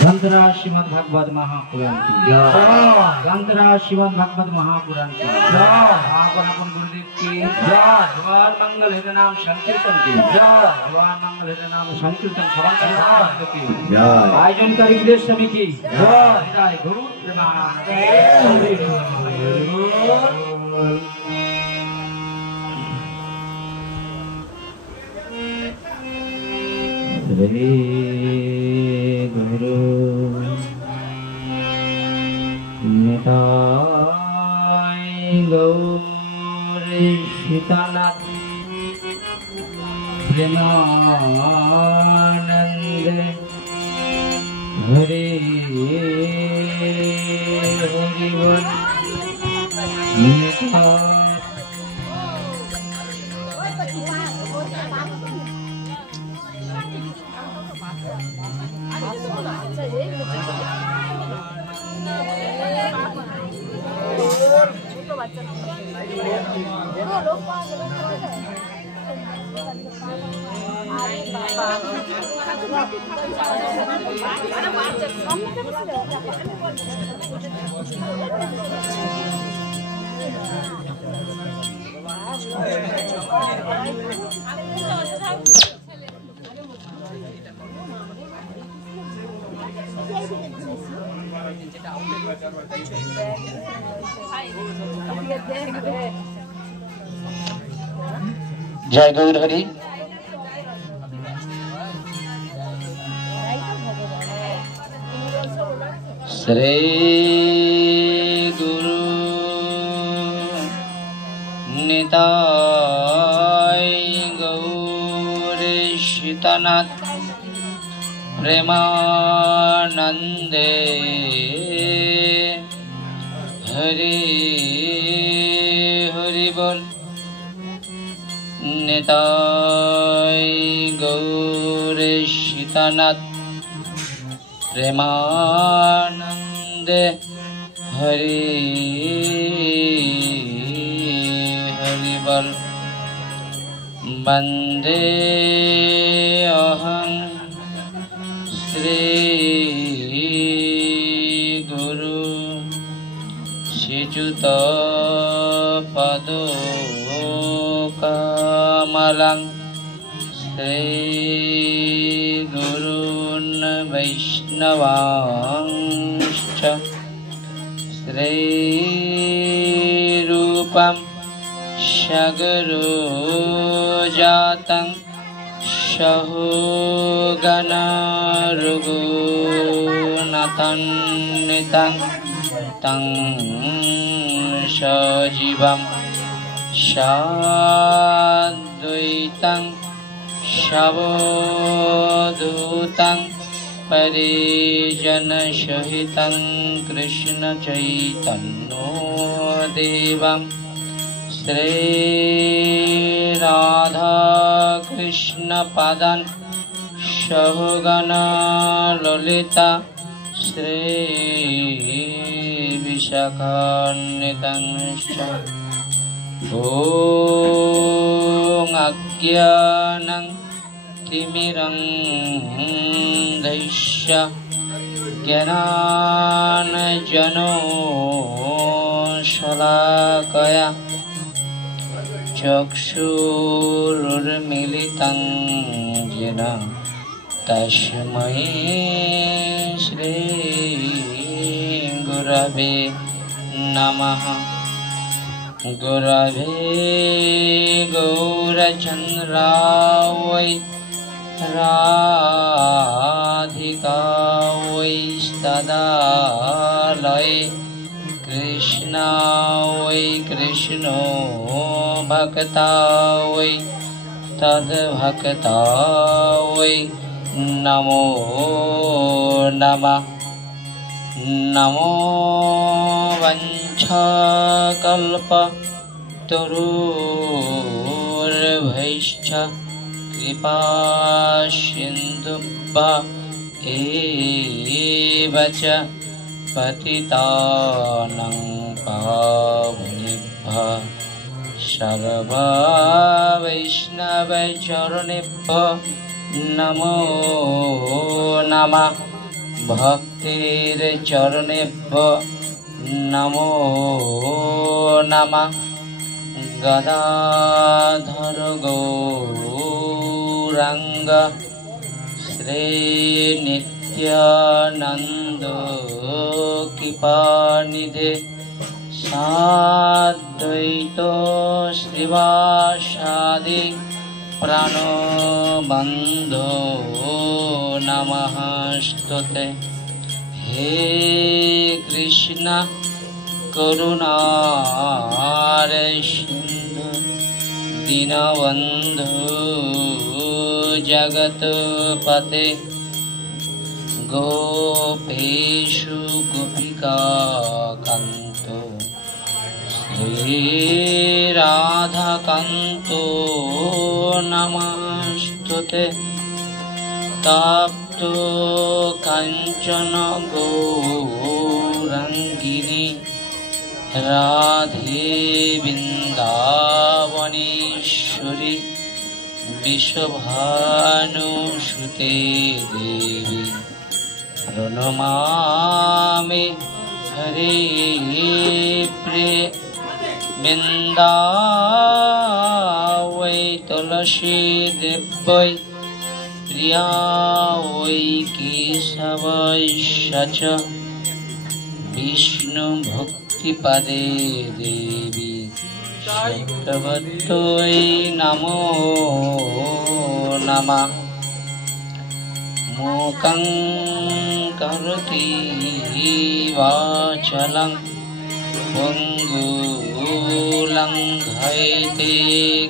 ग्रंथरा श्रीमद् भागवत महापुराण की ग्रंथरा श्रीमद् भागवत महापुराण की अपन गुरुदेव की भगवान मंगल हरि नाम संकीर्तन की भगवान मंगल हरि नाम संकीर्तन श्रवण की आयोजनकारी विदेश समिति गुरु प्रणाम गुरु निताय गौर सीतानाथ प्रेमानंद हरे हरि बोल निताय जय गौर हरि। श्री गुरु निताय गौर सीतानाथ प्रेमानंदे हरि हरि बोल निताय गौर सीतानाथ प्रेमानंदे हरि हरि बोल वंदे अहं श्री गुरु श्रीयुत पदकमलं श्री गुरून् वैष्णवांश्च श्री रूपं सगरो जातं सहोगना रघुनाथान्वितं तं सजीवं साद्वैतं सवधूतं परिजनसहितं कृष्णचैतन्यदेवं श्री राधा कृष्ण पादान् सहोगना ललिता श्री विशाखान्वितंश्च ॐ अज्ञानं तिमिरन्धस्य ज्ञानाञ्जनो शलाकया चक्षुरुन्मीलितं येन तस्मै श्री गुरवे नमः। गुरवे गौरचन्द्राय राधिकायै तदालये कृष्णायै कृष्णो भक्तायै तद्भक्तायै नमो नमः। नमो वंशकल्पतरुर्भैश्च कृपा सिन्धुभ्यः एव च पतितानां पावनेभ्यः सर्ववैष्णवचरणेभ्यः नमो नमः भक्तिर चरणेभ्यो नमो नमः गदाधर गौरांग श्री नित्यानंद कृपानिधे साद्वैत श्रीवासादि प्राणबंधो नमस्तुते। हे कृष्ण करुणारे सिंधु दीनबंधु जगत्पते गोपेशु गोपिकान्तो श्रीराधाकान्तो नमस्तुते। तप्तो कांचन गौरांगिनी राधे वृंदावनेश्वरी विश्वभानुसुते देवी प्रणमामि हरे प्रिय वृंदावै तुलसी देवै प्रिया वै केशवै च विष्णु भक्तिपदे देवी शक्तवत्यै नमो नमः। मूकं करोति वाचालं पङ्गुलङ्घयते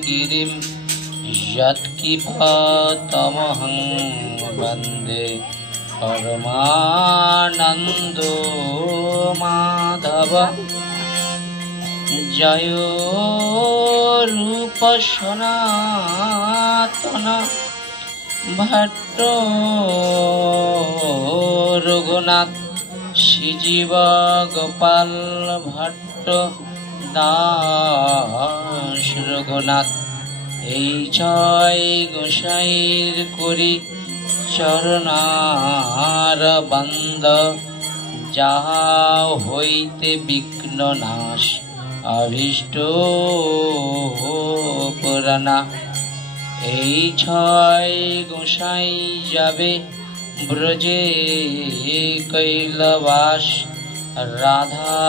गिरिं यत्कृपातमहं वन्दे परमानन्दो माधव। जय रूप सनातन भट्ट रघुनाथ श्रीजीव गोपाल भट्ट दास रघुनाथ। এই ছয় গোসাইর করি চরণার বন্দ যাহা হইতে বিঘ্ন নাশ অভীষ্ট পুরানা। এই ছয় গোসাই যাবে ব্রজে কৈলাবাস রাধা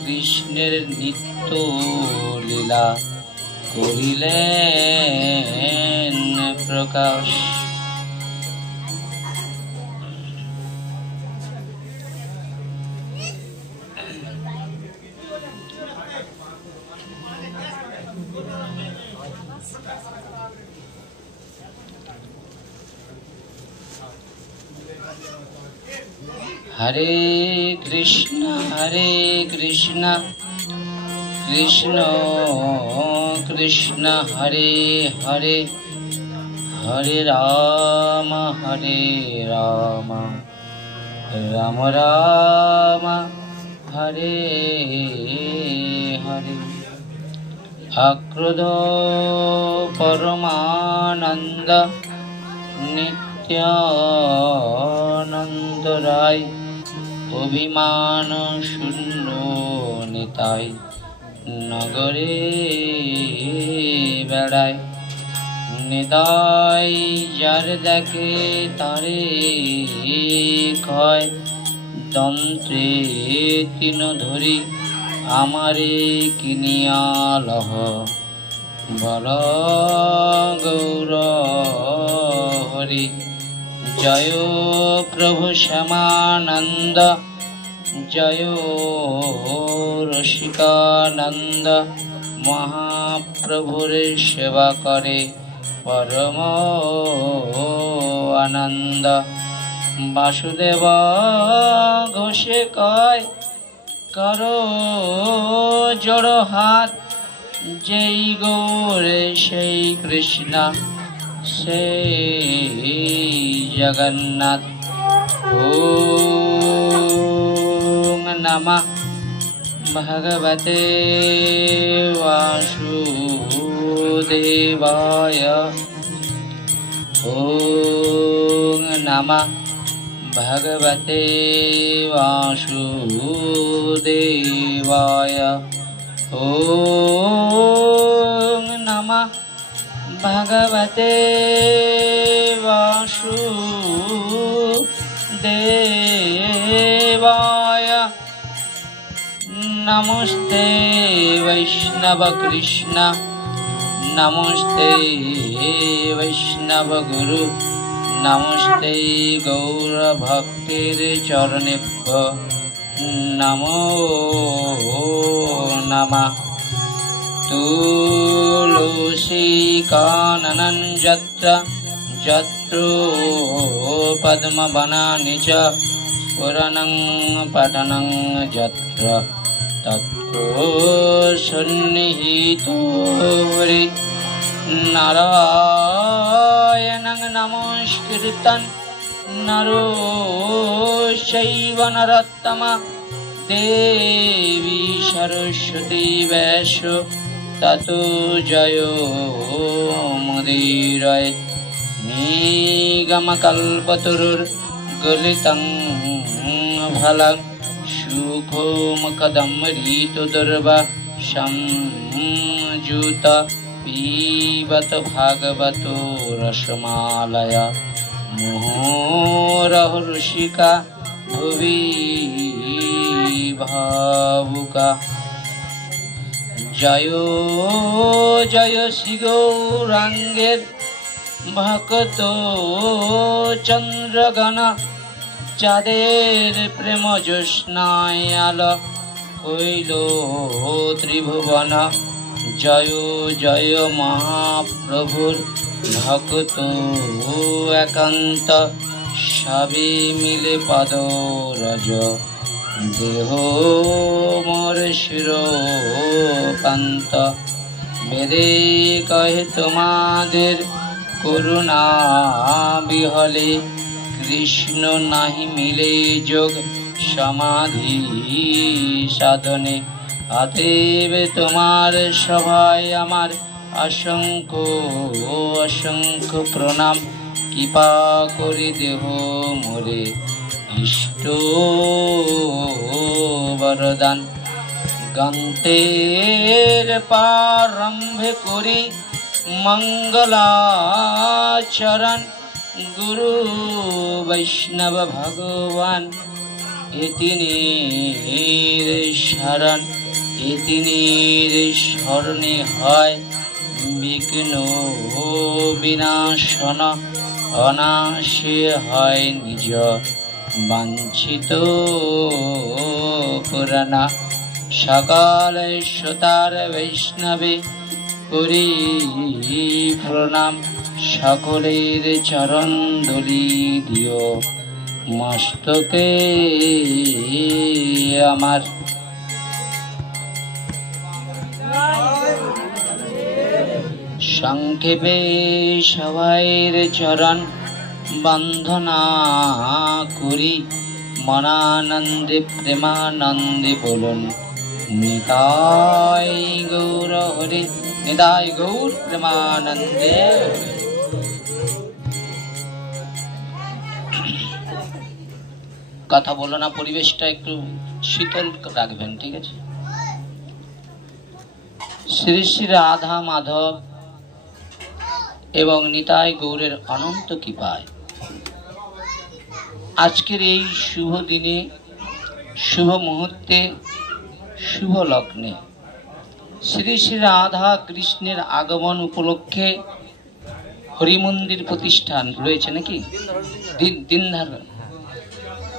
কৃষ্ণের নিত্য লীলা করিলেন প্রকাশ। हरे कृष्ण कृष्ण कृष्ण हरे हरे हरे राम राम राम हरे हरे। अक्रोध परमानंद नित्यानंद राय अभिमान शून्य निताय नगरे बेड़ाय। निदाय जार देखे तारे कय तंत्रे तीन धरी आमारे किनिया लह बल गौर हरि। जय प्रभु श्यामानंद जय रसिकानंद महाप्रभुर सेवा करे परम आनंद। वासुदेव घोषे कय करो जोड़ हाथ जय गौरे সেই कृष्ण সেই जगन्नाथ। ओम नमः भगवते वासुदेवाय ওম নমঃ ভগবতে বাসুদেবায়। ওম নমঃ ভগবতে বাসুদেবায়। নমস্তে বৈষ্ণব কৃষ্ণ, নমস্তে বৈষ্ণব গুরু, নমস্তে গৌর ভক্তের চরণেভ্যো নমো নমঃ। তুলসী কাননং যত্র যত্র পদ্মবনানি চ পুরাণং পঠনং যত্র তত্র সন্নিহিতো হরিঃ। নারায়ণং নমস্কৃত্যং নরো চৈব নরোত্তমঃ দেবী সরস্বতী ব্যাসো ততো জয়োমুদীরয়ে। নিগমকল্পতরুর্গলিतं ফলং সুখোমকদম্মৃতদুর্বা সংযুত পিবত ভাগবতো রসমালয়া। মুহুরহু ঋষিকা ভুবি ভাবুকা। জয় জয় শ্রী গৌরাঙ্গের ভক্ত চন্দ্রগণ, যাদের প্রেম জ্যোৎস্নায় আলো হইল ত্রিভুবন। জয় জয় মহাপ্রভুর ভক্ত একান্ত, সবে মিলে পদ রজ দেহ মোর শিরোকান্ত। বেদে কহে তোমাদের করুণা বিহলে, কৃষ্ণ নাহি মিলে যোগ সমাধি সাধনে। অতএব তোমার সভায় আমার অসংখ্য অসংখ্য প্রণাম। কৃপা করে দেহ মোরে ইষ্ট বরদান। গন্তের প্রারম্ভে করি মঙ্গলাচরণ, গুরু বৈষ্ণব ভগবান এতিনির শরণ। এতিনির শরণে হয় বিঘ্ন বিনাশন, অনাশে হয় নিজ বাঞ্ছিত পুরাণা। সকল শ্রোতার বৈষ্ণবে করি প্রণাম, সকলের চরণ ধুলি দিও মস্তকে আমার। সংক্ষেপে সবাইর চরণ বন্ধনা করি, মনানন্দে প্রেমানন্দে বলুন নিতাই গৌর হরি, নিতাই গৌর প্রেমানন্দে। কথা বলো না, পরিবেশটা একটু শীতল রাখবেন, ঠিক আছে? শ্রী শ্রী রাধা মাধব এবং নিতাই গৌরের অনন্ত কৃপায় আজকের এই শুভ দিনে, শুভ মুহূর্তে, শুভ লগ্নে শ্রী শ্রী রাধা কৃষ্ণের আগমন উপলক্ষে হরি মন্দির প্রতিষ্ঠান রয়েছে নাকি? দিনধার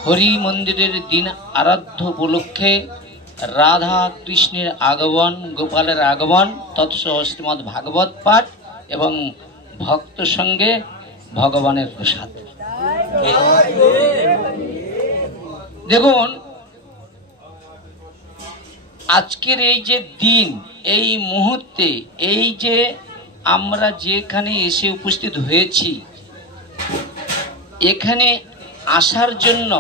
হরি মন্দিরের দিন আরাধ্য উপলক্ষে রাধা কৃষ্ণের আগমন, গোপালের আগমন, তৎসহ শ্রীমদ্ ভাগবত পাঠ এবং ভক্ত সঙ্গে ভগবানের প্রসাদ। দেখুন, আজকের এই যে দিন, এই মুহূর্তে, এই যে আমরা যেখানে এসে উপস্থিত হয়েছি, এখানে আসার জন্য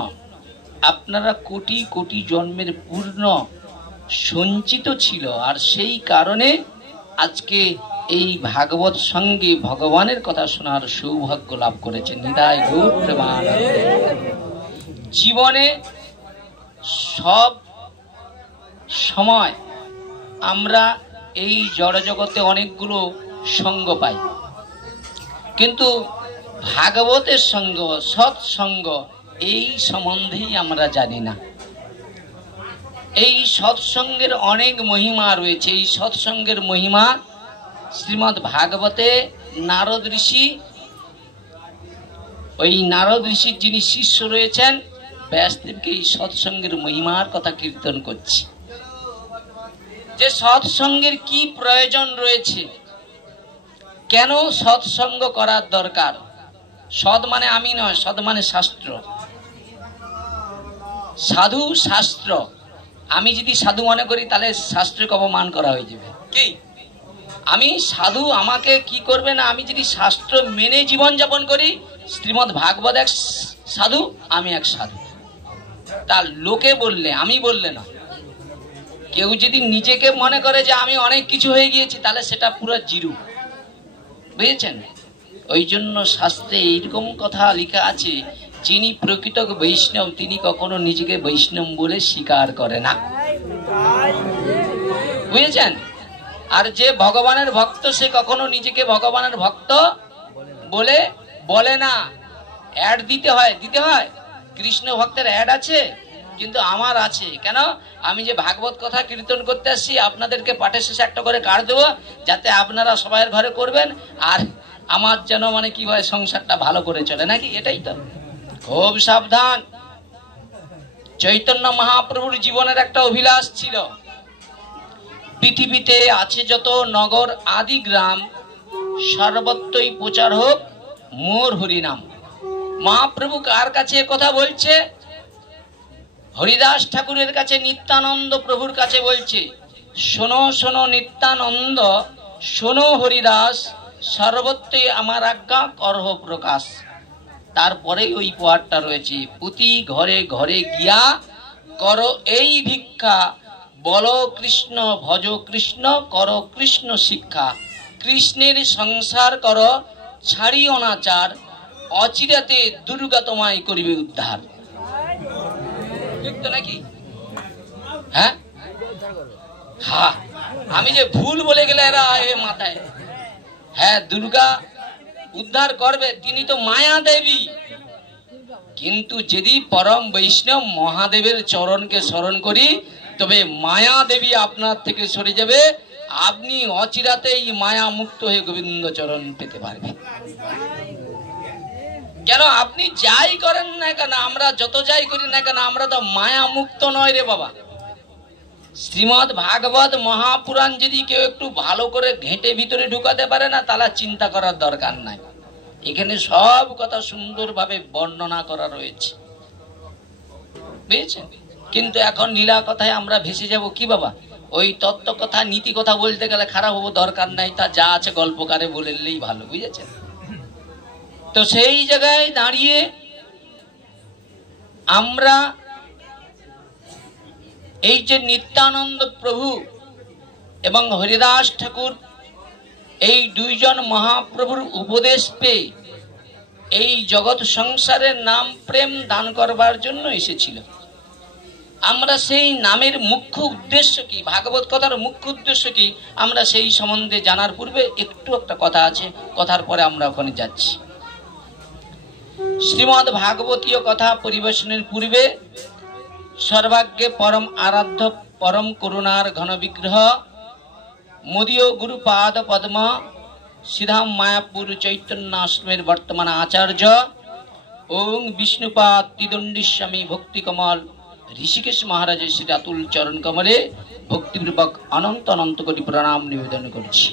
আপনারা কোটি কোটি জন্মের পূর্ণ সঞ্চিত ছিল, আর সেই কারণে আজকে এই ভাগবত সঙ্গে ভগবানের কথা শোনার সৌভাগ্য লাভ করেছে। নিতাই গৌর প্রেমানন্দে। জীবনে সব সময় আমরা এই জড়জগতে অনেকগুলো সঙ্গ পাই, কিন্তু ভাগবতের সঙ্গ, সৎসঙ্গ, এই সম্বন্ধেই আমরা জানি না। এই সৎসঙ্গের অনেক মহিমা রয়েছে। এই সৎসঙ্গের মহিমা শ্রীমদ্ ভাগবতে নারদ ঋষি, ওই নারদ ঋষির যিনি শিষ্য রয়েছেন ব্যাসদেবকে এই সৎসঙ্গের মহিমার কথা কীর্তন করছে, যে সৎসঙ্গের কি প্রয়োজন রয়েছে, কেন সৎসঙ্গ করার দরকার। সৎ মানে আমি নয়, সৎ মানে শাস্ত্র। সাধু শাস্ত্র। আমি যদি সাধু মনে করি তাহলে শাস্ত্রকে অপমান করা হয়ে যাবে। কি আমি সাধু, আমাকে কি করবে না, আমি যদি শাস্ত্র মেনে জীবন যাপন করি, শ্রীমদ্ ভাগবত এক সাধু, আমি এক সাধু। তা লোকে বললে, আমি বললে না। কেউ যদি নিজেকে মনে করে যে আমি অনেক কিছু হয়ে গিয়েছি, তাহলে সেটা পুরো জিরো, বুঝেছেন? ওই জন্য শাস্ত্রে এইরকম কথা লেখা আছে, যিনি প্রকৃত বৈষ্ণব তিনি কখনো নিজেকে বৈষ্ণব বলে স্বীকার করে না, বুঝেছেন? আর যে ভগবানের ভক্ত সে কখনো নিজেকে ভগবানের ভক্ত বলে না। অ্যাড দিতে হয় কৃষ্ণ ভক্তের অ্যাড আছে, কিন্তু আমার আছে। কেন? আমি যে ভাগবত কথা কীর্তন করতে আসছি, আপনাদেরকে পাঠের শেষে একটা করে কার্ড দেবো, যাতে আপনারা সবাইয়ের ঘরে করবেন, আর আমার যেন মানে কি হয় সংসারটা ভালো করে চলে, নাকি? এটাই তো। খুব সাবধান। চৈতন্য মহাপ্রভুর জীবনের একটা অভিলাষ ছিল, পৃথিবীতে আছে যত নগর আদি গ্রাম, সর্বত্রই প্রচার হোক মোর হরিনাম। মহাপ্রভু কার কাছে কথা বলছে? হরিদাস ঠাকুরের কাছে, নিত্যানন্দ প্রভুর কাছে বলছে, শোনো শোনো নিত্যানন্দ, শোনো হরিদাস, সর্বত্রই আমার আজ্ঞা করহ প্রকাশ। তারপরে ওই পোয়ারটা রয়েছে, প্রতি ঘরে ঘরে গিয়া করো এই ভিক্ষা, বলো কৃষ্ণ ভজ কৃষ্ণ, করো কৃষ্ণ শিক্ষা। কৃষ্ণের সংসার করো ছাড়ি অনাচার, অচিরাতে দুর্গা তোমায় করিবে উদ্ধার। ঠিক তো নাকি? হ্যাঁ হ্যাঁ, আমি যে ভুল বলে গেলে এরা মাথায়। হ্যাঁ, দুর্গা উদ্ধার করবে, তিনি তো মায়া দেবী। কিন্তু যদি পরম বৈষ্ণব মহাদেবের চরণকে স্মরণ করি, তবে মায়া দেবী আপনার থেকে সরে যাবে, আপনি অচিরাতেই মায়া মুক্ত হয়ে গোবিন্দ চরণ পেতে পারবেন। কেন? আপনি যাই করেন না কেন, আমরা যত যাই করি না কেন, আমরা তো মায়া মুক্ত নয় রে বাবা। শ্রীমদ্ ভাগবত মহাপুরাণ যদি কেউ একটু ভালো করে ঘেঁটে ভিতরে ঢুকাতে পারে না, তাহলে চিন্তা করার দরকার নাই। এখানে সব কথা সুন্দরভাবে বর্ণনা করা রয়েছে, বুঝেছেন? কিন্তু এখন লীলা কথায় আমরা ভেসে যাব কি বাবা? ওই তত্ত্ব কথা, নীতি কথা বলতে গেলে খারাপ হবো, দরকার নাই। তা যা আছে গল্পকারে বললেই ভালো, বুঝেছেন? তো সেই জায়গায় দাঁড়িয়ে আমরা এই যে নিত্যানন্দ প্রভু এবং হরিদাস ঠাকুর, এই দুইজন মহাপ্রভুর উপদেশ পেয়ে এই জগৎ সংসারের নাম প্রেম দান করবার জন্য এসেছিল। আমরা সেই নামের মুখ্য উদ্দেশ্য কি, ভাগবত কথার মুখ্য উদ্দেশ্য কি, আমরা সেই সম্বন্ধে জানার পূর্বে একটু একটা কথা আছে, কথার পরে আমরা ওখানে যাচ্ছি। শ্রীমদ্ ভাগবতীয় কথা পরিবেশনের পূর্বে সর্বাগ্যে পরম আরাধ্য পরম করুণার ঘন বিগ্রহ মোদীয় গুরুপাদ পদ্ম সিধাম মায়াপুর চৈতন্য আশ্রমের বর্তমান আচার্য ওং বিষ্ণুপাদ ত্রিদণ্ডী ভক্তি কমল ঋষিকেশ মহারাজের শ্রী আতুল চরণ কমলে ভক্তিপূর্বক অনন্ত অনন্ত কোটি প্রণাম নিবেদন করছি।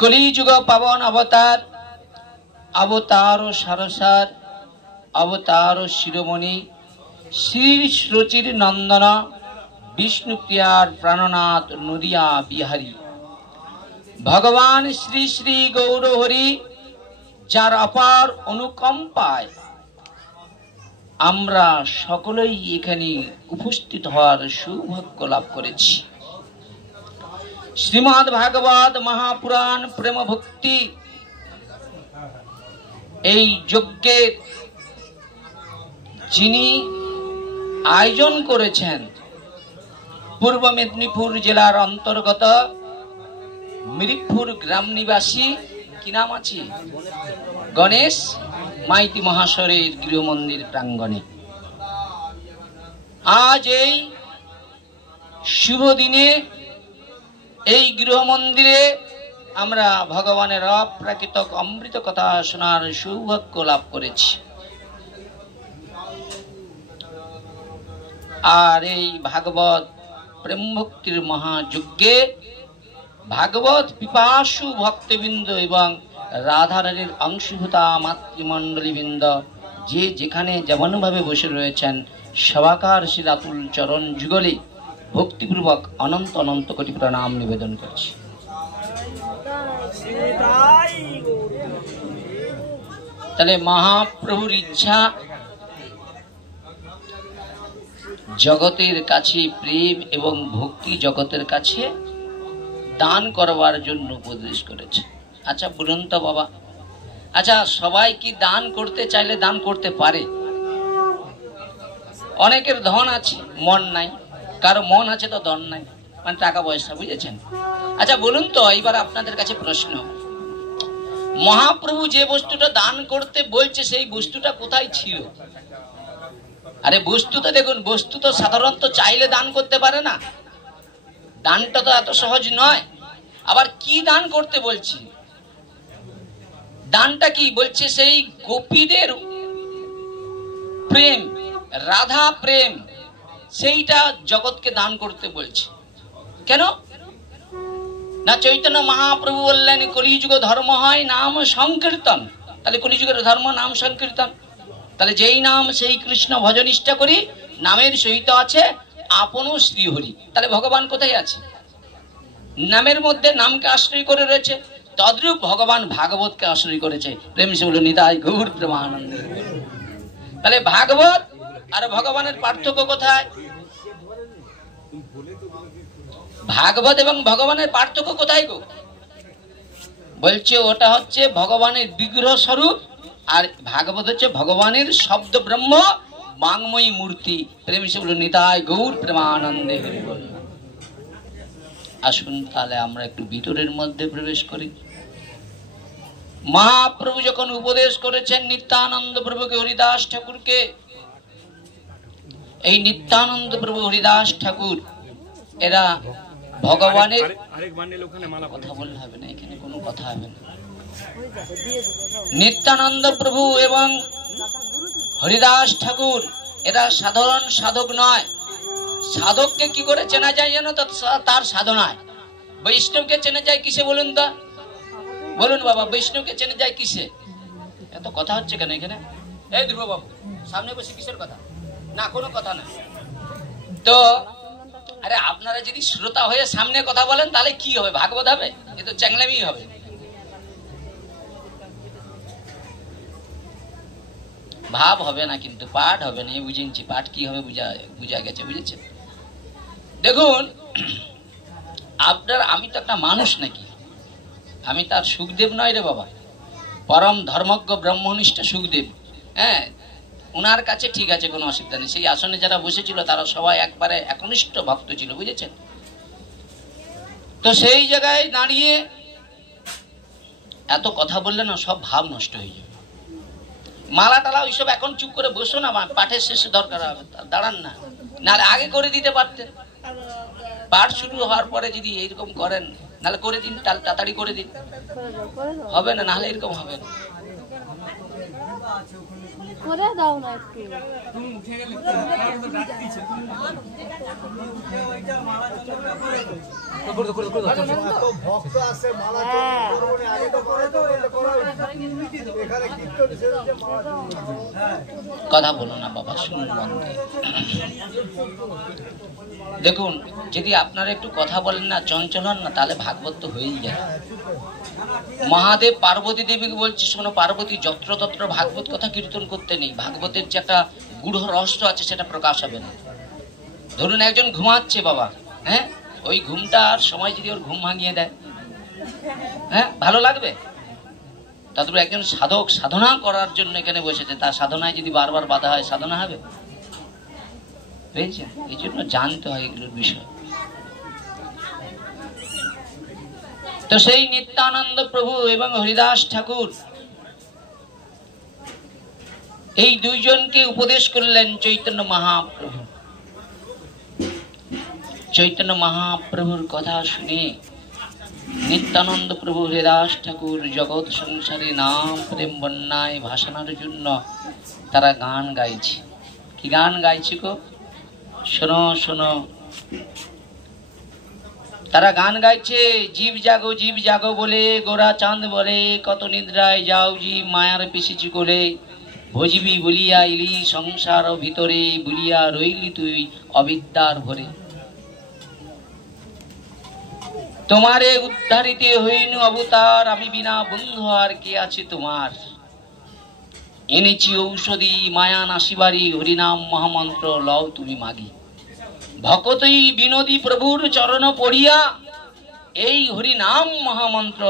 কলিযুগ পাবন অবতার, অবতার সারসার, অবতার শিরোমণি শ্রী শ্রুচির নন্দন বিষ্ণুপ্রিয়ার প্রাণনাথ নদিয়া বিহারী ভগবান শ্রী শ্রী গৌরহরি, যার অপার অনুকম্পায় আমরা সকলেই এখানে উপস্থিত হওয়ার সৌভাগ্য লাভ করেছি। শ্রীমদ্ ভাগবত মহাপুরাণ প্রেম ভক্তি এই যজ্ঞের যিনি আয়োজন করেছেন পূর্ব মেদিনীপুর জেলার অন্তর্গত মিরিকপুর গ্রাম নিবাসী কি নাম আছে গণেশ মাইতি মহাশয়ের গৃহমন্দির প্রাঙ্গণে আজ এই শুভ দিনে এই গৃহমন্দিরে আমরা ভগবানের অপ্রাকৃত অমৃত কথা শোনার সৌভাগ্য লাভ করেছি। আর এই ভাগবত প্রেম ভক্তির মহাযজ্ঞে ভাগবত পিপাসু ভক্তবৃন্দ এবং রাধারানীর অংশীভূতা মাতৃমণ্ডলীবৃন্দ যে যেখানে যেমনভাবে বসে রয়েছেন সবাকার শিলাতুল চরণ যুগলে ভক্তিপূর্বক অনন্ত অনন্ত কোটি প্রণাম নিবেদন করছি। তাহলে মহাপ্রভুর ইচ্ছা জগতের কাছে প্রেম এবং ভক্তি জগতের কাছে দান করবার জন্য উপদেশ করেছে। আচ্ছা বলুন তো বাবা, আচ্ছা সবাই কি দান করতে চাইলে দান করতে পারে? অনেকের ধন আছে মন নাই, কারো মন আছে তো ধন নাই, মানে টাকা পয়সা, বুঝেছেন? আচ্ছা বলুন তো, এইবার আপনাদের কাছে প্রশ্ন, মহাপ্রভু যে বস্তুটা দান করতে বলছে সেই বস্তুটা কোথায় ছিল? আরে বস্তু তো দেখুন, বস্তু তো সাধারণত চাইলে দান করতে পারে না, দানটা তো এত সহজ নয়। আবার কি দান করতে বলছি? দানটা কি বলছে? সেই গোপীদের প্রেম, রাধা প্রেম, সেইটা জগৎকে দান করতে বলছে। কেন না? চৈতন্য মহাপ্রভু বললেন কলিযুগ ধর্ম হয় নাম সংকীর্তন। তাহলে কলিযুগের ধর্ম নাম সংকীর্তন। তাহলে যেই নাম সেই কৃষ্ণ ভজনিষ্ঠা করি, নামের সহিত আছে আপন শ্রীহরি। তাহলে ভগবান কোথায় আছে? নামের মধ্যে নামকে আশ্রয় করে রয়েছে। তদ্রূপ ভগবান ভাগবতকে আশ্রয় করেছে। প্রেম সে বলে নিতাই গৌর প্রেমানন্দ। তাহলে ভাগবত আর ভগবানের পার্থক্য কোথায়? ভাগবত এবং ভগবানের পার্থক্য কোথায় গো? বলছে ওটা হচ্ছে ভগবানের বিগ্রহ স্বরূপ, আর ভাগবত হচ্ছে ভগবানের শব্দ ব্রহ্ম বাংময়ী মূর্তি। প্রেম সে বলে নিতাই গৌর প্রেমানন্দে। আসুন তাহলে আমরা একটু ভিতরের মধ্যে প্রবেশ করি। মহাপ্রভু যখন উপদেশ করেছেন নিত্যানন্দ প্রভুকে, হরিদাস ঠাকুরকে, এই নিত্যানন্দ প্রভু হরিদাস ঠাকুর এরা ভগবানের কথা বললে হবে না, এখানে কোনো কথা হবে না। নিত্যানন্দ প্রভু এবং হরিদাস ঠাকুর এরা সাধারণ সাধক নয়। সাধককে কি করে চেনা যায় জানো তো? তার সাধনায়। বৈষ্ণবকে চেনা যায় কিসে বলুন তো? বলুন বাবা, বৈষ্ণবকে চেনা যায় কিসে? এত কথা হচ্ছে কেন এখানে? এই ধ্রুব বাবু সামনে বসে কিসের কথা? না কোনো কথা না তো। আরে আপনারা যদি শ্রোতা হয়ে সামনে কথা বলেন তাহলে কি হবে? ভাগবত হবে? এ তো চ্যাংলামি হবে। ভাব হবে না, কিন্তু পাঠ হবে না। বুঝেছি পাঠ কি হবে, বুঝা গেছে, বুঝেছেন? দেখুন আপনার, আমি তো একটা মানুষ নাকি? আমি তার সুখদেব নয় রে বাবা, পরম ধর্মজ্ঞ ব্রহ্মনিষ্ঠ সুখদেব। হ্যাঁ, ওনার কাছে ঠিক আছে, কোনো অসুবিধা নেই। সেই আসনে যারা বসেছিল তারা সবাই একবারে একনিষ্ঠ ভক্ত ছিল, বুঝেছেন? তো সেই জায়গায় দাঁড়িয়ে এত কথা বললে না সব ভাব নষ্ট হয়ে যাবে। মালা টালা ওইসব এখন চুপ করে বসো না, পাঠের শেষে দরকার হবে, দাঁড়ান না, নাহলে আগে করে দিতে পারতেন। পাঠ শুরু হওয়ার পরে যদি এইরকম করেন, নাহলে করে দিন, তাড়াতাড়ি করে দিন, হবে না, নাহলে এরকম হবে না। করে দাও না একটু। কথা বলো না বাবা, শুনুন মন দিয়ে। দেখুন যদি আপনারা একটু কথা বলেন না, চঞ্চল হন না, তাহলে ভাগবত তো হয়েই যায়। মহাদেব পার্বতী দেবীকে বলছে, শোনো পার্বতী, যত্র তত্র ভাগবত কথা কীর্তন করতে নেই। ভাগবতের যে একটা গূঢ় রহস্য আছে সেটা প্রকাশ হবে না। ধরুন একজন ঘুমাচ্ছে বাবা, হ্যাঁ, ওই ঘুমটার সময় যদি ওর ঘুম ভাঙিয়ে দেয়, হ্যাঁ ভালো লাগবে? তারপরে একজন সাধক সাধনা করার জন্য এখানে বসেছে, তার সাধনায় যদি বারবার বাধা হয়, সাধনা হবে? বুঝছেন? এই জন্য জানতে হয় এগুলোর বিষয়। তো সেই নিত্যানন্দ প্রভু এবং হরিদাস ঠাকুর এই দুইজনকে উপদেশ করলেন চৈতন্য মহাপ্রভু। চৈতন্য মহাপ্রভুর কথা শুনে নিত্যানন্দ প্রভু হরিদাস ঠাকুর জগৎ সংসারে নাম প্রেম বন্যায় ভাসানোর জন্য তারা গান গাইছে। কি গান গাইছে গো? শোনো শোনো, তারা গান গাইছে, জীব জাগো বলে গোরা চাঁদ বলে, কত নিদ্রায় যাও জীব মায়ার পিছিছি করে, ভজিবি বলিয়া এলি সংসার ভিতরে, বলিয়া রইলি তুই অবিদ্যার ভরে। তোমারে উদ্ধারিতে হইনু অবতার, আমি বিনা বন্ধু আর কে আছে তোমার। এনেছি ঔষধি মায়া নাশিবারি, হরিনাম মহামন্ত্র লও তুমি মাগি। ভকতই বিনোদী প্রভুর চরণ পড়িয়া, এই হরিনাম মহামন্ত্র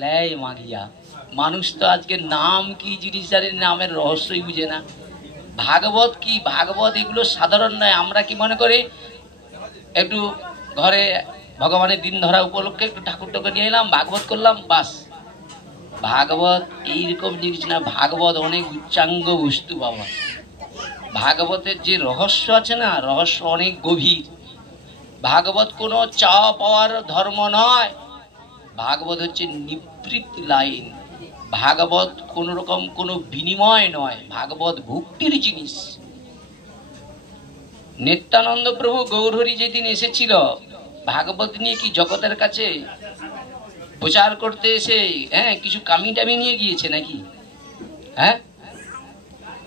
লেয় মাগিয়া। মানুষ তো আজকে নাম কি জিনিস জানে, নামের রহস্যই বুঝে না। ভাগবত কি, ভাগবত এগুলো সাধারণ নয়। আমরা কি মনে করি, একটু ঘরে ভগবানের দিন ধরা উপলক্ষে একটু ঠাকুর টাকুর নিয়ে এলাম, ভাগবত করলাম, বাস। ভাগবত এইরকম জিনিস না, ভাগবত অনেক উচ্চাঙ্গ বস্তু বাবা। ভাগবতের যে রহস্য আছে না, রহস্য অনেক গভীর। ভাগবত কোনো চাওয়া পাওয়ার ধর্ম নয়, ভাগবত হচ্ছে নিবৃত্ত লাইন। ভাগবত কোন রকম কোনো বিনিময় নয়, ভাগবত ভক্তির জিনিস। নিত্যানন্দ প্রভু গৌরহরি যেদিন এসেছিল, ভাগবত নিয়ে কি জগতের কাছে প্রচার করতে এসে কিছু কামি টামি নিয়ে গিয়েছে নাকি? হ্যাঁ,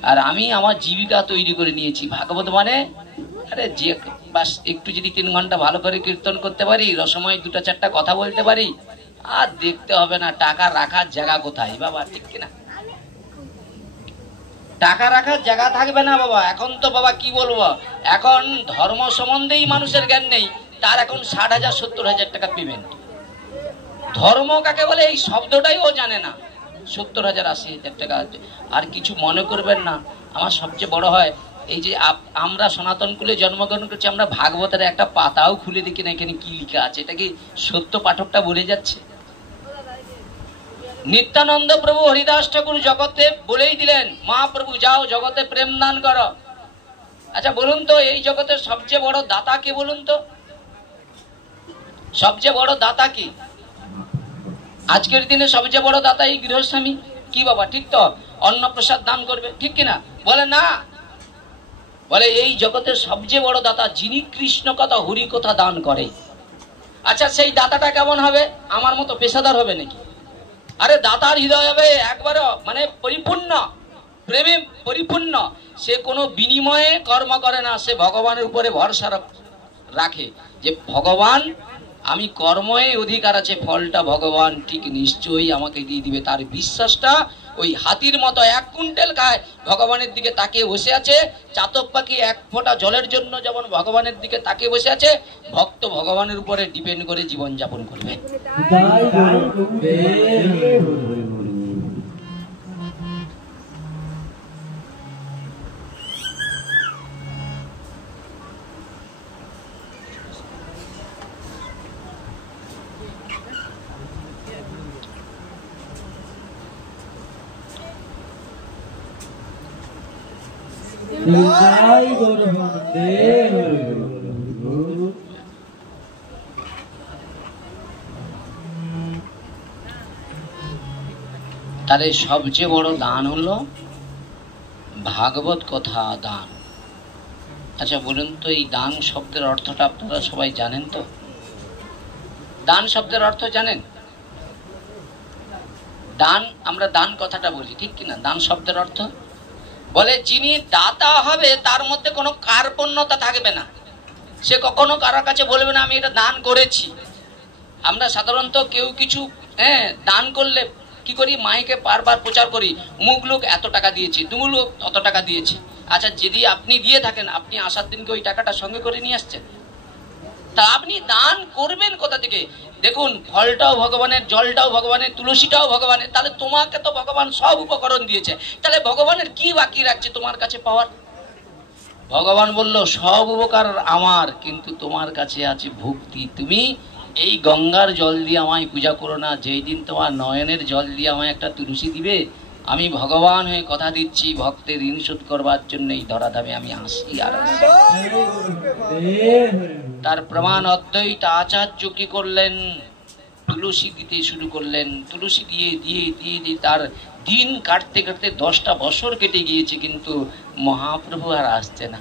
আর আমি আমার জীবিকা তৈরি করে নিয়েছি। ভাগবত মানে আরে যে বাস একটু যদি 3 ঘন্টা ভালো করে কীর্তন করতে পারি, রসময় 2-4টা কথা বলতে পারি, আর দেখতে হবে না টাকা রাখার জায়গা কোথায় বাবা, ঠিক কিনা? টাকা রাখার জায়গা থাকবে না বাবা। এখন তো বাবা কি বলবো, এখন ধর্ম সম্বন্ধেই মানুষের জ্ঞান নেই, তার এখন 60,000-70,000 টাকা পেমেন্ট। ধর্ম কাকে বলে এই শব্দটাই ও জানে না। 70,000-80,000 টাকা। আর কিছু মনে করবেন না, আমার সবচেয়ে বড় হয় এই যে আমরা সনাতন কুলে জন্মগ্রহণ করছি, আমরা ভাগবতের একটা পাতাও খুলে দেখি না এখানে কি লেখা আছে। এটা কি সত্য পাঠকটা বলে যাচ্ছে? নিত্যানন্দ প্রভু হরিদাস ঠাকুর জগতে বলেই দিলেন, মহাপ্রভু যাও জগতে প্রেম দান করো। আচ্ছা বলুন তো, এই জগতের সবচেয়ে বড় দাতা কে বলুন তো? সবচেয়ে বড় দাতা কি? আজকের দিনে সবচেয়ে বড় দাতা এই গৃহস্বামী। কি বাবা, ঠিক তো? অন্নপ্রসাদ দান করবে, ঠিক কিনা? বলে না, বলে এই জগতের সবচেয়ে বড় দাতা যিনি কৃষ্ণ কথা হরি কথা দান করে। আচ্ছা সেই দাতাটা কেমন হবে? আমার মতো পেশাদার হবে নাকি? আরে দাতার হৃদয় হবে একবারে মানে পরিপূর্ণ, প্রেমে পরিপূর্ণ। সে কোনো বিনিময়ে কর্ম করে না, সে ভগবানের উপরে ভরসা রাখে যে ভগবান আমি কর্মে অধিকার আছে, ফলটা ভগবান ঠিক নিশ্চয়ই আমাকে দিয়ে দিবে। তার বিশ্বাসটা ওই হাতির মতো 1 কুইন্টাল খায়, ভগবানের দিকে তাকিয়ে বসে আছে। চাতক পাখি 1 ফোঁটা জলের জন্য যেমন ভগবানের দিকে তাকিয়ে বসে আছে, ভক্ত ভগবানের উপরে ডিপেন্ড করে জীবন যাপন করবে। তার সবচেয়ে বড় দান হলো ভাগবত কথা দান। আচ্ছা বলুন তো, এই দান শব্দের অর্থটা আপনারা সবাই জানেন তো? দান শব্দের অর্থ জানেন? দান, আমরা দান কথাটা বলি, ঠিক কিনা? দান শব্দের অর্থ বলে যিনি দাতা হবে তার মধ্যে কোনো কার্পণ্যতা থাকবে না। সে কখনো কারোর কাছে বলবে না আমি এটা দান করেছি। আমরা সাধারণত কেউ কিছু দান করলে কি করি, মাইকে বারবার প্রচার করি, মুখ লোক এত টাকা দিয়েছি, তুমুক লোক অত টাকা দিয়েছি। আচ্ছা যদি আপনি দিয়ে থাকেন, আপনি আসার দিনকে ওই টাকাটা সঙ্গে করে নিয়ে আসছেন? তা আপনি দান করবেন কোথা থেকে? দেখুন, ফলটাও ভগবানের, জলটাও ভগবানের, তুলসীটাও ভগবানের, তাহলে তোমাকে তো ভগবান সব উপকরণ দিয়েছে, তাহলে ভগবানের কি বাকি রাখছে তোমার কাছে পাওয়ার? ভগবান বলল সব উপকার আমার, কিন্তু তোমার কাছে আছে ভক্তি। তুমি এই গঙ্গার জল দিয়ে আমায় পূজা করো না, যেই দিন তোমার নয়নের জল দিয়ে আমায় একটা তুলসী দিবে, আমি ভগবান হয়ে কথা দিচ্ছি ভক্তের ঋণ শোধ করবার জন্য এই ধরাধামে আমি আসি আর আসি। তার প্রমাণ অদ্বৈত আচার্য কি করলেন? তুলসী দিতে শুরু করলেন। তুলসী দিয়ে দিয়ে দিয়ে দিয়ে তার দিন কাটতে কাটতে 10টা বছর কেটে গিয়েছে, কিন্তু মহাপ্রভু আর আসছে না।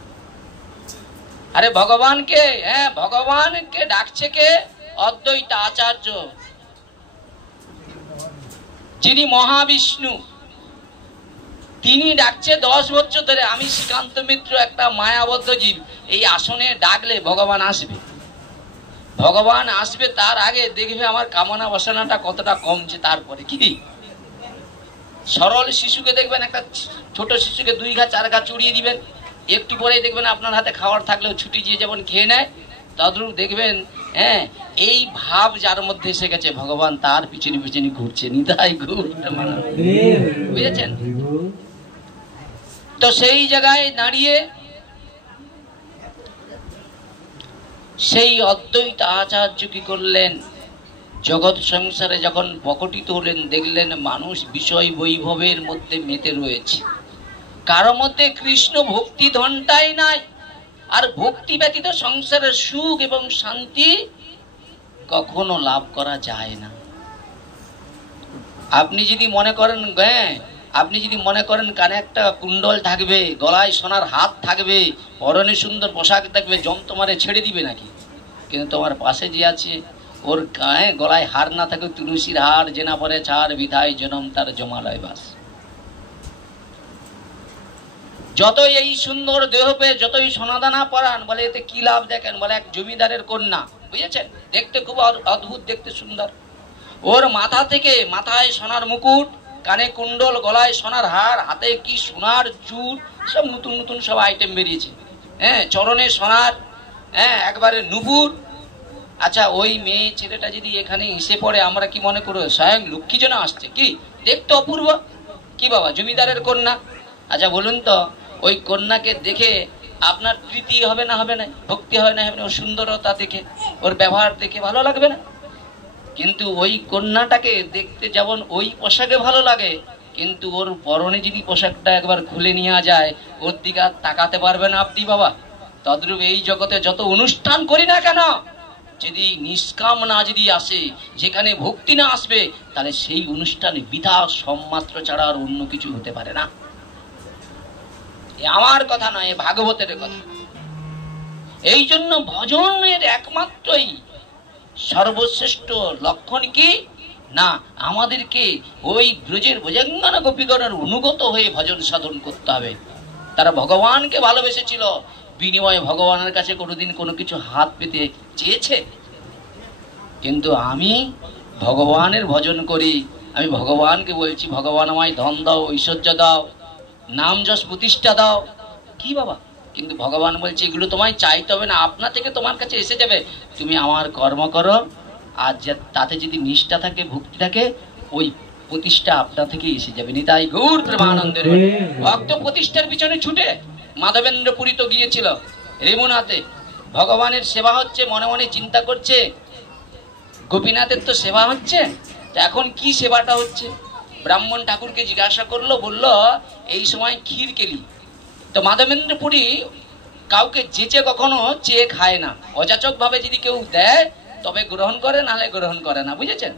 আরে ভগবানকে, হ্যাঁ ভগবানকে ডাকছে কে? অদ্বৈত আচার্য, যিনি মহাবিষ্ণু, তিনি ডাকছে 10 বছর ধরে। আমি শ্রীকান্ত মিত্র একটা মায়াবদ্ধ জীব, এই আসনে ডাকলে ভগবান আসবে। ভগবান আসবে তার আগে দেখবে আমার কামনা বাসনাটা কতটা কমছে। তারপরে কি সরল শিশুকে দেখবেন, একটা ছোট শিশুকে 2 ঘা 4 ঘা চড়িয়ে দিবেন, একটু পরেই দেখবেন আপনার হাতে খাবার থাকলেও ছুটি দিয়ে যেমন খেয়ে নেয়, তদ্রূপ দেখবেন হ্যাঁ এই ভাব যার মধ্যে এসে গেছে, ভগবান তার পিছনে পিছনে ঘুরছে। নিতাই ঘুরতে মানে, বুঝেছেন তো? সেই জায়গায় দাঁড়িয়ে সেই অদ্বৈত আচার্য কি করলেন? জগৎ সংসারে যখন প্রকটিত হলেন, দেখলেন মানুষ বিষয় বৈভবের মধ্যে মেতে রয়েছে, কারো মধ্যে কৃষ্ণ ভক্তি ধনটাই নাই। আর ভক্তি ব্যতীত সংসারের সুখ এবং শান্তি কখনো লাভ করা যায় না। আপনি যদি মনে করেন, আপনি যদি মনে করেন কানে একটা কুণ্ডল থাকবে, গলায় সোনার হাত থাকবে, পরনে সুন্দর পোশাক থাকবে, জম তোমারে ছেড়ে দিবে নাকি? কিন্তু তোমার পাশে যে আছে, ওর গায়ে গলায় হার না থাকে, তুলসীর হার, জেনা পরে ছাড় বিধায় জনম তার জমালয় বাস। যতই এই সুন্দর দেহ পেয়ে যতই সোনাদানা পরান, বলে এতে কি লাভ দেখেন? বলে এক জমিদারের কন্যা, বুঝেছেন, দেখতে খুব অদ্ভুত, দেখতে সুন্দর। ওর মাথা থেকে, মাথায় সোনার মুকুট, কানে কুণ্ডল, গলায় সোনার হার, হাতে কি সোনার চুর, সব নতুন নতুন সব আইটেম বেরিয়েছে। হ্যাঁ, চরণে সোনার, হ্যাঁ একবারে নুপুর। আচ্ছা, ওই মেয়ে ছেলেটা যদি এখানে এসে পড়ে, আমরা কি মনে করবো স্বয়ং লক্ষ্মী যেন আসছে? কি দেখতে অপূর্ব, কি বাবা, জমিদারের কন্যা। আচ্ছা বলুন তো, ওই কন্যাকে দেখে আপনার প্রীতি হবে না, হবে না? ভক্তি হবে না, হবে না? ওর সুন্দরতা দেখে, ওর ব্যবহার দেখে ভালো লাগবে না? কিন্তু ওই কন্যাটাকে দেখতে যেমন ওই পোশাকে ভালো লাগে, কিন্তু ওর পরনে যদি পোশাকটা একবার খুলে নেওয়া যায়, ওর দিকে আর তাকাতে পারবেন আপনি বাবা। তদ্রূপ এই জগতে যত অনুষ্ঠান করি না কেন, যদি নিষ্কাম না যদি আসে, যেখানে ভক্তি না আসবে, তাহলে সেই অনুষ্ঠানে বৃথা সম্মাত্র ছাড়া আর অন্য কিছু হতে পারে না। আমার কথা নয়, ভাগবতের কথা। এই জন্য ভজনের একমাত্রই সর্বশ্রেষ্ঠ লক্ষণ কি না, আমাদেরকে ওই ব্রজের ভুজঙ্গনা গোপীগণের অনুগত হয়ে ভজন সাধন করতে হবে। তারা ভগবানকে ভালোবেসেছিল, বিনিময়ে ভগবানের কাছে কোনোদিন কোনো কিছু হাত পেতে চেয়েছে? কিন্তু আমি ভগবানের ভজন করি, আমি ভগবানকে বলছি, ভগবান আমায় ধন দাও, ঐশ্বর্য দাও, নাম যশ প্রতিষ্ঠা দাও, কি বাবা? কিন্তু ভগবান বলছে এগুলো তোমায় চাইতে হবে না, আপনা থেকে তোমার কাছে এসে যাবে। তুমি আমার কর্ম করো, আর তাতে যদি নিষ্ঠা থাকে, ভক্তি থাকে, ওই প্রতিষ্ঠা আপনা থেকে এসে যাবে। নিতাই গৌর প্রেমানন্দের ভক্ত প্রতিষ্ঠার পিছনে ছুটে মাধবেন্দ্র পুরী তো গিয়েছিল, রেমুনাতে ভগবানের সেবা হচ্ছে, মনে মনে চিন্তা করছে গোপীনাথের তো সেবা হচ্ছে, এখন কি সেবাটা হচ্ছে? ব্রাহ্মণ ঠাকুরকে জিজ্ঞাসা করলো, বলল এই সময় ক্ষীর কেলি। তো মাধবেন্দ্র পুরী কাউকে যেচে কখনো চেয়ে খায় না, অযাচক ভাবে যদি কেউ দেয় তবে গ্রহণ করে, নাহলে গ্রহণ করে না, বুঝেছেন?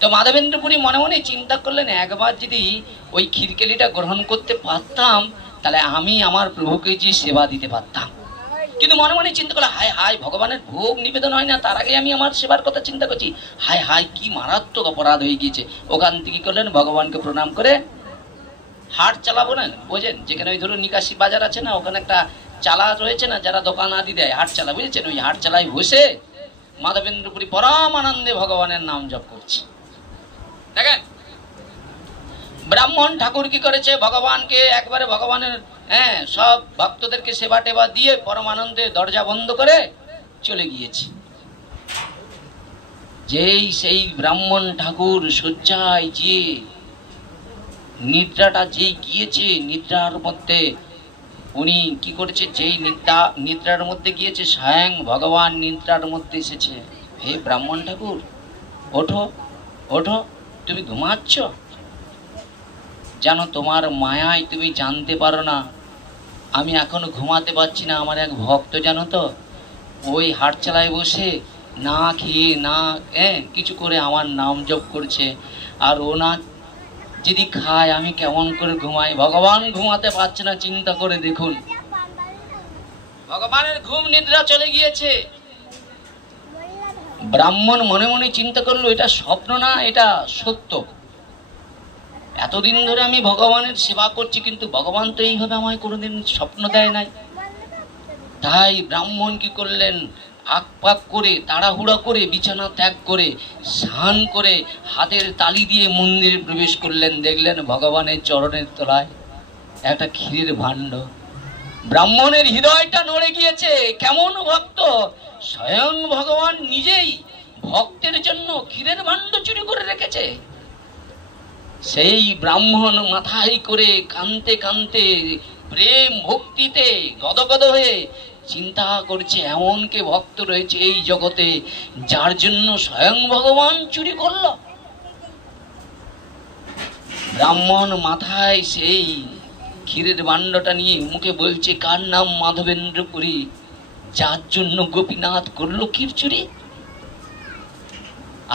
তো মাধবেন্দ্র পুরী মনে মনে চিন্তা করলেন, একবার যদি ওই ক্ষীরকেলিটা গ্রহণ করতে পারতাম, তাহলে আমি আমার প্রভুকে যে সেবা দিতে পারতাম। কিন্তু মনে মনে চিন্তা করলে, হায় হায়, ভগবানের ভোগ নিবেদন হয় না, তার আগে আমি আমার সেবার কথা চিন্তা করছি, হায় হায় কি মারাত্মক অপরাধ হয়ে গিয়েছে। ওখান থেকে কি করলেন, ভগবানকে প্রণাম করে হাট চালাবো না, বোঝেন, যেখানে ওই ধরুন নিকাশি বাজার আছে না, ওখানে একটা চালা রয়েছে না, যারা দোকান আদি দেয়, হাট চালা, বুঝেছেন? ওই হাট চালায় বসে মাধবেন্দ্র পুরী পরম আনন্দে ভগবানের নাম জপ করছে। দেখেন ব্রাহ্মণ ঠাকুর কি করেছে, ভগবানকে একবারে ভগবানের সব ভক্তদেরকে সেবা টেবা দিয়ে পরমানন্দে দরজা বন্ধ করে চলে গিয়েছে। যেই সেই ব্রাহ্মণ ঠাকুর শয্যায় যে নিদ্রাটা যেই গিয়েছে, নিদ্রার মধ্যে উনি কি করেছে, যেই নিদ্রার মধ্যে গিয়েছে, স্বয়ং ভগবান নিদ্রার মধ্যে এসেছে। হে ব্রাহ্মণ ঠাকুর, ওঠো ওঠো, তুমি ঘুমাচ্ছ? জানো তোমার মায়ায় তুমি জানতে পারো না আমি এখনো ঘুমাতে পারছি না। আমার এক ভক্ত জানো তো, ওই হাটচালায় বসে না খেয়ে না কিছু করে আমার নাম জপ করছে, আর ও না যদি খায় আমি কেমন করে ঘুমাই? ভগবান ঘুমাতে পারছে না, চিন্তা করে দেখুন। ভগবানের ঘুম নিদ্রা চলে গিয়েছে। ব্রাহ্মণ মনে মনে চিন্তা করলো, এটা স্বপ্ন না, এটা সত্য। এতদিন ধরে আমি ভগবানের সেবা করছি, কিন্তু ভগবান তো এইভাবে আমায় কোনোদিন স্বপ্ন দেয় নাই। তাই ব্রাহ্মণ কি করলেন, আকপাক করে তাড়াহুড়া করে বিছানা ত্যাগ করে স্নান করে হাতের তালি দিয়ে মন্দিরে প্রবেশ করলেন। দেখলেন ভগবানের চরণের তলায় একটা ক্ষীরের ভাণ্ড। ব্রাহ্মণের হৃদয়টা নড়ে গিয়েছে। কেমন ভক্ত! স্বয়ং ভগবান নিজেই ভক্তের জন্য ক্ষীরের ভাণ্ড চুরি করে রেখেছে। সেই ব্রাহ্মণ মাথায় করে কাঁদতে কাঁদতে প্রেম ভক্তিতে গদগদ হয়ে চিন্তা করছে, এমন কে ভক্ত রয়েছে এই জগতে যার জন্য স্বয়ং ভগবান চুরি করল? ব্রাহ্মণ মাথায় সেই ক্ষীরের ভাণ্ডটা নিয়ে মুখে বলছে, কার নাম মাধবেন্দ্র পুরী, যার জন্য গোপীনাথ করলো ক্ষীর চুরি?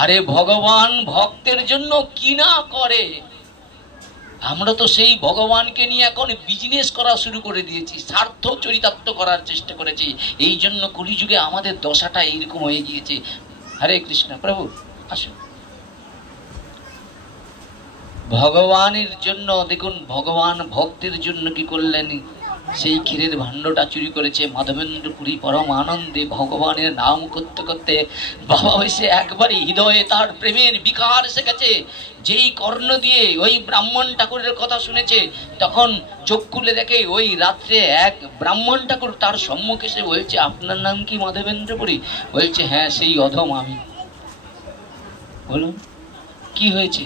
আরে ভগবান ভক্তের জন্য কি না করে! আমরা তো সেই ভগবানকে নিয়ে এখন বিজনেস করা শুরু করে দিয়েছি, স্বার্থ চরিতার্থ করার চেষ্টা করেছি। এই জন্য কলিযুগে আমাদের দশাটা এইরকম হয়ে গিয়েছে। হরে কৃষ্ণ। প্রভু আসুন। ভগবানের জন্য দেখুন, ভগবান ভক্তের জন্য কি করলেন, সেই ক্ষীরের ভাণ্ডটা চুরি করেছে। মাধবেন্দ্র পুরী পরম আনন্দে ভগবানের নাম করতে করতে বাবা হয়েছে একবারই হৃদয়ে তার প্রেমের বিকার এসে গেছে। যেই কর্ণ দিয়ে ওই ব্রাহ্মণ ঠাকুরের কথা শুনেছে, তখন চোখ খুলে দেখে ওই রাত্রে এক ব্রাহ্মণ ঠাকুর তার সম্মুখে এসে বলছে, আপনার নাম কি মাধবেন্দ্র পুরী? বলছে, হ্যাঁ, সেই অধম আমি। বলুন কি হয়েছে?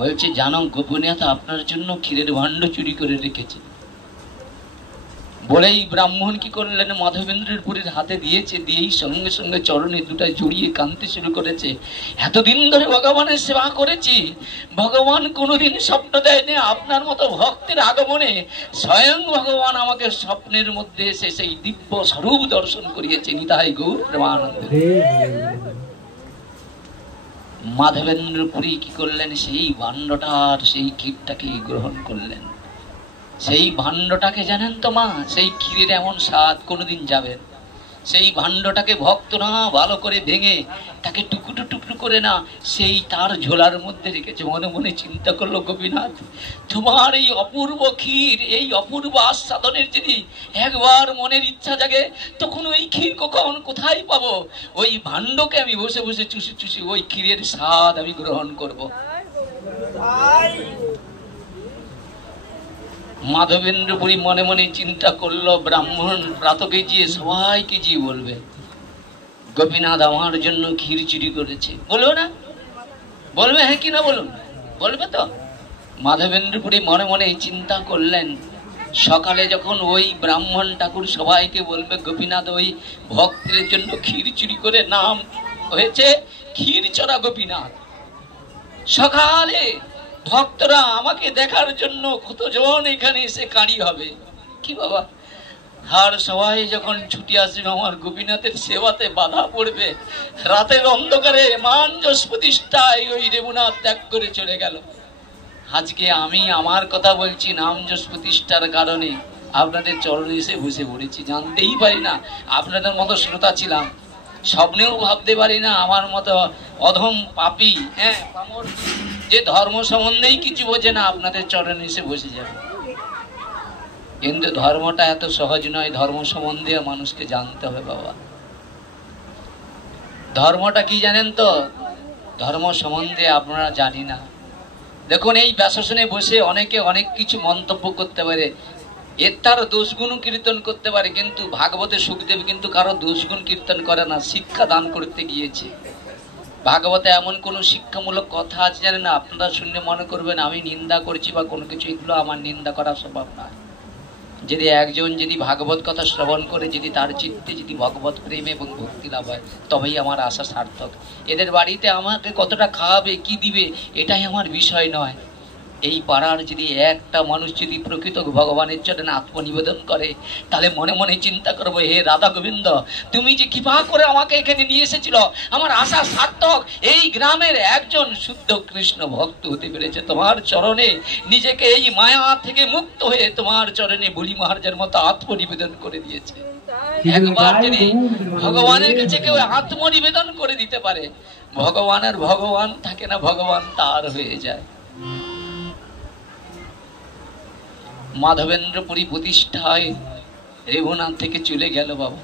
বলছে, জানো গোপনীয়তা আপনার জন্য ক্ষীরের ভাণ্ড চুরি করে রেখেছে। বলেই ব্রাহ্মণ কি করলেন, মাধবেন্দ্রের পুরীর হাতে দিয়েছে, দিয়েই সঙ্গে সঙ্গে চরণে দুটা জড়িয়ে কাঁদতে শুরু করেছে। এতদিন ধরে ভগবানের সেবা করেছি, ভগবান কোনোদিন স্বপ্ন দেয়নি আপনার মতো ভক্তের আগমনে স্বয়ং ভগবান আমাকে স্বপ্নের মধ্যে এসে সেই দিব্য স্বরূপ দর্শন করিয়েছে। নিতাই গৌর প্রেমানন্দে। মাধবেন্দ্র পুরী কি করলেন, সেই ভাণ্ডটার সেই ক্ষীরটাকে গ্রহণ করলেন। সেই ভাণ্ডটাকে জানেন তো মা, সেই ক্ষীরের এমন স্বাদ কোনোদিন যাবেন। সেই ভাণ্ডটাকে ভক্তরা ভালো করে ভেঙে তাকে টুকরো টুকরো করে না সেই তার ঝোলার মধ্যে রেখেছে। মনে মনে চিন্তা করলো, গোপীনাথ তোমার এই অপূর্ব ক্ষীর, এই অপূর্ব আস্বাদনের যদি একবার মনের ইচ্ছা জাগে, তখন ওই ক্ষীর কখন কোথায় পাবো? ওই ভাণ্ডকে আমি বসে বসে চুষি চুষি ওই ক্ষীরের স্বাদ আমি গ্রহণ করব। মাধবেন্দ্র পুরী মনে মনে চিন্তা করলো, ব্রাহ্মণ প্রাতকে গিয়ে সবাইকে গিয়ে বলবে গোপীনাথ আমার জন্য ক্ষীর চুরি করেছে। বলবো না? বলবে হ্যাঁ কি না বলুন? বলবে তো? মাধবেন্দ্র পুরী মনে মনে চিন্তা করলেন, সকালে যখন ওই ব্রাহ্মণ ঠাকুর সবাইকে বলবে গোপীনাথ ওই ভক্তের জন্য ক্ষীর চুরি করে নাম হয়েছে ক্ষীর চড়া গোপীনাথ, সকালে ভক্তরা আমাকে দেখার জন্য কতজন এখানে এসে কাঁড়ি হবে। কি বাবা, আর সবাই যখন ছুটি আসবে আমার গোপীনাথের সেবাতে বাধা পড়বে। রাতের অন্ধকারে মান যশ প্রতিষ্ঠায় ওই রেবুনাথ ত্যাগ করে চলে গেল। আজকে আমি আমার কথা বলছি, নাম যশ প্রতিষ্ঠার কারণে আপনাদের চরণে এসে বসে পড়েছি। জানতেই পারি না আপনাদের মতো শ্রোতা ছিলাম, স্বপ্নেও ভাবতে পারি না আমার মতো অধম পাপী, যে ধর্ম সম্বন্ধেই কিছু বোঝে না, আপনাদের চরণে এসে বসে যাবে। কিন্তু ধর্মটা এত সহজ নয়, ধর্ম সম্বন্ধে মানুষকে জানতে হবে বাবা। ধর্মটা কি জানেন তো? ধর্ম সম্বন্ধে আপনারা জানি না। দেখুন এই ব্যাসনে বসে অনেকে অনেক কিছু মন্তব্য করতে পারে, এর তার দোষগুণ কীর্তন করতে পারে, কিন্তু ভাগবতে সুখদেব কিন্তু কারো দোষগুণ কীর্তন করে না, শিক্ষা দান করতে গিয়েছে। ভাগবতে এমন কোন শিক্ষামূলক কথা আছে জানেন না, আপনারা শুনলে মনে করবেন আমি নিন্দা করছি বা কোনো কিছু, এগুলো আমার নিন্দা করা স্বভাব নয়। যদি একজন যদি ভাগবত কথা শ্রবণ করে যদি তার চিত্তে যদি ভগবত প্রেম এবং ভক্তি লাভ হয়, তবেই আমার আশা সার্থক। এদের বাড়িতে আমাকে কতটা খাওয়াবে, কি দিবে, এটাই আমার বিষয় নয়। এই পাড়ার যদি একটা মানুষ যদি প্রকৃত ভগবানের চরণে আত্মনিবেদন করে, তাহলে মনে মনে চিন্তা করবো, হে রাধা গোবিন্দ, তুমি যে কৃপা করে আমাকে এখানে নিয়ে এসেছিল, আমার আশা সার্থক। এই গ্রামের একজন শুদ্ধ কৃষ্ণ ভক্ত হতে পেরেছে তোমার চরণে, নিজেকে এই মায়া থেকে মুক্ত হয়ে তোমার চরণে বলি মহারাজের মতো আত্মনিবেদন করে দিয়েছে। একবার যদি ভগবানের কাছে কেউ আত্মনিবেদন করে দিতে পারে, ভগবানের ভগবান থাকে না, ভগবান তার হয়ে যায়। মাধবেন্দ্রপুরী প্রতিষ্ঠায় রেঘুনাথ থেকে চলে গেল বাবা।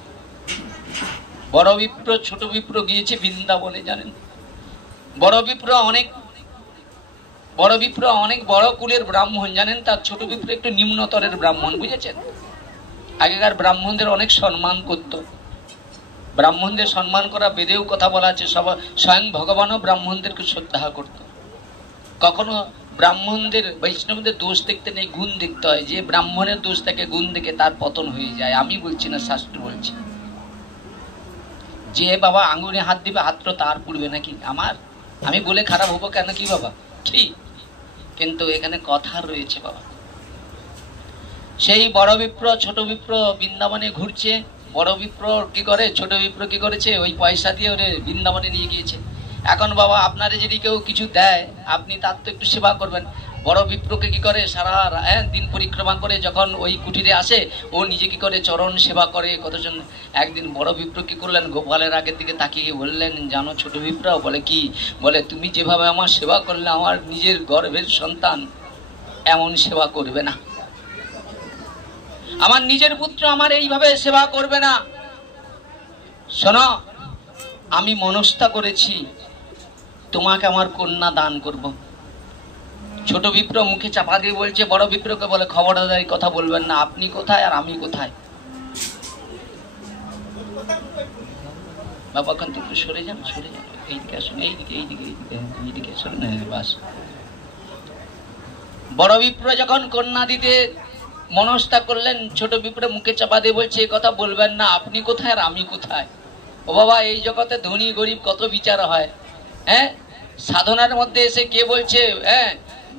বড় বিপ্র ছোট বিপ্র গিয়েছে বৃন্দাবনে, জানেন। বড় বিপ্র অনেক বড় কুলের ব্রাহ্মণ, জানেন। তার ছোট বিপ্র একটু নিম্নতরের ব্রাহ্মণ, বুঝেছেন। আগেকার ব্রাহ্মণদের অনেক সম্মান করত। ব্রাহ্মণদের সম্মান করা বেদেও কথা বলা আছে, স্বয়ং ভগবানও ব্রাহ্মণদেরকে শ্রদ্ধা করত। কখনো ব্রাহ্মণদের বৈষ্ণবদের দোষ দেখতে নেই, গুণ দেখতে হয়। যে ব্রাহ্মণের দোষ থাকে, গুণ দেখে তার পতন হয়ে যায়। আমি বলছি না, শাস্ত্র বলছি। যে বাবা আঙুলে হাত দিবে, হাতটা তার পুড়বে নাকি আমার? আমি বলে খারাপ হবো কেন? কি বাবা, ঠিক। কিন্তু এখানে কথা রয়েছে বাবা। সেই বড় বিপ্র ছোট বিপ্র বৃন্দাবনে ঘুরছে। বড় বিপ্র কি করে, ছোট বিপ্র কি করেছে, ওই পয়সা দিয়ে ওরে বৃন্দাবনে নিয়ে গিয়েছে। এখন বাবা আপনারে যদি কেউ কিছু দেয়, আপনি তার তো একটু সেবা করবেন। বড় বিপ্রকে কি করে, সারা দিন পরিক্রমা করে যখন ওই কুটিরে আসে, ও নিজে কি করে চরণ সেবা করে কতজন। একদিন বড় বিপ্র কি করলেন, গোপালের আগের দিকে তাকিয়ে বললেন, জানো ছোট বিপ্র, বলে কি, বলে তুমি যেভাবে আমার সেবা করলে, আমার নিজের গর্ভের সন্তান এমন সেবা করবে না। আমার নিজের পুত্র আমার এইভাবে সেবা করবে না। শোনো, আমি মনস্থা করেছি তোমাকে আমার কন্যা দান করব। ছোট বিপ্র মুখে চাপা দিয়ে বলছে, বড় বিপ্রকে বলে, খবরদারি কথা বলবেন না, আপনি কোথায় আর আমি কোথায়। বাবা কিন্তু একটু সরে যান, সরে যান, এইদিকে আসুন, এইদিকে এইদিকে এইদিকে এইদিকে সরে না, বাস। বড় বিপ্র যখন কন্যা দিতে মনস্থা করলেন, ছোট বিপ্র মুখে চাপা দিয়ে বলছে, এ কথা বলবেন না, আপনি কোথায় আর আমি কোথায়। ও বাবা, এই জগতে ধনী গরিব কত বিচার হয়। হ্যাঁ, সাধনার মধ্যে এসে কে বলছে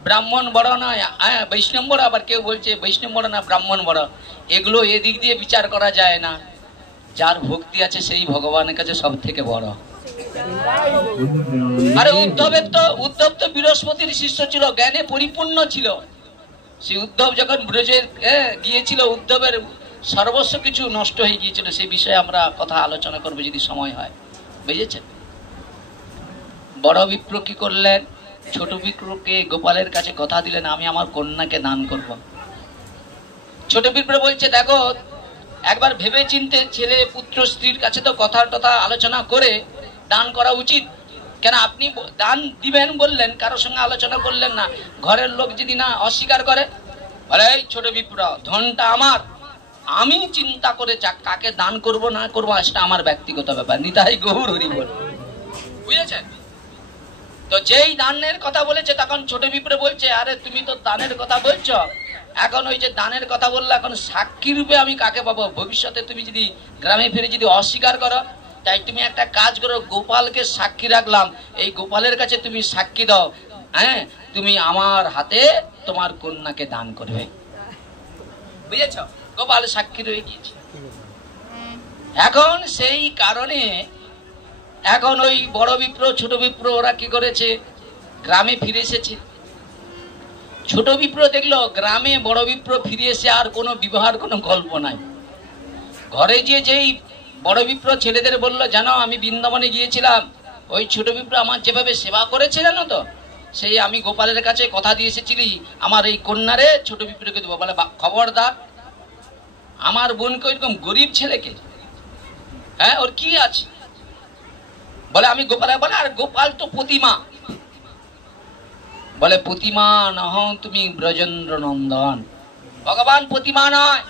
ব্রাহ্মণ বড় নয়, বৈষ্ণব বড়, আবার কেউ বলছে বৈষ্ণব বড় না ব্রাহ্মণ বড়। এগুলো এদিক দিয়ে বিচার করা যায় না। যার ভক্তি আছে সেই ভগবানের কাছে সব থেকে বড়। আরে উদ্ধব তো বৃহস্পতির শিষ্য ছিল, জ্ঞানে পরিপূর্ণ ছিল। সেই উদ্ধব যখন ব্রজের গিয়েছিল, উদ্ধবের সর্বস্ব কিছু নষ্ট হয়ে গিয়েছিল। সেই বিষয়ে আমরা কথা আলোচনা করবো যদি সময় হয়, বুঝেছেন। বড় বিপ্র কি করলেন, ছোট বিপ্রকে গোপালের কাছে কথা দিলেন, আমি আমার কন্যাকে দান করব। ছোট বিপ্র বলছে, দেখো একবার ভেবে চিনতে ছেলে পুত্র স্ত্রীর কাছে তো কথা টথা আলোচনা করে দান করা উচিত। কেন আপনি দান দিবেন বললেন, কারোর সঙ্গে আলোচনা করলেন না। ঘরের লোক যদি না অস্বীকার করে, বলে এই ছোট বিপ্র, ধনটা আমার, আমি চিন্তা করে কাকে দান করব না করবো, সেটা আমার ব্যক্তিগত ব্যাপার। নিতাই গৌর হরি বল, বুঝেছেন তো। যেই দানের কথা বলেছে, তখন ছোট বিপ্র বলছে, আরে তুমি তো দানের কথা বলছো, এখন ওই যে দানের কথা বললে, এখন সাক্ষী রূপে আমি কাকে পাবো? ভবিষ্যতে তুমি যদি গ্রামে ফিরে যদি অস্বীকার করো, তাই তুমি একটা কাজ করো, গোপালকে সাক্ষী রাখলাম, এই গোপালের কাছে তুমি সাক্ষী দাও, হ্যাঁ, তুমি আমার হাতে তোমার কন্যাকে দান করবে। বুঝেছ? গোপাল সাক্ষী রয়ে গিয়েছে। এখন সেই কারণে এখন ওই বড় বিপ্র ছোট বিপ্র ওরা কি করেছে, গ্রামে ফিরে এসেছে। ছোট বিপ্র দেখলো গ্রামে বড় বিপ্র ফিরে এসে আর কোনো বিবাহের কোনো গল্প নাই। ঘরে যেই বড় বিপ্র ছেলেদের বললো, জানো আমি বৃন্দাবনে গিয়েছিলাম, ওই ছোট বিপ্র আমার যেভাবে সেবা করেছে জানো তো, সেই আমি গোপালের কাছে কথা দিয়ে এসেছিলি আমার এই কন্যারে ছোট বিপ্রকে দেবো। বলে খবরদার, আমার বোনকে ওইরকম গরিব ছেলেকে, হ্যাঁ ওর কি আছে? বলে আমি গোপালে, বলে আর গোপাল তো প্রতিমা। বলে প্রতিমা নহ তুমি ব্রজেন্দ্র নন্দন, ভগবান প্রতিমা নয়।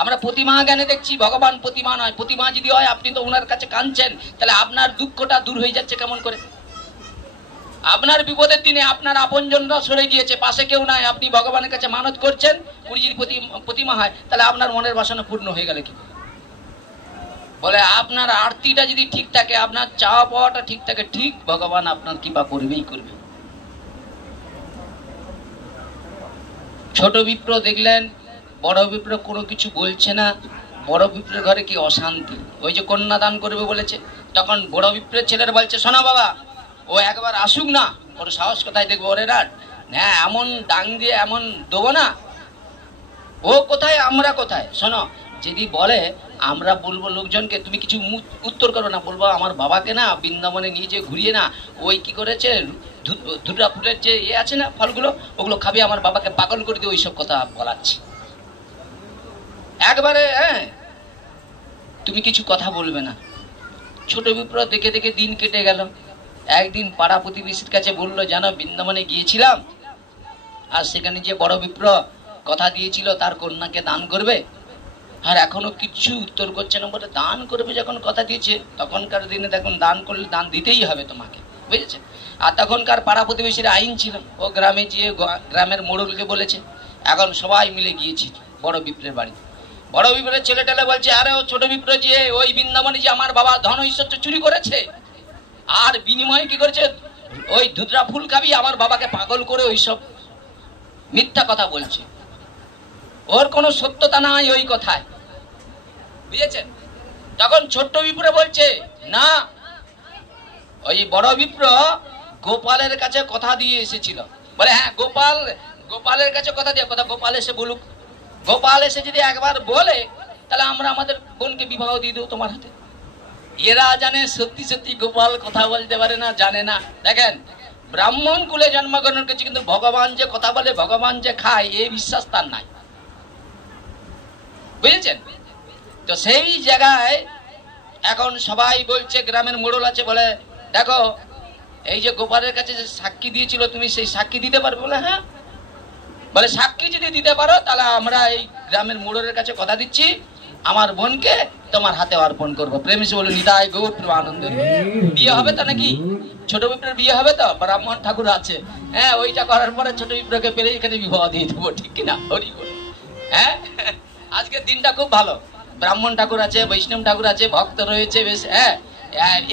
আমরা প্রতিমা জ্ঞানে দেখছি, ভগবান প্রতিমা নয়। প্রতিমা যদি হয়, আপনি তো ওনার কাছে কাঁদছেন, তাহলে আপনার দুঃখটা দূর হয়ে যাচ্ছে কেমন করে? আপনার বিপদের দিনে আপনার আপনজনরা সরে গিয়েছে, পাশে কেউ নাই, আপনি ভগবানের কাছে মানত করছেন, উনি যদি প্রতিমা হয়, তাহলে আপনার মনের বাসনা পূর্ণ হয়ে গেলে কি বলে? আপনার আরতিটা যদি ঠিক থাকে, আপনার চাওয়া পাওয়াটা ঠিক থাকে, ঠিক ভগবান আপনার কৃপা করবেই করবে। ছোট বিপ্র দেখলেন, বড় বিপ্র কোনো কিছু বলছে না। বড় বিপ্রের ঘরে কি অশান্তি। ওই যে কন্যা দান করবে বলেছে, তখন বড় বিপ্রের ছেলেরা বলছে, শোনো বাবা, ও একবার আসুক না, ওর সাহস কোথায় দেখবো, ওরে রাট হ্যাঁ এমন ডাং দিয়ে এমন দেবো না। ও কোথায় আমরা কোথায়? শোনো, যদি বলে আমরা বলবো লোকজনকে, তুমি কিছু উত্তর করো না, বলবো আমার বাবাকে না বৃন্দাবনে নিয়ে যে ঘুরিয়ে না, ওই কি করেছে, ধুতরা ফুলের যে ইয়ে আছে না ফলগুলো, ওগুলো খাবে, আমার বাবাকে পাগল করে দিয়ে ওইসব কথা বলাচ্ছি একবারে। হ্যাঁ, তুমি কিছু কথা বলবে না। ছোট বিপ্র দেখে দেখে দিন কেটে গেল। একদিন পাড়া প্রতিবেশীর কাছে বললো, জানো বৃন্দাবনে গিয়েছিলাম, আর সেখানে যে বড় বিপ্র কথা দিয়েছিল তার কন্যাকে দান করবে, আর এখনো কিছু উত্তর করছে না। বলে দান করবে যখন কথা দিয়েছে, তখনকার দিনে দেখুন দান করলে দান দিতেই হবে তোমাকে, বুঝেছে? আর তখনকার পাড়া প্রতিবেশীর আইন ছিল, ও গ্রামে গিয়ে গ্রামের মোড়লকে বলেছে। এখন সবাই মিলে গিয়েছি বড় বিপ্রের বাড়ি। বড় বিপ্রের ছেলে টেলে বলছে, আরে ও ছোট বিপ্র যে ওই বৃন্দাবনে যে আমার বাবা ধন ঐশ্বর্য চুরি করেছে, আর বিনিময়ে কি করেছে, ওই ধুতরা ফুল খাবি, আমার বাবাকে পাগল করে ওইসব মিথ্যা কথা বলছে। ওর কোনো সত্যতা নাই ওই কথায়, বুঝেছেন? তখন ছোট্ট বিপ্র বলছে, না, ওই বড় বিপ্র গোপালের কাছে কথা দিয়ে এসেছিল। বলে হ্যাঁ, গোপালের কাছে কথা দিয়ে, কথা গোপাল এসে বলুক। গোপাল এসে যদি একবার বলে, তাহলে আমরা আমাদের বোনকে বিবাহ দিয়ে দেবো তোমার হাতে। এরা জানে সত্যি সত্যি গোপাল কথা বলতে পারে না, জানে না। দেখেন, ব্রাহ্মণ কুলে জন্মগ্রহণ করেছে, কিন্তু ভগবান যে কথা বলে, ভগবান যে খায়, এই বিশ্বাস তার নাই, বুঝেছেন? তো সেই জায়গায় এখন সবাই বলছে, গ্রামের মোড়ল আছে, বলে দেখো এই যে গোপালের কাছে যে সাক্ষী দিয়েছিল, তুমি সেই সাক্ষী দিতে পারবে? বলে হ্যাঁ। বলে সাক্ষী যদি দিতে পারো, তাহলে আমরা এই গ্রামের মোড়লের কাছে কথা দিচ্ছি, আমার বোনকে তোমার হাতে অর্পণ করবো। প্রেমিস বলে নিতাই গৌর আনন্দ। বিয়ে হবে তো নাকি? ছোট বিপ্রের বিয়ে হবে তো? ব্রাহ্মণ ঠাকুর আছে, হ্যাঁ, ওইটা করার পরে ছোট বিপ্রকে পেলে এখানে বিবাহ দিয়ে দেবো, ঠিক কিনা? হরি বল। হ্যাঁ, আজকের দিনটা খুব ভালো। ব্রাহ্মণ ঠাকুর আছে, বৈষ্ণব ঠাকুর আছে, ভক্ত রয়েছে বেশ। হ্যাঁ,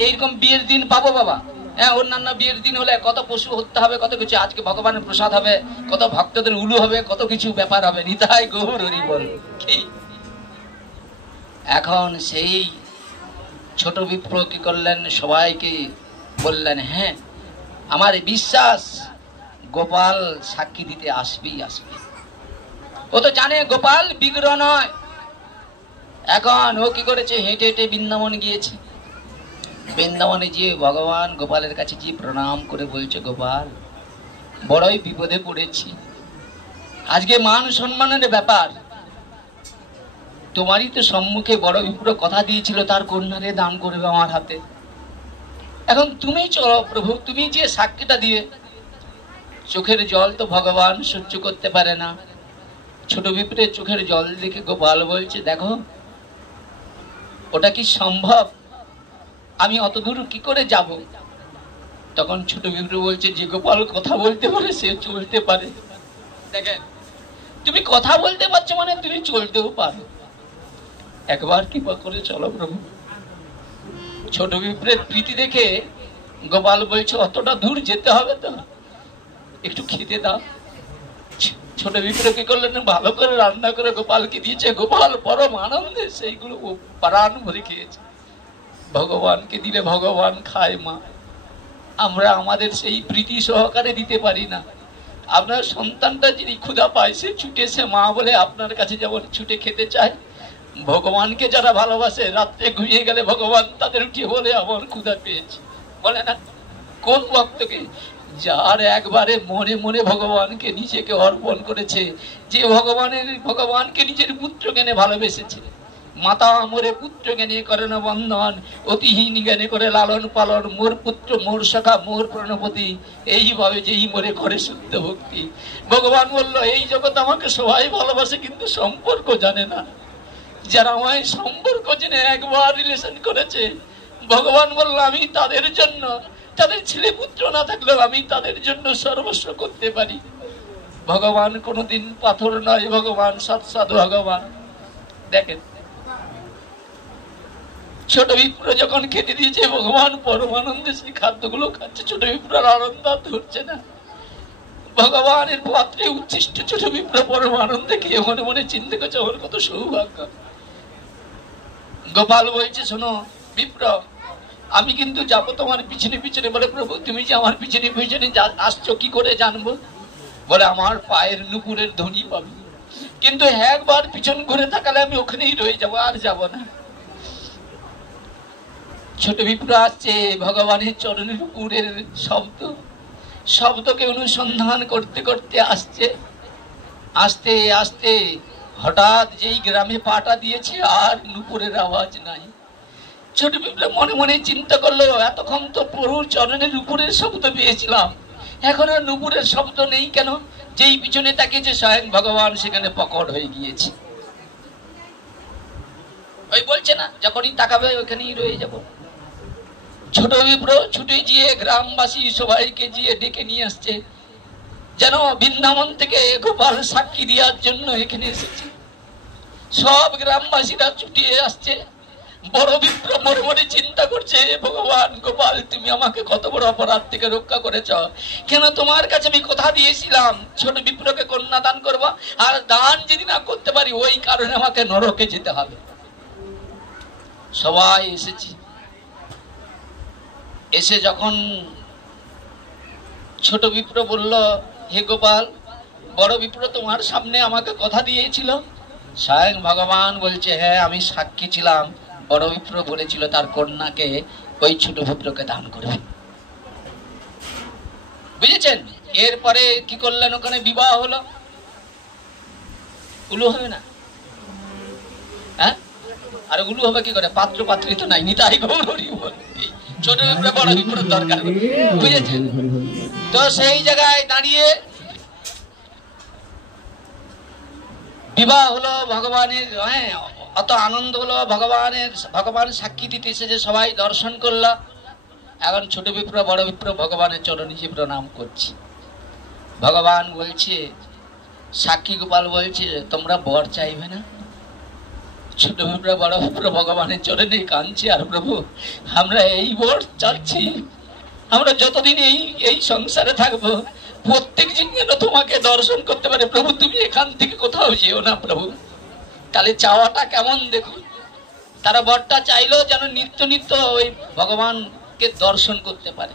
এইরকম বিয়ের দিন পাবো বাবা। হ্যাঁ, অন্যান্য বিয়ের দিন হলে কত পশু হত্যা হবে, কত কিছু। আজকে ভগবানের প্রসাদ হবে, কত ভক্তদের উলু হবে, কত কিছু ব্যাপার হবে। নিতাই গৌর হরি বল। কি এখন সেই ছোট বিপ্র কি করলেন, সবাইকে বললেন, হ্যাঁ আমার বিশ্বাস গোপাল সাক্ষী দিতে আসবেই আসবে। ও তো জানে গোপাল বিগ্রহ নয়। এখন ও কি করেছে, হেঁটে হেঁটে বৃন্দাবন গিয়েছে। বৃন্দাবনে গিয়ে ভগবান গোপালের কাছে গিয়ে প্রণাম করে বলছে, গোপাল বড়ই বিপদে পড়েছি, আজকে মান সম্মানের ব্যাপার, তোমারই তো সম্মুখে বড় বিপ্র কথা দিয়েছিল তার কন্যারে দান করবে আমার হাতে। এখন তুমি চলো প্রভু, তুমি যে সাক্ষীটা দিয়ে। চোখের জল তো ভগবান সহ্য করতে পারে না। ছোট বিপ্রের চোখের জল দেখে গোপাল বলছে, দেখো ওটা কি সম্ভব, আমি অত দূর কি করে যাব? তখন ছোট বিপ্র বলছে, যে গোপাল কথা বলতে পারে সে চলতে পারে। দেখেন, তুমি কথা বলতে পারছো মানে তুমি চলতেও পারো, একবার কৃপা করে চলো প্রভু। ছোট বিপ্রের প্রীতি দেখে গোপাল বলছে, অতটা দূর যেতে হবে তো, একটু খেতে দাও। ছোট বিপ্র কি করলেন, ভালো করে রান্না করে গোপালকে দিয়েছে। গোপাল পরম আনন্দে সেইগুলো প্রাণ ভরে খেয়েছে। ভগবানকে দিলে ভগবান খায় মা, আমরা আমাদের সেই প্রীতি সহকারে দিতে পারি না। আপনার সন্তানটা যদি ক্ষুধা পায়, সে ছুটে সে মা বলে আপনার কাছে যেমন ছুটে খেতে চায়, ভগবানকে যারা ভালোবাসে রাত্রে ঘুমিয়ে গেলে ভগবান তাদের উঠিয়ে বলে আমার ক্ষুধা পেয়েছে, বলে না? কোন ভক্তকে? যার একবারে মনে মনে ভগবানকে নিজেকে অর্পণ করেছে, যে ভগবানকে নিজের পুত্র জ্ঞানে ভালোবেসেছে, মাতা মোরে পুত্র জ্ঞানী করে না বন্ধন, অতিহীন জ্ঞানী করে লালন পালন, মোর পুত্র মোর সখা মোর প্রাণপতি, এইভাবে যেই মোরে করে শুদ্ধ ভক্তি। ভগবান বলল এই জগৎ আমাকে সবাই ভালোবাসে কিন্তু সম্পর্ক জানে না। যারা আমায় সম্পর্ক জেনে একবার রিলেশন করেছে, ভগবান বলল আমি তাদের জন্য, তাদের ছেলে পুত্র না থাকলেও আমি তাদের জন্য সর্বস্ব করতে পারি। ভগবান কোনোদিন পাথর নয়, ভগবান সাক্ষাৎ ভগবান। দেখেন ছোট বিপ্র যখন খেতে দিয়েছে, ভগবান পরমানন্দে সেই খাদ্যগুলো খাচ্ছে, ছোট বিপ্রার আনন্দ ধরছে না। ভগবানের পাত্রে উচ্ছিষ্ট ছোট বিপ্র পরমানন্দে খেয়ে মনে মনে চিন্তা করছে আমার কত সৌভাগ্য। গোপাল বলছে শোনো বিপ্র, আমি কিন্তু যাবো তোমার পিছনে পিছনে। বলে প্রভু তুমি যে আমার পিছনে পিছনে আসছো কি করে জানবো? বলে আমার পায়ের নুপুরের ধ্বনি পাবি, কিন্তু একবার পিছন ঘুরে তাকালে আমি ওখানেই রয়ে যাবো, আর যাব না। ছোট বিপ্র আসছে, ভগবানের চরণের নুপুরের শব্দকে অনুসন্ধান করতে করতে আসছে। আস্তে আস্তে হঠাৎ যেই গ্রামে পাটা দিয়েছে আর নুপুরের আওয়াজ নাই। ছোট বিপ্লব মনে মনে চিন্তা করলো এতক্ষণ তো প্রভুর চরণের নুপুরের শব্দ পেয়েছিলাম, এখন আর নুপুরের শব্দ নেই কেন? যেই পিছনে তাকিয়েছে স্বয়ং ভগবান সেখানে প্রকট হয়ে গিয়েছে। ওই বলছে না যখনই তাকাবে ওখানেই রয়ে যাব। ছোট বিপ্র ছুটে গিয়ে গ্রামবাসী সবাইকে গিয়ে ডেকে নিয়ে আসছে, যেন বৃন্দাবন থেকে গোপাল সাক্ষী দেওয়ার জন্য এখানে এসেছে। সব গ্রামবাসীরা ছুটিয়ে আসছে। বড় বিপ্র মনে মনে চিন্তা করছে, ভগবান গোপাল তুমি আমাকে কত বড় অপরাধ থেকে রক্ষা করেছ, কেন তোমার কাছে আমি কথা দিয়েছিলাম ছোট বিপ্রকে কন্যা দান করবো, আর দান যদি না করতে পারি ওই কারণে আমাকে নরকে যেতে হবে। সবাই এসেছি, এসে যখন ছোট বিপ্র বলল হে গোপাল, বড় বিপ্র তোমার সামনে আমাকে কথা দিয়েছিল। স্বয়ং ভগবান বলছে হ্যাঁ আমি সাক্ষী ছিলাম, বড় বিপ্র বলেছিল তার কন্যাকে ওই ছোট বিপ্রকে দান করবে। বুঝেছেন? এরপরে কি করলেন? ওখানে বিবাহ হলো। উলু হবে না? হ্যাঁ, আর উলু হবে কি করে? পাত্র পাত্রী তো নাই, নিতাই গৌরী বল। ছোট বিপ্র বড় বিপ্র দরকার, বুঝেছেন তো? সেই জায়গায় দাঁড়িয়ে বিবাহ হলো ভগবানের, হ্যাঁ অত আনন্দ হলো। ভগবান সাক্ষী দিতে এসেছে, সবাই দর্শন করলো। এখন ছোট বিপ্র বড় বিপ্র ভগবানের চরণে যে প্রণাম করছে। ভগবান বলছে, সাক্ষী গোপাল বলছে তোমরা বর চাইবে না? ছোট বিপ্র বড় বিপ্র ভগবানের চরণে কাঁদছে, আর প্রভু আমরা এই বর চাচ্ছি, আমরা যতদিন এই সংসারে থাকবো প্রত্যেক দিন যেন তোমাকে দর্শন করতে পারে। প্রভু তুমি এখান থেকে কোথাও যেও না প্রভু। তাহলে চাওয়াটা কেমন দেখুন। তারা বরটা চাইলো যেন নিত্য নিত্য ওই ভগবানকে দর্শন করতে পারে।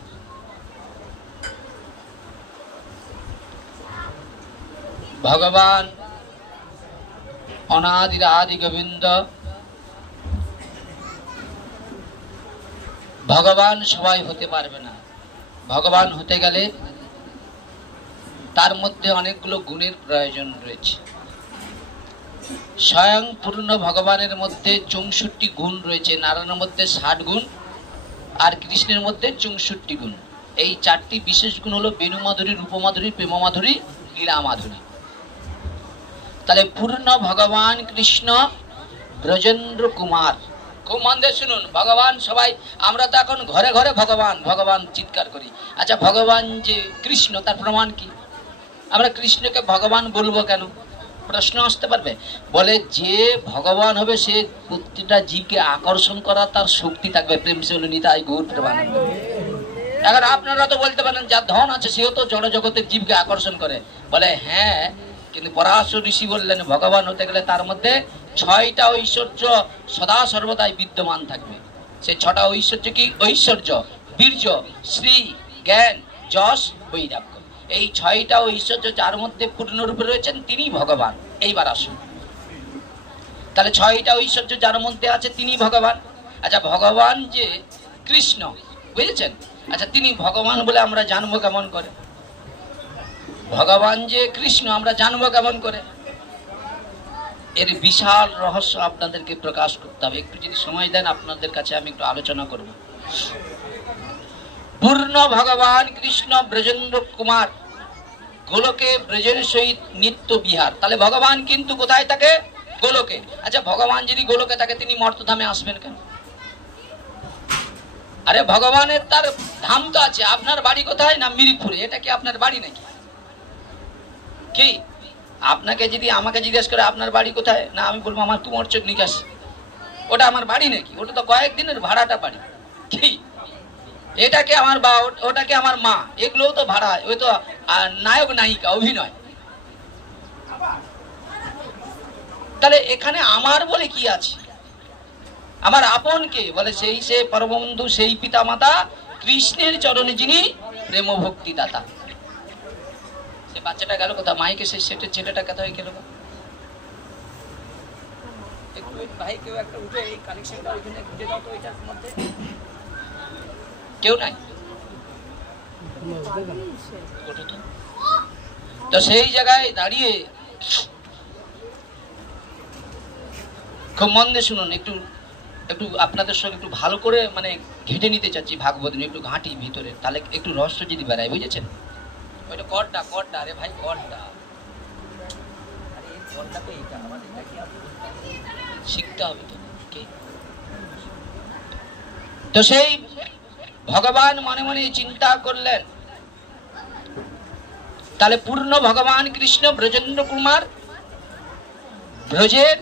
ভগবান অনাদির আদি গোবিন্দ, ভগবান সবাই হতে পারবে না। ভগবান হতে গেলে তার মধ্যে অনেকগুলো গুণের প্রয়োজন রয়েছে। স্বয়ং পূর্ণ ভগবানের মধ্যে 64 গুণ রয়েছে, নারায়ণের মধ্যে 60 গুণ, আর কৃষ্ণের মধ্যে 64 গুণ। এই 4টি বিশেষ গুণ হলো বেণু মাধুরী, রূপ মাধুরী, প্রেম মাধুরী, লীলা মাধুরী। তাহলে পূর্ণ ভগবান কৃষ্ণ ব্রজেন্দ্র কুমার। খুব মন দিয়ে শুনুন, ভগবান সবাই আমরা তো এখন ঘরে ঘরে ভগবান ভগবান চিৎকার করি। আচ্ছা ভগবান যে কৃষ্ণ তার প্রমাণ কি? আমরা কৃষ্ণকে ভগবান বলবো কেন? প্রশ্ন আসতে পারবে। বলে যে ভগবান হবে সে প্রতিটা জীবকে আকর্ষণ করা তার শক্তি থাকবে। প্রেম সে হলো নিতাই গৌর প্রেমানন্দ। এখন আপনারা তো বলতে পারেন যার ধন আছে সেও তো জড় জগতের জীবকে আকর্ষণ করে। বলে হ্যাঁ, কিন্তু পরাশর ঋষি বললেন ভগবান হতে গেলে তার মধ্যে 6টা ঐশ্বর্য সদা সর্বদাই বিদ্যমান থাকবে। সে 6টা ঐশ্বর্য কি? ঐশ্বর্য, বীর্য, শ্রী, জ্ঞান, যশ, বৈরাগ্য। এই 6টা ঐশ্বর্য যার মধ্যে পূর্ণরূপে রয়েছেন তিনি ভগবান। এইবার আসুন, তাহলে 6টা ঐশ্বর্য যার মধ্যে আছে তিনি ভগবান। আচ্ছা ভগবান যে কৃষ্ণ, বুঝেছেন? আচ্ছা তিনি ভগবান বলে আমরা জানবো কেমন করে? ভগবান যে কৃষ্ণ আমরা জানবো কেমন করে? এর বিশাল রহস্য আপনাদেরকে প্রকাশ করতে হবে। একটু যদি সময় দেন আপনাদের কাছে আমি একটু আলোচনা করব। পূর্ণ ভগবান কৃষ্ণ ব্রজেন্দ্র কুমার গোলকে ব্রজের সহিত নিত্য বিহার। তাহলে ভগবান কিন্তু কোথায় থাকে? গোলকে। আচ্ছা, ভগবান যদি গোলকে থাকে তিনি মর্তধামে আসবেন কেন? আরে ভগবানের তার ধাম তো আছে। আপনার বাড়ি কোথায়? না মিরিকপুরে। এটা কি আপনার বাড়ি নাকি? কি আপনাকে যদি আমাকে জিজ্ঞেস করে আপনার বাড়ি কোথায়, না আমি বলবো আমার কুমোরচক নিকাশ। ওটা আমার বাড়ি নাকি? ওটা তো কয়েকদিনের ভাড়াটা বাড়ি। কি এটাকে আমার বা ওটাকে আমার মা, এগুলোও তো ভাড়া। ওই তো নায়ক নায়িকা অভিনয়। তাহলে এখানে আমার বলে কি আছে? আমার আপন কে বলে? সেই সে পরমবন্ধু, সেই পিতা মাতা কৃষ্ণের চরণে যিনি প্রেম ভক্তি দাতা। সে বাচ্চাটা গেল কোথা? মাইকে সে সেটের ছেলেটা কথা হয়ে গেল। ভাই কেউ একটা উঠে এই কানেকশনটা ওইখানে খুঁজে দাও তো, এটার মধ্যে কেউ নাই। তো সেই জায়গায় দাঁড়িয়ে খুব মন দিয়ে শুনুন। একটু একটু আপনাদের সঙ্গে একটু ভালো করে মানে ঘেটে নিতে চাচ্ছি ভাগবত নিয়ে, একটু ঘাঁটি ভিতরে, তাহলে একটু রহস্য যদি বেড়ায়, বুঝেছেন? ওইটা কর্ডটা কর্ডটা, আরে ভাই কর্ডটা, আরে এই কর্ডটা তো এইটা আমাদের শিখতে হবে তো। তো সেই ভগবান মনে মনে চিন্তা করলেন, তাহলে পূর্ণ ভগবান কৃষ্ণ ব্রজেন্দ্র কুমার ব্রজের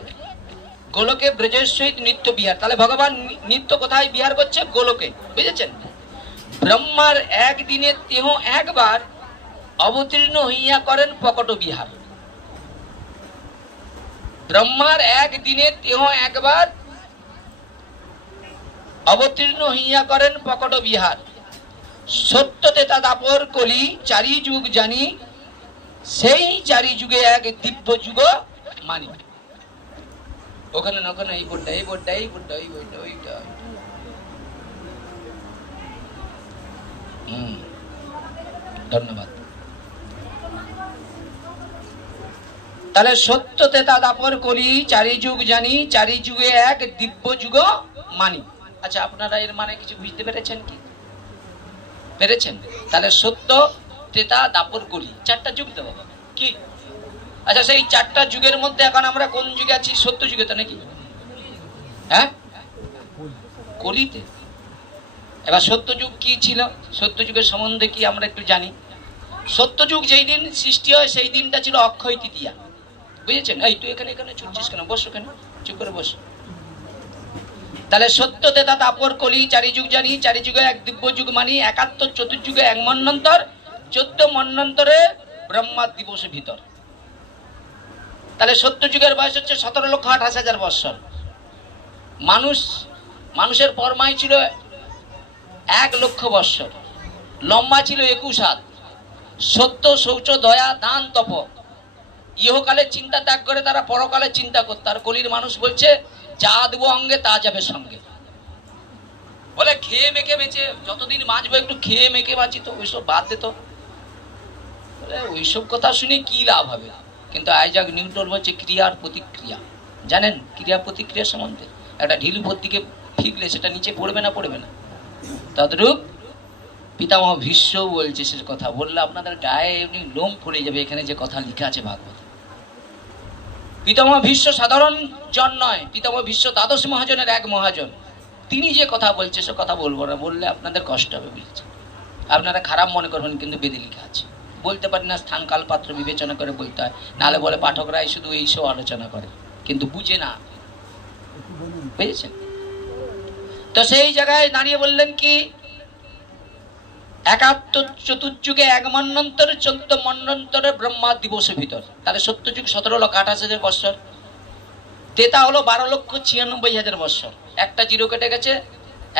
গোলকে ব্রজের সহিত নিত্য বিহার। তাহলে ভগবান নিত্য কোথায় বিহার করছে? গোলকে, বুঝেছেন? ব্রহ্মার একদিনে তেহ একবার অবতীর্ণ হইয়া করেন পকট বিহার। ব্রহ্মার একদিনে তেহ একবার অবতীর্ণ হইয়া করেন পকট বিহার। সত্য তেতা দাপর কলি চারি যুগ জানি, সেই চারি যুগে এক দিব্য যুগ মানি। ওখানে না ওখানে এই বোর্ডটা, এই বোর্ডটা, এই বোর্ডটা, এই বোর্ডটা, ওইটা। ধন্যবাদ। তাহলে সত্য তেতা দাপর কলি চারি যুগ জানি, চারি যুগে এক দিব্য যুগ মানি। আচ্ছা, আপনারা এর মানে কিছু বুঝতে পেরেছেন কি? পেরেছেন? তাহলে সত্য তেতা দাপর কলি চারটা যুগ দেবো কি? আচ্ছা, সেই চারটা যুগের মধ্যে এখন আমরা কোন যুগে আছি? সত্য যুগে তো নাকি? হ্যাঁ, কলিতে। এবার সত্য যুগ কি ছিল? সত্য যুগের সম্বন্ধে কি আমরা একটু জানি। সত্য যুগ যেই দিন সৃষ্টি হয় সেই দিনটা ছিল অক্ষয় তৃতীয়া, বুঝেছেন? এই তুই এখানে এখানে ছুটছিস কেন? বস ওখানে, চুপ করে বস। তাহলে সত্য তেতা দাপর কলি চারি যুগ জানি, চারি যুগে এক দিব্য যুগ মানি, একাত্তর চতুর্যুগে এক মন্বন্তর, 14 মন্বন্তরে ব্রহ্মা দিবস ভিতর। তাহলে সত্য যুগের বয়স হচ্ছে 17,28,000 বৎসর। মানুষের পরমায় ছিল 1 লক্ষ বৎসর, লম্বা ছিল 21 হাত। সত্য শৌচ দয়া দান তপ ইহকালে চিন্তা ত্যাগ করে তারা পরকালে চিন্তা করত। আর কলির মানুষ বলছে যা দেবো অঙ্গে তা যাবে সঙ্গে। বলে খেয়ে মেখে বেঁচে যতদিন বাঁচবো একটু খেয়ে মেখে বাঁচি, তো ওইসব বাদ দিত। বলে ওইসব কথা শুনে কি লাভ হবে? কিন্তু আইজাক নিউটন বলছে ক্রিয়ার প্রতিক্রিয়া। জানেন ক্রিয়া প্রতিক্রিয়া সম্বন্ধে? একটা ঢিল উপর দিকে ফিকলে সেটা নিচে পড়বে না পড়বে না? তদ্রূপ পিতামহ ভীষ্ম বলছে সে কথা, বললে আপনাদের গায়ে এমনি লোম ফুলে যাবে। এখানে যে কথা লেখা আছে ভাগবত, পিতামহ ভীষ্ম সাধারণ জন নয়, পিতামহ ভীষ্ম দ্বাদশ মহাজনের এক মহাজন। তিনি যে কথা বলছে সে কথা বলবো না, বললে আপনাদের কষ্ট হবে, বুঝেছেন? আপনারা খারাপ মনে করবেন, কিন্তু বেদে লেখা আছে। বলতে পারি না, স্থান কাল পাত্র বিবেচনা করে বলতে হয়, নাহলে বলে পাঠকরাই শুধু এইসব আলোচনা করে কিন্তু বুঝে না, বুঝেছেন? তো সেই জায়গায় দাঁড়িয়ে বললেন কি 71 চতুর্যুগে এক মন্বন্তরে 14 মন্বন্তরে ব্রহ্মা দিবসের ভিতর। তাহলে সত্য যুগ 17,28,000 বৎসর, তেতা হলো 12,96,000 বৎসর। একটা জিরো কেটে গেছে,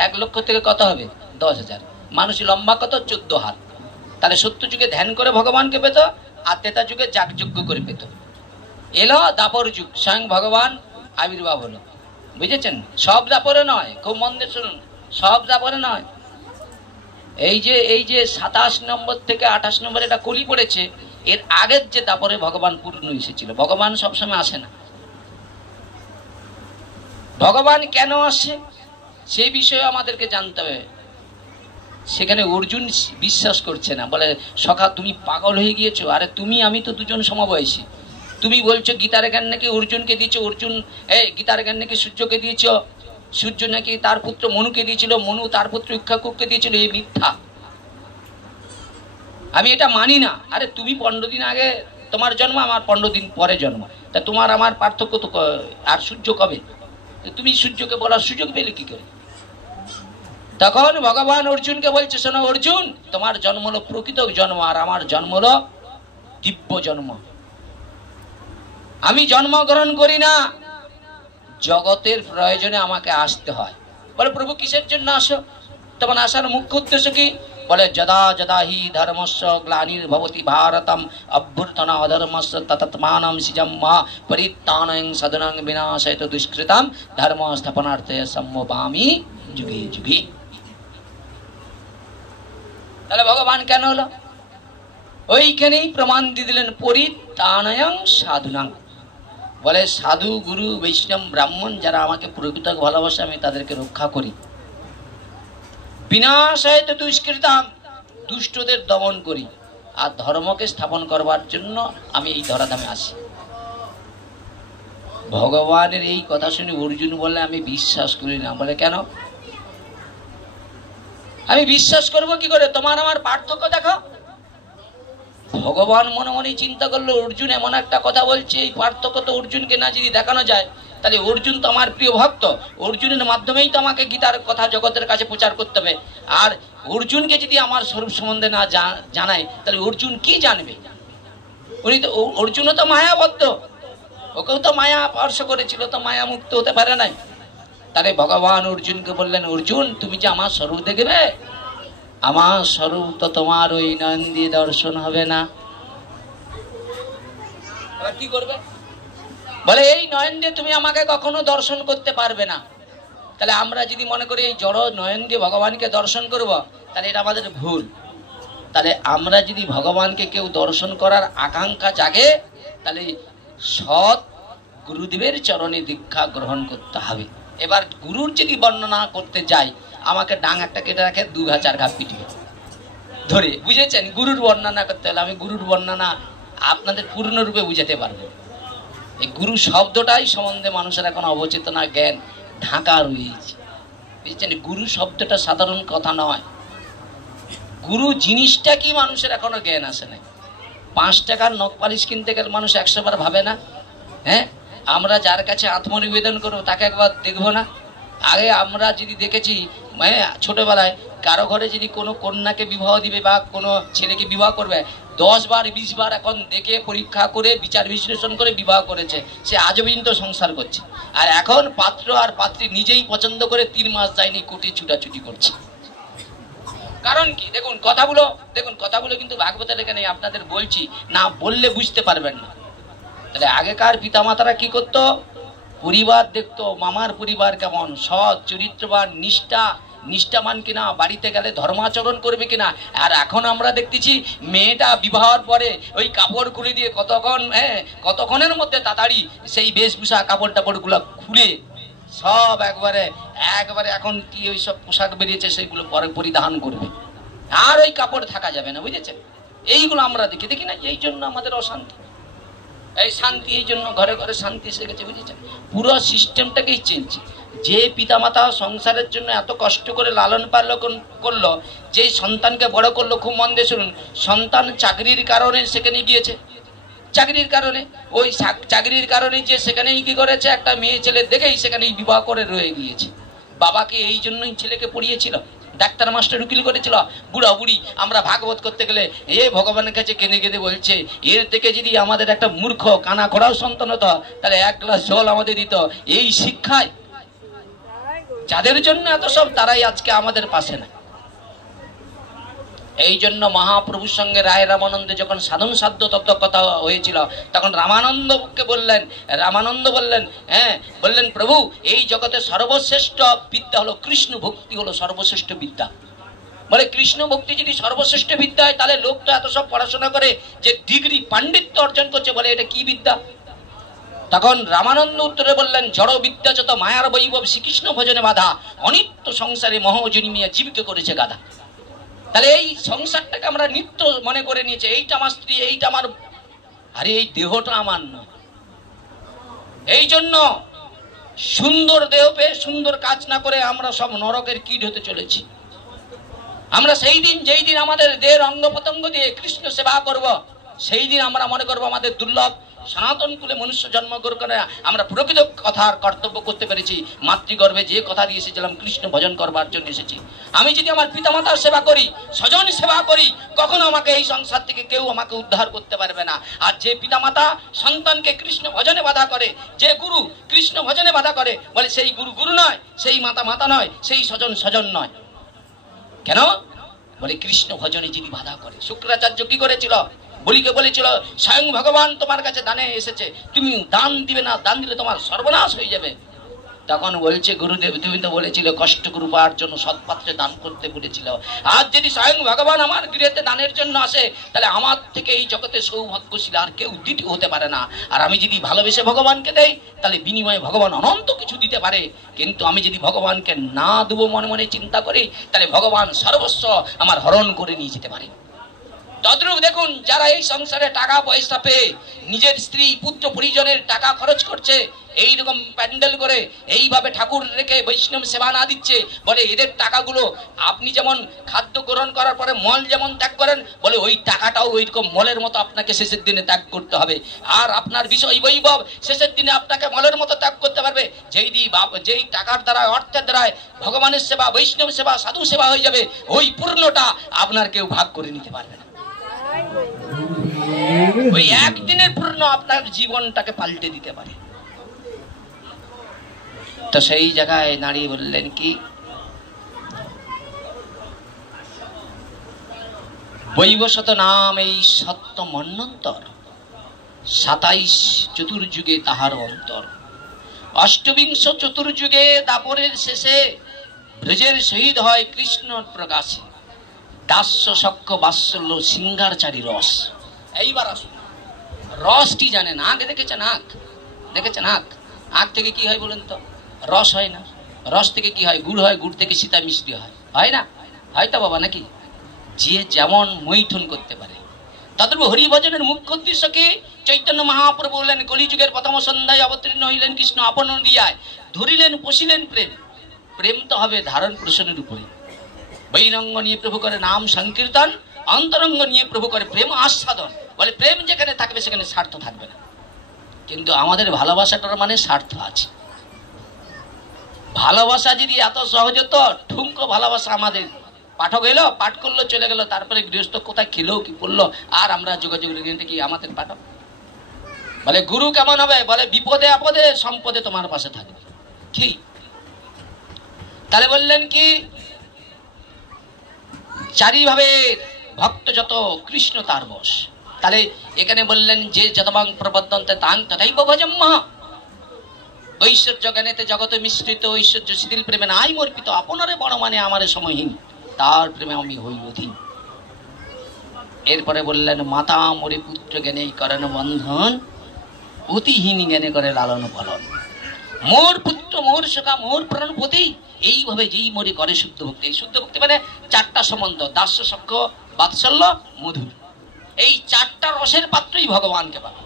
1 লক্ষ থেকে কত হবে? 10,000। মানুষ লম্বা কত? 14 হাত। তাহলে সত্য যুগে ধ্যান করে ভগবানকে পেত, আর তেতা যুগে যাগযজ্ঞ করে পেত। এলো দাপর যুগ, স্বয়ং ভগবান আবির্ভাব হলো, বুঝেছেন? সব দাপরে নয়, খুব মন দিয়ে শুনুন, সব দাপরে নয়। এই যে 27 নম্বর থেকে 28 নম্বর এটা কলি পড়েছে, এর আগের যে দাপরে ভগবান পূর্ণ এসেছিল। ভগবান সবসময় আসে না, ভগবান কেন আসে সেই বিষয়ে আমাদেরকে জানতে হবে। সেখানে অর্জুন বিশ্বাস করছে না, বলে সখা তুমি পাগল হয়ে গিয়েছো, আরে তুমি আমি তো দুজন সমবয়সী, তুমি বলছো গীতার জ্ঞান নাকি অর্জুনকে দিয়েছো, অর্জুন গীতার জ্ঞান নাকি সূর্যকে দিয়েছ, সূর্য নাকি তার পুত্র মনুকে দিয়েছিল, মনু তার পুত্র ইক্ষ্বাকুকে দিয়েছিল, এই মিথ্যা, আমি এটা মানি না। আরে তুমি 15 দিন আগে তোমার জন্ম, আমার 15 দিন পরে জন্ম, তা তোমার আমার পার্থক্য তো, আর সূর্য কবে, তুমি সূর্যকে বলার সুযোগ পেলে কি করে? তখন ভগবান অর্জুনকে বলছে, শোনো অর্জুন, তোমার জন্ম হলো প্রকৃত জন্ম, আর আমার জন্ম হলো দিব্য জন্ম। আমি জন্মগ্রহণ করি না, জগতের প্রয়োজনে আমাকে আসতে হয়। বলে প্রভু কিসের জন্য আসো? তখন আসার মুখ্য উদ্দেশ্য কি? বলে যদা যদা হি ধর্মস্য গ্লানির্ভবতি ভারতম অভ্যুত্থান অধর্মস্য ততত্মানম সিজম্মা পরিত্রাণং সাধনাং বিনাশয়ত দুষ্কৃতাম ধর্ম স্থাপনার্থে সম্মোপামি যুগে যুগে। তাহলে ভগবান কেন হলো? ওইখানেই প্রমাণ দিয়ে দিলেন, পরিত্রাণং সাধুনাং। বলে সাধু গুরু বৈষ্ণব ব্রাহ্মণ যারা আমাকে প্রকৃত ভালোবাসে, আমি তাদেরকে রক্ষা করি। বিনাশায়ত দুষ্কৃতাম, দুষ্টদের দমন করি, আর ধর্মকে স্থাপন করবার জন্য আমি এই ধরাধামে আসি। ভগবানের এই কথা শুনে অর্জুন বলে আমি বিশ্বাস করি না। বলে কেন? আমি বিশ্বাস করব কি করে? তোমার আমার পার্থক্য দেখো। ভগবান মনে মনে চিন্তা করলো, অর্জুন এমন একটা কথা বলছে, এই পার্থক্য তো অর্জুনকে না যদি দেখানো যায়, তাহলে অর্জুন তো আমার প্রিয় ভক্ত, অর্জুনের মাধ্যমেই তো আমাকে গীতার কথা জগতের কাছে প্রচার করতে হবে। আর অর্জুনকে যদি আমার স্বরূপ সম্বন্ধে না জানায়, তাহলে অর্জুন কি জানবে? উনি তো, অর্জুনও তো মায়াবদ্ধ, ওকেও তো মায়া স্পর্শ করেছিল, তো মায়া মুক্ত হতে পারে নাই। তাহলে ভগবান অর্জুনকে বললেন, অর্জুন তুমি যে আমার স্বরূপ দেখবে, আমার স্বরূপ তো তোমার ওই নয়ন দিয়ে দর্শন হবে না। এবার কি করবে? বলে এই নয়ন দিয়ে তুমি আমাকে কখনো দর্শন করতে পারবে না। তাহলে আমরা যদি মনে করি এই জড় নয়ন দিয়ে ভগবানকে দর্শন করব, তাহলে এটা আমাদের ভুল। তাহলে আমরা যদি ভগবানকে কেউ দর্শন করার আকাঙ্ক্ষা জাগে, তাহলে সৎ গুরুদেবের চরণে দীক্ষা গ্রহণ করতে হবে। এবার গুরুর যদি বর্ণনা করতে যাই, আমাকে ডাং একটা কেটে রাখে 2 ঘা পিটিয়ে ধরে, বুঝেছেন? গুরুর বর্ণনা করতে হলে আমি গুরুর বর্ণনা আপনাদের পূর্ণরূপে বুঝাতে পারবো। এই গুরু শব্দটাই সম্বন্ধে মানুষের এখন অবচেতনা জ্ঞান ঢাকা রয়েছে, বুঝেছেন? গুরু শব্দটা সাধারণ কথা নয়। গুরু জিনিসটা কি মানুষের এখনো জ্ঞান আসে নাই। 5 টাকার নখ পালিশ কিনতে গেলে মানুষ 100 বার ভাবে না? হ্যাঁ, আমরা যার কাছে আত্মনিবেদন করবো তাকে একবার দেখবো না? আগে আমরা যদি দেখেছি, ছোটবেলায় কারো ঘরে যদি কোনো কন্যাকে বিবাহ দিবে বা কোনো ছেলেকে বিবাহ করবে, 10 বার 20 বার এখন দেখে পরীক্ষা করে বিচার বিশ্লেষণ করে বিবাহ করেছে, সে আজও পর্যন্ত সংসার করছে। আর এখন পাত্র আর পাত্রী নিজেই পছন্দ করে 3 মাস যায়নি কোর্টে ছুটাছুটি করছে। কারণ কি? দেখুন কথাগুলো কিন্তু ভাগবতের এখানে আপনাদের বলছি, না বললে বুঝতে পারবেন না। তাহলে আগেকার পিতামাতারা কি করতো? পরিবার দেখতো, মামার পরিবার কেমন, সৎ চরিত্রবান, নিষ্ঠাবান কিনা, বাড়িতে গেলে ধর্মাচরণ করবে কিনা। আর এখন আমরা দেখতেছি মেয়েটা বিবাহের পরে ওই কাপড় খুলে দিয়ে কতক্ষণের মধ্যে তাড়াতাড়ি সেই বেশভূষা কাপড় টাপড়গুলো খুলে সব একবারে এখন কি ওই সব পোশাক বেরিয়েছে সেগুলো পরে পরিধান করবে, আর ওই কাপড় থাকা যাবে না, বুঝেছেন? এইগুলো আমরা দেখি না, এই জন্য আমাদের অশান্তি। এই শান্তি, এই জন্য ঘরে ঘরে শান্তি এসে গেছে, বুঝেছেন? পুরো সিস্টেমটাকেই চেঞ্জ। যে পিতামাতা সংসারের জন্য এত কষ্ট করে লালন পালন করলো, যে সন্তানকে বড় করলো, খুব মন দিয়ে শুনুন, সন্তান চাকরির কারণে সেখানে গিয়েছে, চাকরির কারণে ওই চাকরির কারণে যে সেখানেই কি করেছে, একটা মেয়ে ছেলে দেখেই সেখানেই বিবাহ করে রয়ে গিয়েছে। বাবাকে এই জন্যই ছেলেকে পড়িয়েছিল, ডাক্তার মাস্টার উকিল করেছিল। বুড়া বুড়ি আমরা ভাগবত করতে গেলে ভগবানের কাছে কেঁদে কেঁদে বলছে, এর থেকে যদি আমাদের একটা মূর্খ কানা খোড়াও সন্তান হতো, তাহলে 1 গ্লাস জল আমাদের দিত। এই শিক্ষায় যাদের জন্য এত সব, তারাই আজকে আমাদের পাশে না। এই জন্য মহাপ্রভুর সঙ্গে রায় রামানন্দে যখন সাধন সাধ্য তত্ত্ব কথা হয়েছিল, তখন রামানন্দকে বললেন, বললেন প্রভু, এই জগতে সর্বশ্রেষ্ঠ বিদ্যা হলো কৃষ্ণ ভক্তি, হলো সর্বশ্রেষ্ঠ বিদ্যা। বলে কৃষ্ণ ভক্তি যদি সর্বশ্রেষ্ঠ বিদ্যা হয়, তাহলে লোক তো এত সব পড়াশোনা করে যে ডিগ্রি পাণ্ডিত্য অর্জন করছে, বলে এটা কি বিদ্যা? তখন রামানন্দ উত্তরে বললেন, জড় বিদ্যা যত মায়ার বৈভব শ্রীকৃষ্ণ ভজনে বাধা, অনিত্য সংসারে মহ জন্মিয়া জীবকে করেছে গাধা। তাহলে এই সংসারটাকে আমরা নিত্য মনে করে নিয়েছে, এইটা আমার স্ত্রী, এইটা আমার, আরে এই দেহটা আমার নয়। এই জন্য সুন্দর দেহ পেয়ে সুন্দর কাজ না করে আমরা সব নরকের কীট হতে চলেছি। আমরা সেই দিন, যেই দিন আমাদের দেহের অঙ্গ প্রত্যঙ্গ দিয়ে কৃষ্ণ সেবা করব, সেই দিন আমরা মনে করবো আমাদের দুর্লভ সনাতন কুলে মনুষ্য জন্মগ্রহণ করে আমরা প্রকৃত কথার কর্তব্য করতে পেরেছি। মাতৃগর্ভে যে কথা দিয়ে এসেছিলাম কৃষ্ণ ভজন করবার জন্য এসেছি। আমি যদি আমার পিতামাতার সেবা করি, স্বজন সেবা করি, কখনো আমাকে এই সংসার থেকে কেউ আমাকে উদ্ধার করতে পারবে না। আর যে পিতামাতা সন্তানকে কৃষ্ণ ভজনে বাধা করে, যে গুরু কৃষ্ণ ভজনে বাধা করে, বলে সেই গুরু গুরু নয়, সেই মাতা মাতা নয়, সেই স্বজন স্বজন নয়। কেন? বলে কৃষ্ণ ভজনে যদি বাধা করে। শুক্রাচার্য কি করেছিল? বলিকে বলেছিল, স্বয়ং ভগবান তোমার কাছে দানে এসেছে, তুমি দান দিবে না, দান দিলে তোমার সর্বনাশ হয়ে যাবে। তখন বলছে, গুরুদেব তুমি তো বলেছিলে কষ্ট করবার জন্য সৎপাত্রে দান করতে বলেছিল। আজ যদি স্বয়ং ভগবান আমার গৃহেতে দানের জন্য আসে, তাহলে আমার থেকে এই জগতে সৌভাগ্যশীল আর কেউ দ্বিতীয় হতে পারে না। আর আমি যদি ভালোবেসে ভগবানকে দেই, তাহলে বিনিময়ে ভগবান অনন্ত কিছু দিতে পারে। কিন্তু আমি যদি ভগবানকে না দেবো মনে মনে চিন্তা করি, তাহলে ভগবান সর্বস্ব আমার হরণ করে নিয়ে যেতে পারে। তদ্রূপ দেখুন, যারা এই সংসারে টাকা পয়সা পেয়ে নিজের স্ত্রী পুত্র পরিজনের টাকা খরচ করছে, এইরকম প্যান্ডেল করে এইভাবে ঠাকুর রেখে বৈষ্ণব সেবা না দিচ্ছে, বলে এদের টাকাগুলো আপনি যেমন খাদ্য গ্রহণ করার পরে মল যেমন ত্যাগ করেন, বলে ওই টাকাটাও ওইরকম মলের মতো আপনাকে শেষের দিনে ত্যাগ করতে হবে। আর আপনার বিষয় বৈভব শেষের দিনে আপনাকে মলের মতো ত্যাগ করতে পারবে। যেই টাকার দ্বারা, অর্থের দ্বারায় ভগবানের সেবা, বৈষ্ণব সেবা, সাধু সেবা হয়ে যাবে, ওই পূর্ণটা আপনার কেউ ভাগ করে নিতে পারবে না। ওই একদিনের পূর্ণ আপনার জীবনটাকে পাল্টে দিতে পারে। তো সেই জায়গায় দাঁড়িয়ে বললেন কি, বৈবশত নাম এই সত্য মন্বন্তর, 27 চতুর্যুগে তাহার অন্তর। অষ্টবিংশ চতুর্যুগে দাপরের শেষে ব্রজের শহীদ হয় কৃষ্ণ প্রকাশে। দাস্য সখ্য বাৎসল্য সিঙ্গারচারী রস। এইবার আসুন, রসটি জানেন? আখ দেখেছেন? আখ দেখেছেন? আখ থেকে কি হয় বলেন তো? রস হয় না। রস থেকে কি হয়? গুড় হয়। গুড় থেকে সীতা মিষ্টি হয়, হয় না? হয় তো বাবা, নাকি? যে যেমন মৈথুন করতে পারে। তদ্রূপ হরিভজনের মুখ্য উদ্দেশ্য কি? চৈতন্য মহাপ্রভু বললেন, কলিযুগের প্রথম সন্ধ্যায় অবতীর্ণ হইলেন কৃষ্ণ, আপন দিয়ায় ধরিলেন পশিলেন প্রেম। প্রেম তো হবে ধারণ পোষণের উপরে। বৈরঙ্গ নিয়ে প্রভু করে নাম সংকীর্তন, অন্তরঙ্গ নিয়ে প্রভু করে প্রেম আস্বাদন। বলে প্রেম যেখানে থাকবে সেখানে স্বার্থ থাকবে না। কিন্তু আমাদের ভালোবাসাটার মানে স্বার্থ আছে। ভালোবাসা যদি এত সহজ হতো, ঠুমকো ভালোবাসা আমাদের, পাঠক এলো, পাঠ করলো, চলে গেল, তারপরে গৃহস্থ কোথায় খেলো কি পড়লো, আর আমরা যোগাযোগ রেখে কি আমাদের পাঠক। বলে গুরু কেমন হবে? বলে বিপদে আপদে সম্পদে তোমার পাশে থাকবে। ঠিক। তাহলে বললেন কি, চারিভাবে ভক্ত যত কৃষ্ণ তার বশ। তাহলে এখানে বললেন যে যতবাং প্রবদ্ধন্তে তাং তথাইব ভজম মহা। ঐশ্বর্য জ্ঞানেতে জগত মিশ্রিত, ঐশ্বর্য শিথিল প্রেমে নাই মর্পিত, আপনারে বড় মানে আমারে সময়হীন, তার প্রেমে আমি হই অধীন। এরপরে বললেন, মাতা মরে পুত্র জ্ঞানে করেন বন্ধন, অতিহীন জ্ঞানে করে লালন পালন। মোর পুত্র মোর সখা মোর প্রাণপতি, এইভাবে যেই মরে করে শুদ্ধ ভক্তি। এই শুদ্ধ ভক্তি মানে 4টা সম্বন্ধ, দাস্য সখ্য বাৎসল্য মধুর। এই 4টা রসের পাত্রই ভগবানকে পাবে।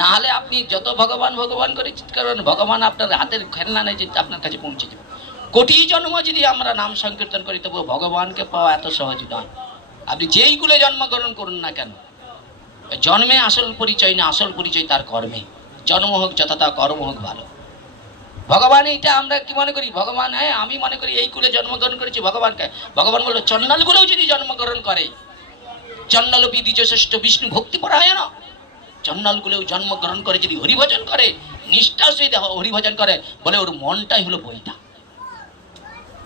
না হলে আপনি যত ভগবান ভগবান করে চিৎকার করেন, ভগবান আপনার হাতের খেলনা নেই যে আপনার কাছে পৌঁছে যাবে। কোটি জন্ম যদি আমরা নাম সংকীর্তন করি, তবু ভগবানকে পাওয়া এত সহজ নয়। আপনি যেই কুলে জন্মগ্রহণ করুন না কেন, জন্মে আসল পরিচয় না, আসল পরিচয় তার কর্মে। জন্ম হোক যথাতা, কর্ম হোক ভালো। ভগবান এইটা আমরা কি মনে করি? ভগবান, হ্যাঁ আমি মনে করি এই কুলে জন্মগ্রহণ করেছি ভগবানকে। ভগবান বললো, চন্ডাল গুলোও যদি জন্মগ্রহণ করে, চন্ডাল দ্বিজ শ্রেষ্ঠ বিষ্ণু ভক্তি পরায়ণ, চন্ডাল গুলোও জন্মগ্রহণ করে যদি হরিভজন করে, নিষ্ঠার সহিত হরিভজন করে, বলে ওর মনটাই হলো বইটা।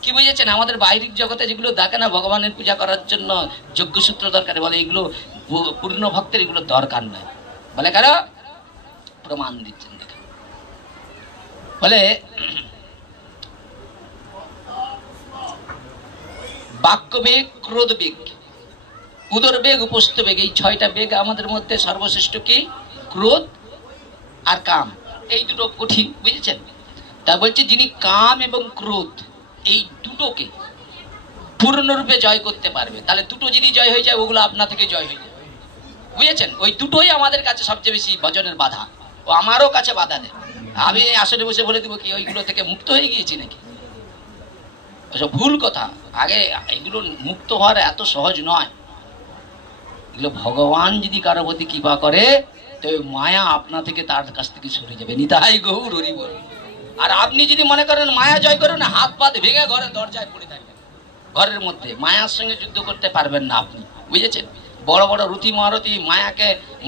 কি বুঝেছেন? আমাদের বাইরের জগতে যেগুলো দেখে না ভগবানের পূজা করার জন্য যজ্ঞসূত্র দরকার, বলে এগুলো পূর্ণ ভক্তের এগুলো দরকার নাই। বলে কেন? প্রমাণ দিচ্ছেন দেখেন। বলে বাক্য বেগ, ক্রোধ বেগ, উদর বেগ, উপস্থ বেগ, এই 6টা বেগ আমাদের মধ্যে সর্বশ্রেষ্ঠ কি? ক্রোধ আর কাম। এই দুটো কঠিন, বুঝেছেন? তা বলছে যিনি কাম এবং ক্রোধ এই দুটোকে পূর্ণরূপে জয় করতে পারবে, তাহলে দুটো যদি জয় হয়ে যায় ওগুলো আপনা থেকে জয় হয়ে যাবে, বুঝেছেন? ওই দুটোই আমাদের কাছে সবচেয়ে বেশি ভজনের বাধা, ও আমারও কাছে বাধা দেয়। আমি আসলে বসে বলে দেবো কি ওইগুলো থেকে মুক্ত হয়ে গিয়েছি নাকি? ওসব ভুল কথা। আগে এগুলো মুক্ত হওয়ার এত সহজ নয়। এগুলো ভগবান যদি কারো প্রতি কৃপা করে তো মায়া আপনা থেকে তার কাছ থেকে সরে যাবে। নিতাই গৌর হরি বল। আর আপনি যদি মনে করেন মায়া জয় করেন, হাত পাত ভেঙে ঘরে দরজায় পড়ে থাকবেন, ঘরের মধ্যে মায়ার সঙ্গে যুদ্ধ করতে পারবেন না আপনি, বুঝেছেন? বড় বড় রুতি মহারথী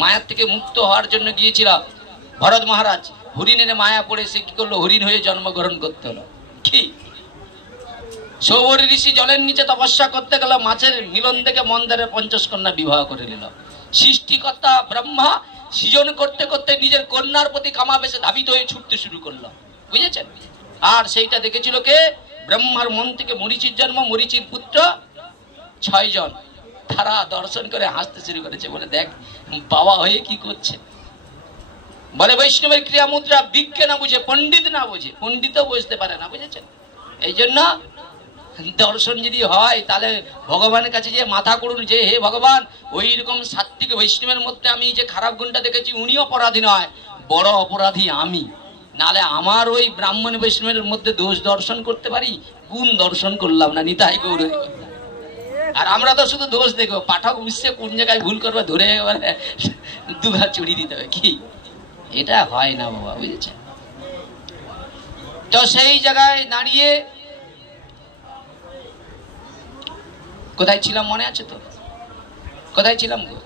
মায়ার থেকে মুক্ত হওয়ার জন্য গিয়েছিল। ভরত মহারাজ হরিণের মায়া পড়ে সে কি করলো? হরিণ হয়ে জন্মগ্রহণ করতে হলো। কি সৌবরী ঋষি জলের নিচে তপস্যা করতে গেল, মাছের মিলন থেকে মন্দারের 50 কন্যা বিবাহ করে নিল। সৃষ্টিকর্তা ব্রহ্মা সৃজন করতে করতে নিজের কন্যার প্রতি কামাবেশে ধাবিত হয়ে ছুটতে শুরু করলো, বুঝেছেন? আর সেইটা দেখেছিল কে? ব্রহ্মার মন থেকে মরীচির জন্ম, মরীচির পুত্র 6 জন। তারা দর্শন করে হাসতে শুরু করেছে, বলে দেখ বাবা হয়ে কি করছে। বলে বৈষ্ণবের ক্রিয়া মুদ্রা বিজ্ঞ না বুঝে, পণ্ডিত না বুঝে, পণ্ডিতও বুঝতে পারে না, বুঝেছেন? এই জন্য দর্শন যদি হয় তাহলে ভগবানের কাছে যে মাথা করুন যে হে ভগবান, ওই রকম সাত্বিক বৈষ্ণবের মধ্যে আমি যে খারাপ গুণটা দেখেছি উনি অপরাধী নয়, বড় অপরাধী আমি। নালে আমার ওই ব্রাহ্মণ বৈষ্ণবের মধ্যে দোষ দর্শন করতে পারি, গুণ দর্শন করলাম না। নিতাই গৌর। আর আমরা তো শুধু দোষ দেখবো, পাঠক বুঝছে কোন জায়গায় ভুল করবে ধরে এবারে দুঘা চড়িয়ে দিতে হবে। কি এটা হয় না বাবা, বুঝেছেন? তো সেই জায়গায় দাঁড়িয়ে কোথায় ছিলাম মনে আছে তো? কোথায় ছিলাম গো?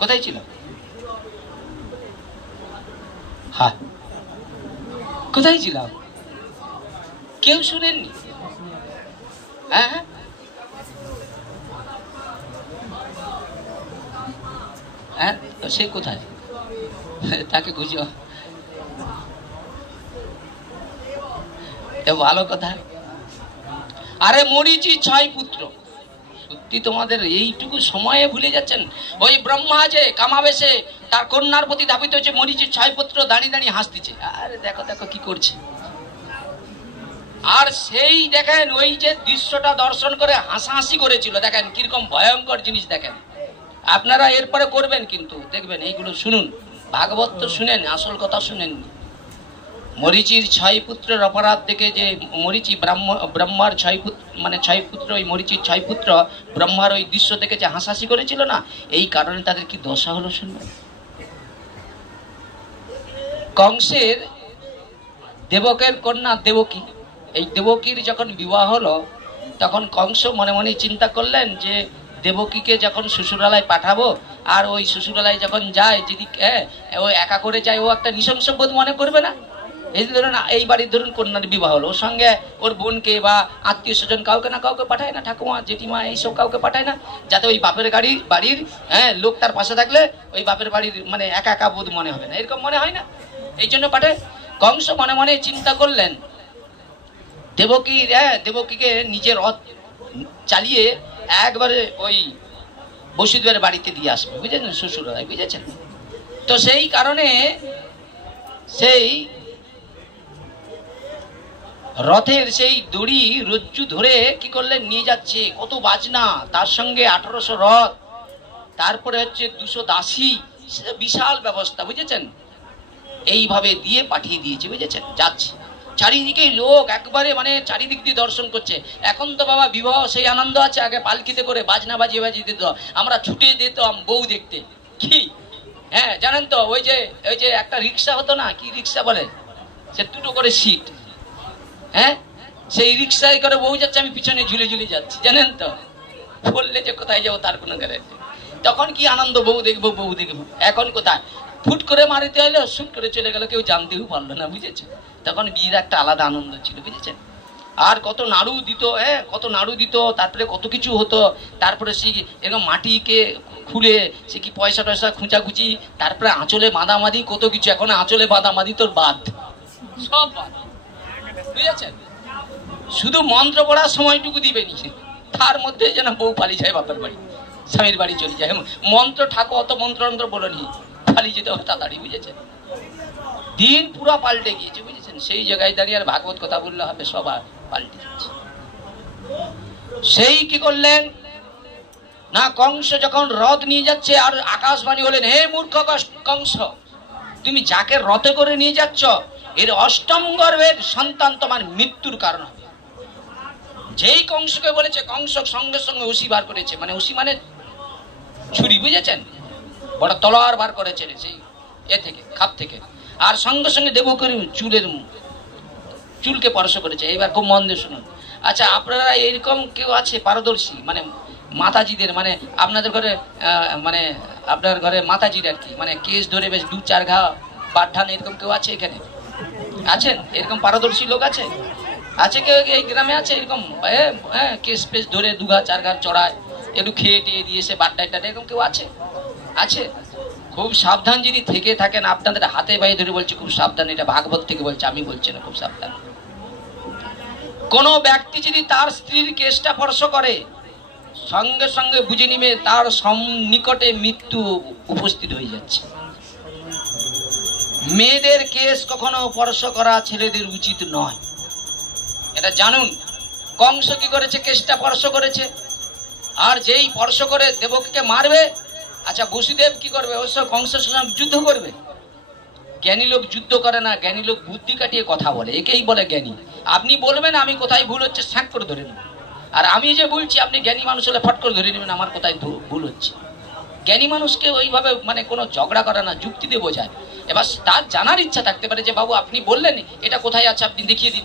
কোথায় ছিলাম? হ্যাঁ, কোথায় ছিলাম? কেউ শুনেননি? হ্যাঁ হ্যাঁ, সে কোথায়? তাকে খুঁজো। ভালো কথা। আরে মরীচি 6 পুত্র। সত্যি তোমাদের এইটুকু সময়ে ভুলে যাচ্ছেন? ওই ব্রহ্মা যে কামাবেশে তার কন্যার প্রতি ধাবিত হচ্ছে, মরীচি 6 পুত্র দাঁড়িয়ে দাঁড়িয়ে হাসতেছে। আরে দেখো দেখো কি করছে। আর সেই দেখেন ওই যে দৃশ্যটা দর্শন করে হাসাহাসি করেছিল, দেখেন কিরকম ভয়ঙ্কর জিনিস। দেখেন আপনারা এরপরে করবেন কিন্তু দেখবেন, এইগুলো শুনুন, ভাগবত তো শুনেন, আসল কথা শুনেননি। মরীচির 6 পুত্রের অপরাধ দেখে যে মরীচি ব্রহ্মার 6 পুত্র মানে 6 পুত্র, ওই মরীচির 6 পুত্র ব্রহ্মার ওই দৃশ্য দেখে যে হাসাহাসি করেছিল না, এই কারণে তাদের কি দশা হলো শুনবেন। কংসের দেবকের কন্যা দেবকী, এই দেবকীর যখন বিবাহ হলো তখন কংস মনে মনে চিন্তা করলেন যে দেবকীকে যখন শ্বশুরালয় পাঠাবো, আর ওই শ্বশুরালয় যখন যায় যদি ও একা করে যায়, ও একটা নৃশংসবোধ মনে করবে না? এই ধরুন এই বাড়ির ধরুন কন্যার বিবাহ হলো, ওর সঙ্গে ওর বোনকে বা আত্মীয় স্বজন কাউকে না কাউকে পাঠায় না, ঠাকুমা জেঠিমা এইসব কাউকে পাঠায় না, যাতে ওই বাপের বাড়ির লোক তার পাশে থাকলে ওই বাপের বাড়ির মানে একা একা বোধ মনে হবে না, এরকম মনে হয় না, এই জন্য পাঠায়। কংস মনে মনে চিন্তা করলেন দেবকীকে নিজের রথ চালিয়ে একবারে ওই বসুদেবের বাড়িতে দিয়ে আসবে, বুঝেছেন? শ্বশুরালয়, বুঝেছেন? তো সেই কারণে সেই রথের সেই দড়ি রজ্জু ধরে কি করলেন, নিয়ে যাচ্ছে, কত বাজনা, তার সঙ্গে 1800 রথ, তারপরে হচ্ছে 200 দাসী, বিশাল ব্যবস্থা, বুঝেছেন? এইভাবে দিয়ে পাঠিয়ে দিয়েছে, বুঝেছেন? যাচ্ছে, চারিদিকে লোক একবারে মানে চারিদিক দিয়ে দর্শন করছে। এখন তো বাবা বিবাহ সেই আনন্দ আছে, আগে পালকিতে করে বাজনা বাজিয়ে দিত, আমরা ছুটে যেতাম বউ দেখতে। কি জানেন তো, ওই যে একটা রিক্সা হতো না, কি রিক্সা বলে, সে 2টো করে সিট, সেই রিক্সায় করে বউ যাচ্ছে, আমি পিছনে ঝুলে ঝুলে যাচ্ছি, জানেন তো? বললে যে কোথায় যাবো তার কোনো গ্যারান্টি। তখন কি আনন্দ, বউ দেখবো বউ দেখবো। এখন কোথায়, ফুট করে মারিতে হলো, শুট করে চলে গেল, কেউ জানতেও পারলো না, বুঝেছেন? তখন বিয়ের একটা আলাদা আনন্দ ছিল, বুঝেছেন? আর কত নাড়ু দিত, কত নাড়ু দিত, তারপরে কত কিছু হতো, তারপরে সে এরকম মাটিকে খুলে সে কি পয়সা টয়সা খুঁচাখুচি, তারপরে আঁচলে বাঁধামাদি, কত কিছু। এখন আঁচলে বাঁধামাদি তোর বাদ, সব বাদ, বুঝেছেন? শুধু মন্ত্র পড়ার সময়টুকু দিবেনি, তার মধ্যে যেন বউ পালিয়ে যায় বাপের বাড়ি, স্বামীর বাড়ি চলে যায়। মন্ত্র ঠাকুর অত মন্ত্র বলেনি, পালিয়ে যেতে হবে তাড়াতাড়ি, বুঝেছেন? দিন পুরো পাল্টে গিয়েছে, বুঝেছেন? সেই জায়গায় দাঁড়িয়ে আর ভাগবত কথা বললে হবে, সব পাল্টে যাচ্ছে। সেই কি করলেন না, কংস যখন রথ নিয়ে যাচ্ছে আর আকাশবাণী হলেন, হে মূর্খ কংস, তুমি যাকে রথে করে নিয়ে যাচ্ছ এর অষ্টম গর্ভের সন্তান তোমার মৃত্যুর কারণ হবে। যেই কংসকে বলেছে, কংস সঙ্গে সঙ্গে উসি বার করেছে, মানে উসি মানে ছুরি, বুঝেছেন? বড় তলোয়ার বার করেছে সেই এ থেকে, খাপ থেকে, আর সঙ্গে সঙ্গে দেবকীর চুলকে স্পর্শ করেছে। এইবার খুব মন দিয়ে শুনুন। আচ্ছা, আপনারা এরকম কেউ আছে পারদর্শী, মানে মাতাজিদের, মানে আপনাদের ঘরে মানে আপনার ঘরে মাতাজির আর কি, মানে কেস ধরে বেশ 2-4 ঘা পাঠান, এরকম কেউ আছে এখানে? আছেন এরকম পারদর্শী লোক? আছে আছে কেউ এই গ্রামে? আছে এরকম কেস পেস ধরে 2 ঘা 4 ঘা চড়ায়, একটু খেয়ে টেয়ে দিয়ে সে বাড্ডায় টাড্ডা, এরকম কেউ আছে? আছে? খুব সাবধান যদি থেকে থাকেন, আপনাদের হাতে পায়ে ধরে বলছি, খুব সাবধান। এটা ভাগবত থেকে বলছে, আমি বলছি না, খুব সাবধান। কোন ব্যক্তি যদি তার স্ত্রীর কেসটা স্পর্শ করে, সঙ্গে সঙ্গে বুঝে নিবে তার নিকটে মৃত্যু উপস্থিত হয়ে যাচ্ছে। মেয়েদের কেস কখনো স্পর্শ করা ছেলেদের উচিত নয়, এটা জানুন। কংস কি করেছে? কেসটা স্পর্শ করেছে, আর যেই স্পর্শ করে দেবকীকে মারবে, আচ্ছা বসুদেব কি করবে? অবশ্য কংসের সঙ্গে যুদ্ধ করবে। জ্ঞানী লোক যুদ্ধ করে না, জ্ঞানী লোক বুদ্ধি কাটিয়ে কথা বলে, একেই বলে জ্ঞানী। আপনি বলবেন আমি কোথায় ভুল হচ্ছে, স্যাঁক করে ধরে নেবেন। আর আমি যে বলছি, আপনি জ্ঞানী মানুষ হলে ফট করে ধরে নেবেন আমার কোথায় ভুল হচ্ছে। জ্ঞানী মানুষকে ওইভাবে মানে কোনো ঝগড়া করে না, যুক্তি দিয়ে বোঝায়। এবার তার জানার ইচ্ছা থাকতে পারে যে বাবু আপনি বললেন এটা কোথায় আছে, আপনি দেখিয়ে দিন।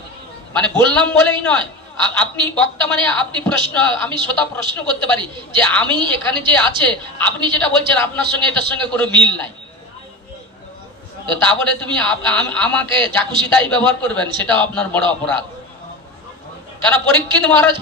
মানে বললাম বলেই নয়, আপনি বক্তা, মানে আপনি প্রশ্ন, আমি শ্রোতা প্রশ্ন করতে পারি যে আমি এখানে যে আছে, আপনি যেটা বলছেন আপনার সঙ্গে এটার সঙ্গে কোনো মিল নাই, তো তা বলে তুমি আমাকে যা খুশি তাই ব্যবহার করবেন, সেটাও আপনার বড় অপরাধ। কেন পরীক্ষিত মহারাজ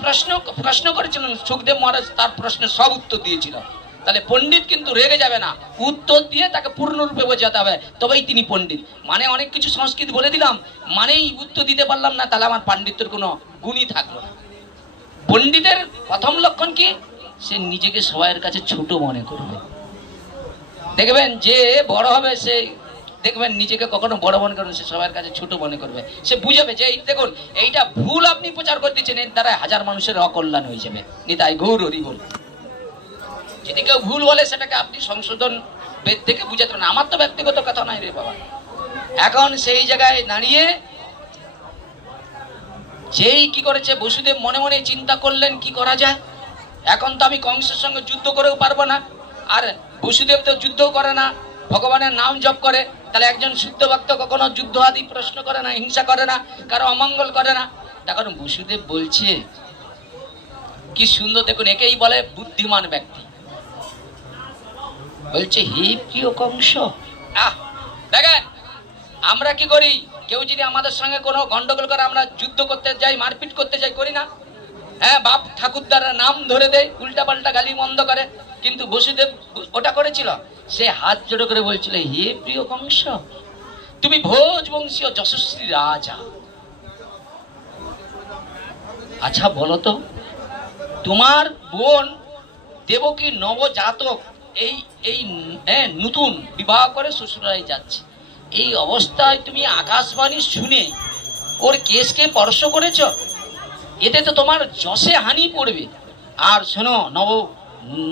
প্রশ্ন করেছিলেন, সুখদেব মহারাজ তার প্রশ্নের সব উত্তর দিয়েছিল। তাহলে পণ্ডিত কিন্তু রেগে যাবে না, উত্তর দিয়ে তাকে পূর্ণরূপে বোঝাতে হবে, তবেই তিনি পণ্ডিত। মানে অনেক কিছু সংস্কৃত বলে দিলাম, মানেই উত্তর দিতে পারলাম না, তাহলে আমার পাণ্ডিত্যের কোনো গুণই থাকলো না। পণ্ডিতের প্রথম লক্ষণ কি? সে নিজেকে সবার কাছে ছোট মনে করবে। দেখবেন যে বড় হবে, সে দেখবেন নিজেকে কখনো বড় মনে করবে, সে সবার কাছে ছোট মনে করবে। সে বুঝাবে যে এই দেখুন এইটা ভুল আপনি প্রচার করে দিচ্ছেন, এর দ্বারা হাজার মানুষের অকল্যাণ হয়ে যাবে। নিতাই গৌর হরি বল। যদি কেউ ভুল বলে সেটাকে আপনি সংশোধন বেদ থেকে বুঝাতে পারেন। আমার তো ব্যক্তিগত কথা নাই রে বাবা। এখন সেই জায়গায় দাঁড়িয়ে যেই কি করেছে, বসুদেব মনে মনে চিন্তা করলেন কি করা যায়। এখন তো আমি কংসের সঙ্গে যুদ্ধ করেও পারবো না, আর বসুদেব তো যুদ্ধও করে না, ভগবানের নাম জপ করে। তাহলে একজন শুদ্ধ ভক্ত কখনো যুদ্ধ আদি প্রশ্ন করে না, হিংসা করে না, কারো অমঙ্গল করে না। তখন বসুদেব বলছে কি সুন্দর, দেখুন একেই বলে বুদ্ধিমান ব্যক্তি। বলছে হে প্রিয় কংস, দেখেন আমরা কি করি, কেউ যদি আমাদের সঙ্গে কোনো গন্ডগোল করে, আমরা যুদ্ধ করতে যাই, মারপিট করতে যাই, করি না? হ্যাঁ, বাপ ঠাকুরদার নাম ধরে দেয়, উল্টা পাল্টা গালি মন্দ করে। কিন্তু বসুদেব ওটা করেছিল, সে হাত জোড়ো করে বলছিল হে প্রিয় কংস, তুমি ভোজ বংশীয় যশস্বী রাজা। আচ্ছা বলো তো, তোমার বোন দেবকী নবজাতক এই এই নতুন বিবাহ করে শ্বশুরাই যাচ্ছে, এই অবস্থায় তুমি আকাশবাণী শুনে ওর কেসকে স্পর্শ করেছ, এতে তো তোমার যশে হানি পড়বে। আর শোনো,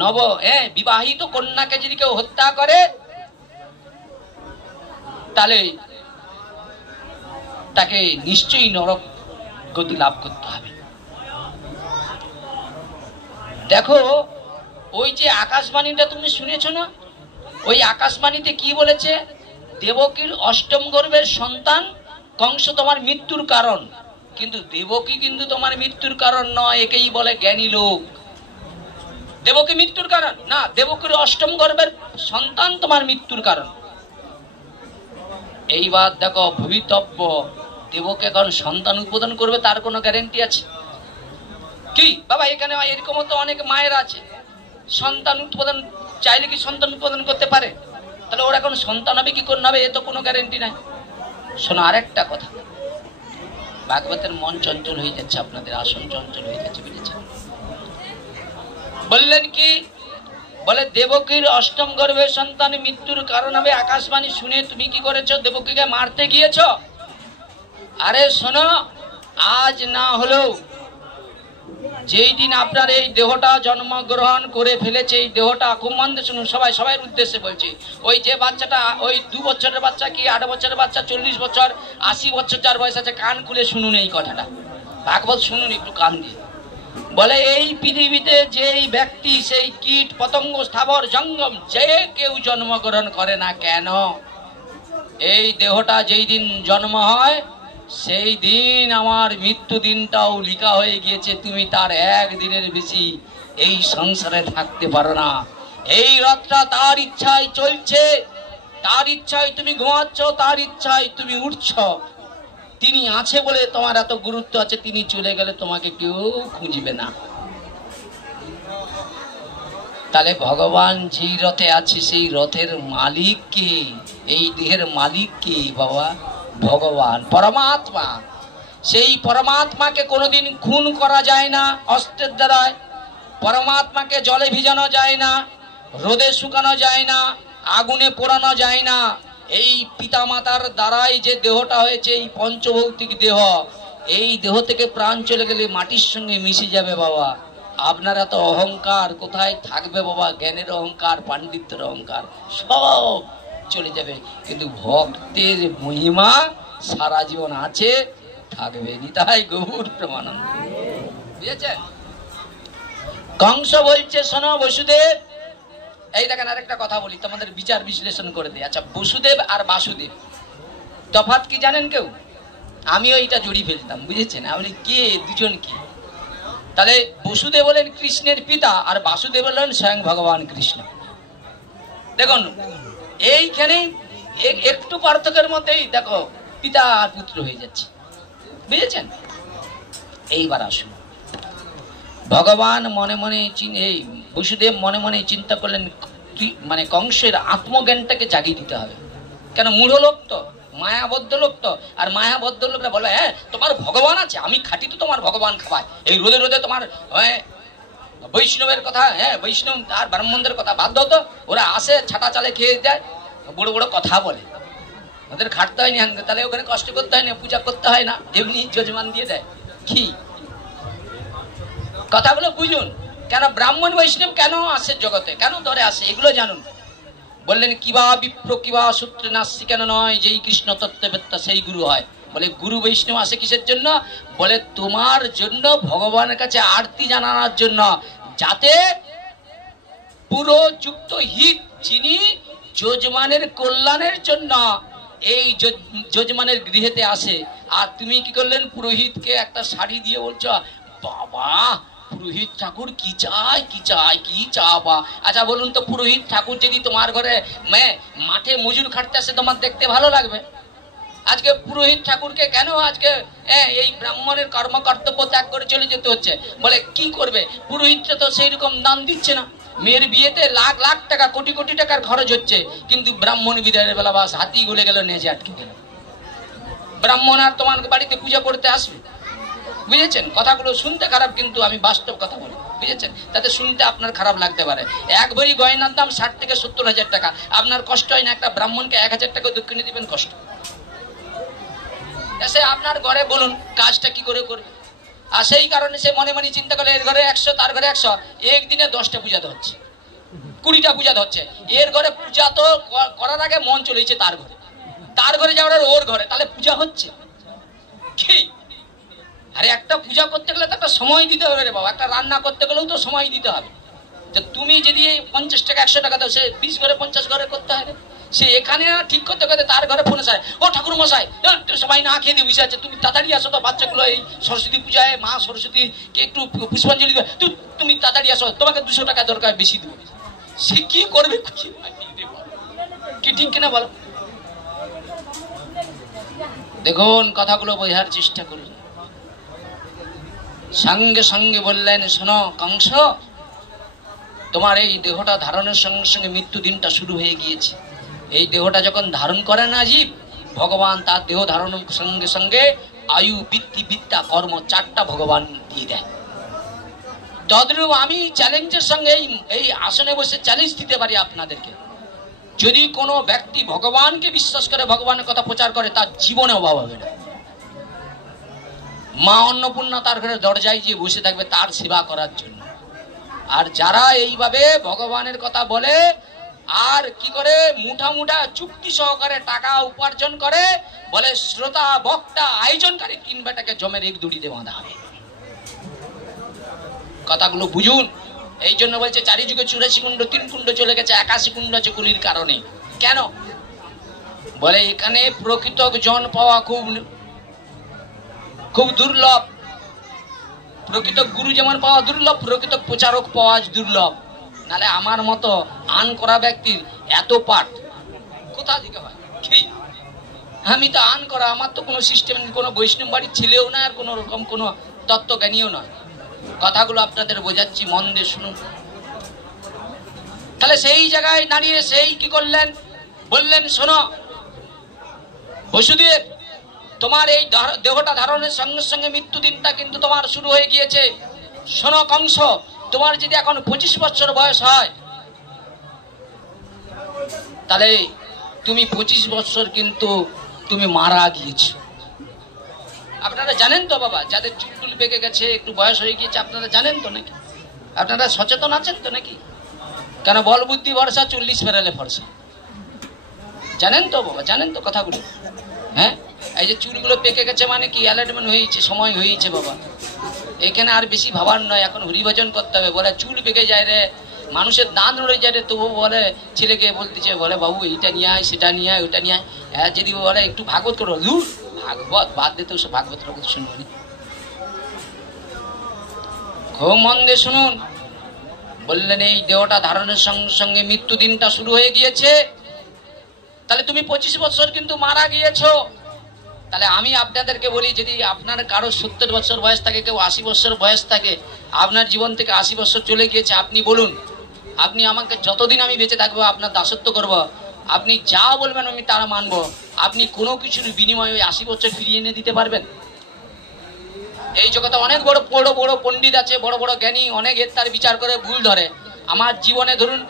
নব বিবাহিত কন্যাকে যদি কেউ হত্যা করে, তাহলে তাকে নিশ্চয়ই নরক গতি লাভ করতে হবে। দেখো ওই যে আকাশবাণীটা তুমি শুনেছ না, ওই আকাশবাণীতে কি বলেছে? দেবকীর অষ্টম গর্ভের সন্তান কংস তোমার মৃত্যুর কারণ। কিন্তু দেবকী কিন্তু তোমার মৃত্যুর কারণ নয়, একেই বলে জ্ঞানী লোক। দেবকী মৃত্যুর কারণ না, দেবকীর অষ্টম গর্ভের সন্তান তোমার মৃত্যুর কারণ। এইবার দেখো ভবিতব্য, দেবকী এখন সন্তান উৎপাদন করবে তার কোনো গ্যারেন্টি আছে কি বাবা? এখানে এরকম তো অনেক মায়ের আছে, সন্তান উৎপাদন চাইলে কি সন্তান উৎপাদন করতে পারে? তাহলে ওর এখন সন্তান হবে কি করে হবে, এ তো কোনো গ্যারেন্টি নাই। শোনো আরেকটা কথা, ভাগবতের মন চঞ্চল হয়ে যাচ্ছে, আপনাদের আসন চঞ্চল হয়ে যাচ্ছে, বুঝেছেন? বললেন কি বলে দেবকীর অষ্টম গর্ভের সন্তান মৃত্যুর কারণ হবে আকাশবাণী শুনে তুমি কি করেছো? দেবকীকে মারতে গিয়েছ। আরে শোনো, আজ না হলেও যেই দিন আপনার এই দেহটা জন্মগ্রহণ করে ফেলেছে, এই দেহটা খুব মন দিয়ে শুনুন, সবাই উদ্দেশ্যে বলছি, ওই যে বাচ্চাটা, ওই 2 বছরের বাচ্চা কি 8 বছরের বাচ্চা, 40 বছর 80 বছর যার বয়স আছে, কান খুলে শুনুন এই কথাটা, ভাগবত শুনুন একটু কান দিয়ে। বলে এই পৃথিবীতে যেই ব্যক্তি, সেই কীট পতঙ্গ স্থাবর জঙ্গম যে কেউ জন্মগ্রহণ করে না কেন, এই দেহটা যেই দিন জন্ম হয় সেই দিন আমার মৃত্যু দিনটাও লিখা হয়ে গিয়েছে। তুমি তার একদিনের বেশি এই সংসারে থাকতে পারো না। এই রথটা তার ইচ্ছায় চলছে, তার ইচ্ছায় তুমি ঘুমাচ্ছ, তার ইচ্ছায় তুমি উঠছ। তিনি আছে বলে তোমার এত গুরুত্ব আছে, তিনি চলে গেলে তোমাকে কেউ খুঁজবে না। তাহলে ভগবান যেই রথে আছে সেই রথের মালিক কে? এই দেহের মালিক কে বাবা? ভগবান, পরমাত্মা। সেই পরমাত্মাকে কোনোদিন খুন করা যায় না অস্ত্রের দ্বারায়, পরমাত্মাকে জলে ভিজানো যায় না, রোদে শুকানো যায় না, আগুনে পোড়ানো যায় না। এই পিতামাতার দ্বারাই যে দেহটা হয়েছে, এই পঞ্চভৌতিক দেহ, এই দেহ থেকে প্রাণ চলে গেলে মাটির সঙ্গে মিশে যাবে বাবা। আপনার এত অহংকার কোথায় থাকবে বাবা? জ্ঞানের অহংকার, পাণ্ডিত্যের অহংকার সব চলে যাবে, কিন্তু ভক্তের মহিমা সারা জীবন আছে, থাকবে। নিতাই গৌর প্রেমানন্দ। বুঝেছেন? কংস বলছে শোনো বসুদেব, এই দেখেন আরেকটা কথা বলি, তোমাদের বিচার বিশ্লেষণ করে দিই। আচ্ছা, বসুদেব আর বাসুদেব তফাৎ কি জানেন কেউ? আমিও এইটা জড়িয়ে ফেলতাম, বুঝেছেন? আপনি কে, দুজন কি? তাহলে বসুদেব হলেন কৃষ্ণের পিতা, আর বাসুদেব হলেন স্বয়ং ভগবান কৃষ্ণ। দেখুন এইখানে একটু পার্থক্যের মধ্যেই দেখো পিতা আর পুত্র হয়ে যাচ্ছে, বুঝেছেন? এইবার আসুন, ভগবান মনে মনে এই বসুদেব মনে মনে চিন্তা করলেন, মানে কংসের আত্মজ্ঞানটাকে জাগিয়ে দিতে হবে। কেন? মূঢ় লোক তো, মায়াবদ্ধ লোক তো, আর মায়াবদ্ধ লোকরা বলবে হ্যাঁ তোমার ভগবান আছে, আমি খাঁটি তো তোমার ভগবান খাওয়ায়, এই রোদে রোদে তোমার বৈষ্ণবের কথা, হ্যাঁ বৈষ্ণব আর ব্রাহ্মণদের কথা বাধ্য হতো, ওরা আসে ছাটা চালে খেয়ে যায়, বড় বড় কথা বলে, ওদের খাটতে হয় না, তাহলে ওখানে কষ্ট করতে হয় না, পূজা করতে হয় না, এমনি যজমান দিয়ে দেয়। কি কথাগুলো বুঝুন, কেন ব্রাহ্মণ বৈষ্ণব কেন আসে জগতে, কেন ধরে আসে, এগুলো জানুন। বললেন কিবা বিপ্র কিবা সূত্রে নাস্তি, কেন নয় যেই কৃষ্ণ তত্ত্ববেত্তা সেই গুরু হয়। বলে গুরু বৈষ্ণব আসে কিসের জন্য? বলে তোমার জন্য, ভগবানের কাছে আরতি জানানোর জন্য, যাতে পুরো যুক্ত হিত, যিনি যজমানের কল্যাণের জন্য এই যজমানের গৃহেতে আসে। আর তুমি কি করলেন? পুরোহিতকে একটা শাড়ি দিয়ে বলছো বাবা পুরোহিত ঠাকুর কি চাই, কি চাই, কি চাবা। আচ্ছা বলুন তো, পুরোহিত ঠাকুর যদি তোমার ঘরে মাঠে মজুর খাটতে আসে, তোমার দেখতে ভালো লাগবে? আজকে পুরোহিত ঠাকুরকে কেন আজকে এই ব্রাহ্মণের কর্মকর্তব্য ত্যাগ করে চলে যেতে হচ্ছে? বলে কি করবে? পুরোহিতটা তো সেই রকম দান দিচ্ছে না, মেয়ের বিয়েতে লাখ লাখ টাকা, কোটি কোটি টাকার খরচ হচ্ছে, কিন্তু ব্রাহ্মণ বিদায়ের বেলা বাস হাতি গলে গেল, নেজে আটকে গেল। ব্রাহ্মণ আর তোমার বাড়িতে পূজা করতে আসবে? বুঝেছেন? কথাগুলো শুনতে খারাপ, কিন্তু আমি বাস্তব কথা বলি, বুঝেছেন? তাতে শুনতে আপনার খারাপ লাগতে পারে। এক ভরি গয়নার দাম 60 থেকে 70,000 টাকা। আপনার কষ্ট হয় না একটা ব্রাহ্মণকে 1000 টাকা দক্ষিণে দিবেন? কষ্ট। সে আপনার ঘরে বলুন কাজটা কি করে করবে, আর সেই কারণে সে মনে মনে চিন্তা করে এর ঘরে 100, তার ঘরে 100, একদিনে 10টা পূজাতে হচ্ছে, 20টা পূজাতে হচ্ছে। এর ঘরে পূজা তো করার আগে মন চলেছে তার ঘরে, তার ঘরে যাওয়ার ওর ঘরে, তাহলে পূজা হচ্ছে কি? আরে একটা পূজা করতে গেলে তো একটা সময় দিতে হবে রে বাবা, একটা রান্না করতে গেলেও তো সময় দিতে হবে। তুমি যদি 50 টাকা 100 টাকা দাও, সে 20 ঘরে 50 ঘরে করতে হবে। সে এখানে ঠিক করতে করতে তার ঘরে ফোন আসে, ও ঠাকুর মশাই সবাই না খেয়ে দিয়ে বসে আছে, তুমি তাড়াতাড়ি আসো তো, বাচ্চাগুলো এই সরস্বতী পূজায় মা সরস্বতীকে একটু পুষ্পাঞ্জলি দেবে, তুমি তাড়াতাড়ি আসো, তোমাকে 200 টাকা দরকার বেশি দেবো। সে কি করবে? কি ঠিক কিনা বলো? দেখুন কথাগুলো বোঝার চেষ্টা করুন। সঙ্গে সঙ্গে বললেন শোনো কংস, তোমার এই দেহটা ধারণের সঙ্গে সঙ্গে মৃত্যু দিনটা শুরু হয়ে গিয়েছে। এই দেহটা যখন ধারণ করে না জীব, ভগবান তার দেহ ধারণের সঙ্গে সঙ্গে আয়ু, বৃত্তি, বিদ্যা, কর্ম 4টা ভগবান দিয়ে দেয়। তদ্রূপ আমি চ্যালেঞ্জের সঙ্গে এই আসনে বসে চ্যালেঞ্জ দিতে পারি আপনাদেরকে, যদি কোনো ব্যক্তি ভগবানকে বিশ্বাস করে, ভগবানের কথা প্রচার করে, তার জীবনে অভাব হবে না। মা অন্নপূর্ণা তার ঘরে দরজায় গিয়ে বসে থাকবে তার সেবা করার জন্য। আর যারা এইভাবে ভগবানের কথা বলে আর কি করে মুঠা মুঠা চুক্তি সহকারে টাকা উপার্জন করে, বলে শ্রোতা বক্তা আয়োজনকারী 3 বেটাকে জমের 1 দড়িতে বাঁধা হবে। কথাগুলো বুঝুন। এই জন্য বলছে চারিযুগে 84 কুণ্ড 3 কুণ্ড চলে গেছে, 81 কুণ্ড আছে কুলির কারণে। কেন? বলে এখানে প্রকৃত জন পাওয়া খুব দুর্লভ। প্রকৃত গুরু যেমন পাওয়া দুর্লভ, প্রকৃত প্রচারক পাওয়া দুর্লভ। নালে আমার মতো আন করা ব্যক্তির এত পাঠ কোথা থেকে হয়? কি আমি তো আন করা, আমার তো কোনো সিস্টেম, কোনো বৈষ্ণব বাড়ির ছেলেও নয়, আর কোনো রকম কোনো তত্ত্বজ্ঞানীও নয়। কথাগুলো আপনাদের বোঝাচ্ছি, মন দিয়ে শুনুন। তাহলে সেই জায়গায় দাঁড়িয়ে সেই কি করলেন, বললেন শোনো বসুদেব, তোমার এই দেহটা ধারণের সঙ্গে সঙ্গে মৃত্যু দিনটা কিন্তু তোমার শুরু হয়ে গিয়েছে। শোনো কংস, তোমার যদি এখন 25 বছর বয়স হয়, তাহলে তুমি 25 বছর কিন্তু তুমি মারা গিয়েছো। আপনারা জানেন তো বাবা, যাদের চুল পেকে গেছে, একটু বয়স হয়ে গিয়েছে, আপনারা জানেন তো নাকি? আপনারা সচেতন আছেন তো নাকি? কেন বল বুদ্ধি ভরসা, 40 পেরালে ফরসা। জানেন তো বাবা, জানেন তো কথাগুলো? হ্যাঁ, এই যে চুলগুলো পেকে গেছে মানে কি অ্যালার্টমেন্ট হয়েছে, সময় হয়েছে বাবা। এখানে আর বেশি ভাবার নয়, এখন হরিভজন করতে হবে। বলে চুল পেকে যায় রে, মানুষের দান রয়ে যায় রে, তবু বলে ছেলেকে বলতেছে, বলে বাবু এইটা নিয়ে আয়, সেটা নিয়ে আয়, ওইটা নিয়ে আয়। হ্যাঁ, যদি বলে একটু ভাগবত করো, দূর ভাগবত বাদ দিতে, সে ভাগবত শুনবনি। খুব মন দিয়ে শুনুন। বললেন এই দেহটা ধারণের সঙ্গে সঙ্গে মৃত্যু দিনটা শুরু হয়ে গিয়েছে, তাহলে তুমি 25 বছর কিন্তু মারা গিয়েছো। তাহলে আমি আপনাদেরকে বলি, যদি আপনার কারো 70 বছর বয়স থাকে, কেউ 80 বছর বয়স থাকে, আপনার জীবন থেকে 80 বছর চলে গিয়েছে, আপনি বলুন, আপনি আমাকে যতদিন আমি বেঁচে থাকবো আপনার দাসত্ব করব, আপনি যা বলবেন আমি তারা মানব, আপনি কোনো কিছুর বিনিময়ে ওই 80 বছর ফিরিয়ে এনে দিতে পারবেন? এই জগতে অনেক বড় বড় বড় পণ্ডিত আছে, বড় বড় জ্ঞানী, অনেক এর তার বিচার করে ভুল ধরে। আমার জীবনে ধরুন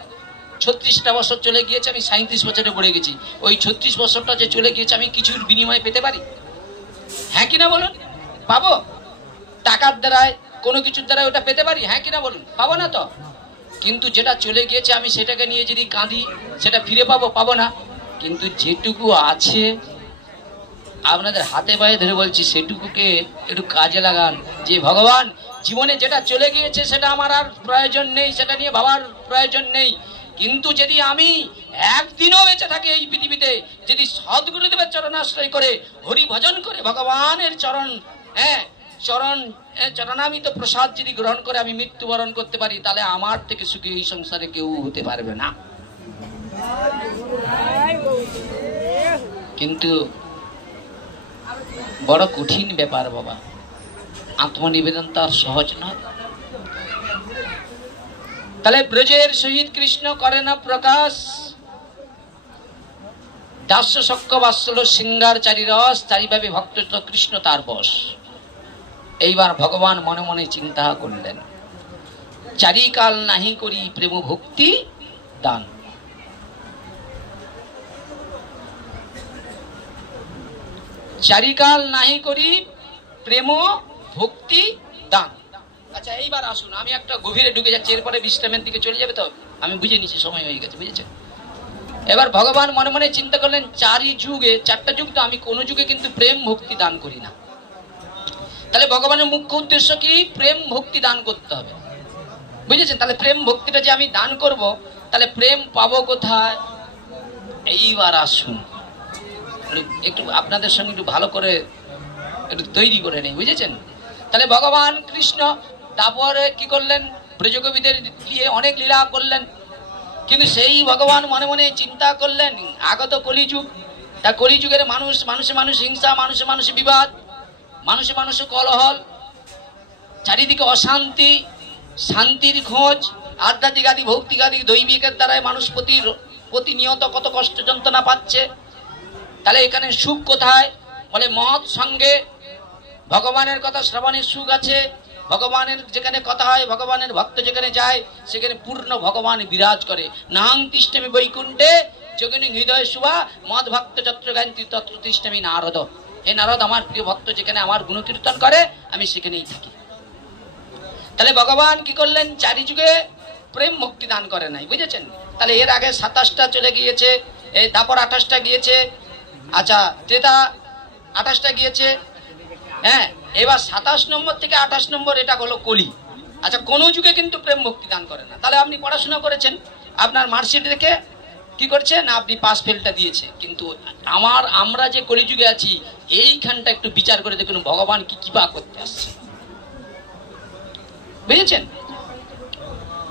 36টা বছর চলে গিয়েছে, আমি 37 বছরে পড়ে গেছি। ওই 36 বছরটা যে চলে গিয়েছে, আমি কিছুর বিনিময়ে পেতে পারি? হ্যাঁ কিনা বলুন? পাবো? টাকার দ্বারায়, কোনো কিছুর দ্বারায় ওটা পেতে পারি? হ্যাঁ কিনা বলুন? পাবো না তো। কিন্তু যেটা চলে গিয়েছে, আমি সেটাকে নিয়ে যদি কাঁদি, সেটা ফিরে পাবো? পাবো না। কিন্তু যেটুকু আছে, আপনাদের হাতে পায়ে ধরে বলছি, সেটুকুকে একটু কাজে লাগান। যে ভগবান, জীবনে যেটা চলে গিয়েছে সেটা আমার আর প্রয়োজন নেই, সেটা নিয়ে ভাবার প্রয়োজন নেই। কিন্তু যদি আমি একদিনও বেঁচে থাকি এই পৃথিবীতে, যদি সদ্গুরুদেবের চরণাশ্রয় করে, হরি ভজন করে, ভগবানের চরণামিত প্রসাদ যদি গ্রহণ করে আমি মৃত্যুবরণ করতে পারি, তাহলে আমার থেকে সুখী এই সংসারে কেউ হতে পারবে না। কিন্তু বড় কঠিন ব্যাপার বাবা, আত্মনিবেদন তো আর সহজ নয়। তাহলে ব্রজের সহিত কৃষ্ণ করে না প্রকাশ, দাস্য সক্ষ বাৎসল্য সিঙ্গার চারি রস, চারিভাবে ভক্ত কৃষ্ণ তার বশ। এইবার ভগবান মনে মনে চিন্তা করলেন, চারিকাল নাহি করি প্রেম ভক্তি দান। চারিকাল নাহি করি প্রেম ভক্তি দান। আচ্ছা এইবার আসুন, আমি একটা গভীরে ঢুকে যাচ্ছি, এরপরে বিশ্রামের দিকে চলে যাবে, তো আমি বুঝে নিচ্ছি সময় হয়ে গেছে, বুঝেছেন? এবার ভগবান মনে মনে চিন্তা করলেন, 4টা যুগ তো, আমি কোন যুগে কিন্তু প্রেম ভক্তি দান করি না। তাহলে ভগবানের মুখ্য উদ্দেশ্য কি? প্রেম ভক্তি দান করতে হবে, বুঝেছেন? তাহলে প্রেম ভক্তিটা যে আমি দান করব, তাহলে প্রেম পাবো কোথায়? এইবার আসুন একটু আপনাদের সঙ্গে একটু ভালো করে একটু তৈরি করে নেই, বুঝেছেন? তাহলে ভগবান কৃষ্ণ তারপরে কি করলেন? ব্রজকবিদের দিয়ে অনেক লীলা করলেন। কিন্তু সেই ভগবান মনে মনে চিন্তা করলেন, আগত কলিযুগ, তা কলিযুগের মানুষে মানুষ হিংসা, মানুষে বিবাদ, মানুষে কলহল, চারিদিকে অশান্তি, শান্তির খোঁজ, আধ্যাত্মিক আদি ভৌতিক আদি দৈবিকের দ্বারাই মানুষ প্রতিনিয়ত কত কষ্ট যন্ত্রণা পাচ্ছে। তাহলে এখানে সুখ কোথায়? বলে মহৎ সঙ্গে ভগবানের কথা শ্রবণের সুখ আছে, ভগবানের যেখানে কথা হয়, ভগবানের ভক্ত যেখানে যায়, সেখানে পূর্ণ ভগবান বিরাজ করে। নাহং তিষ্ঠমি বৈকুণ্ঠে যোগিনী হৃদয় শুভা মদ ভক্ত যত্র গায়ন্তি তত্র তিষ্ঠমি নারদ। হে নারদ, আমার প্রিয় ভক্ত যেখানে আমার গুণকীর্তন করে আমি সেখানেই থাকি। তাহলে ভগবান কি করলেন? চারি যুগে প্রেম মুক্তি দান করে নাই, বুঝেছেন? তাহলে এর আগে 27টা চলে গিয়েছে, তারপর 28টা গিয়েছে, আচ্ছা ত্রেতা 28টা গিয়েছে, হ্যাঁ, এবার 27 নম্বর থেকে 28 নম্বর এটা হলো কলি। আচ্ছা, কোন যুগে কিন্তু প্রেম মুক্তি দান করে না। তাহলে আপনি পড়াশোনা করেছেন, আপনার মার্কশিট দেখে কি করছে না, আপনি পাস ফেলটা দিয়েছে। কিন্তু আমরা যে কলিযুগে আছি এইখানটা একটু বিচার করে দেখুন ভগবান কি কিবা করতে আসছে, বুঝেছেন?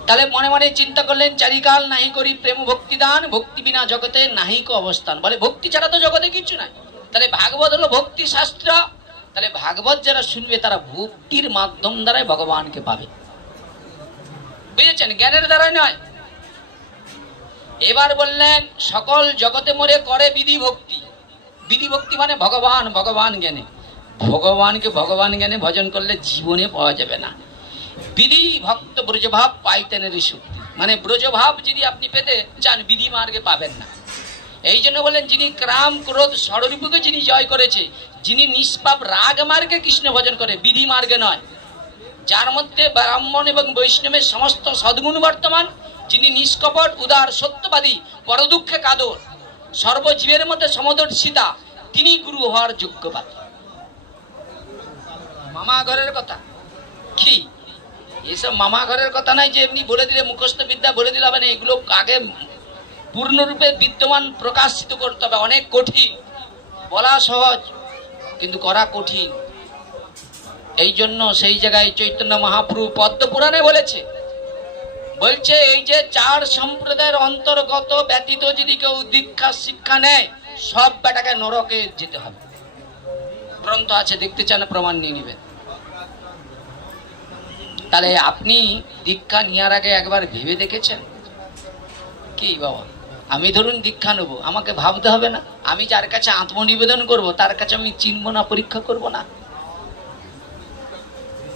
তাহলে মনে মনে চিন্তা করলেন, চারিকাল নাহি করি প্রেম ভক্তি দান, ভক্তি বিনা জগতে নাহিক অবস্থান। বলে ভক্তি ছাড়া তো জগতে কিছু নাই। তাহলে ভাগবত হলো ভক্তি শাস্ত্র। তাহলে ভাগবত যারা শুনবে তারা ভক্তির মাধ্যম দ্বারাই ভগবানকে পাবে, বুঝেছেন? জ্ঞানের দ্বারাই নয়। এবার বললেন সকল জগতে মোরে করে বিধি ভক্তি। বিধি ভক্তি মানে ভগবান, ভগবান জ্ঞানে। ভগবানকে ভগবান জ্ঞানে ভজন করলে জীবনে পাওয়া যাবে না। বিধি ভক্ত ব্রজভাব পাইতেন ঋষু, মানে ব্রজভাব যদি আপনি পেতে চান বিধি মার্গে পাবেন না। এই জন্য বলেন যিনি ক্রাম ক্রোধ ষড়রিপুকে যিনি জয় করেছে, যিনি নিষ্পাপ রাগ মার্গে কৃষ্ণ ভজন করে, বিধি মার্গে নয়, যার মধ্যে ব্রাহ্মণ এবং বৈষ্ণবের সমস্ত সদ্গুণ বর্তমান, যিনি নিষ্কপট উদার সত্যবাদী পরদুঃখে কাদর সর্বজীবের মধ্যে সমদর্শিতা, তিনি গুরু হওয়ার যোগ্য পাত্র। মামা ঘরের কথা কি? এসব মামা ঘরের কথা নাই যে এমনি বলে দিলে, মুখস্থ বিদ্যা বলে দিলে হবে না। এগুলো আগে পূর্ণরূপে বিদ্যমান প্রকাশিত করতে হবে। অনেক কঠিন, বলা সহজ কিন্তু করা কঠিন। এই জন্য সেই জায়গায় চৈতন্য মহাপ্রভু পদ্ম পুরাণে বলছে এই যে 4 সম্প্রদায়ের অন্তর্গত ব্যতীত যদি কেউ দীক্ষা শিক্ষা নেয়, সব বেটাকে নরকে যেতে হবে। গ্রন্থ আছে, দেখতে চান প্রমাণ নিয়ে নেবেন। তাহলে আপনি দীক্ষা নেওয়ার আগে একবার ভেবে দেখেছেন কি বাবা, আমি ধরুন দীক্ষা নেব, আমাকে ভাবতে হবে না আমি যার কাছে আত্মনিবেদন করব তার কাছে আমি চিনব না, পরীক্ষা করব না?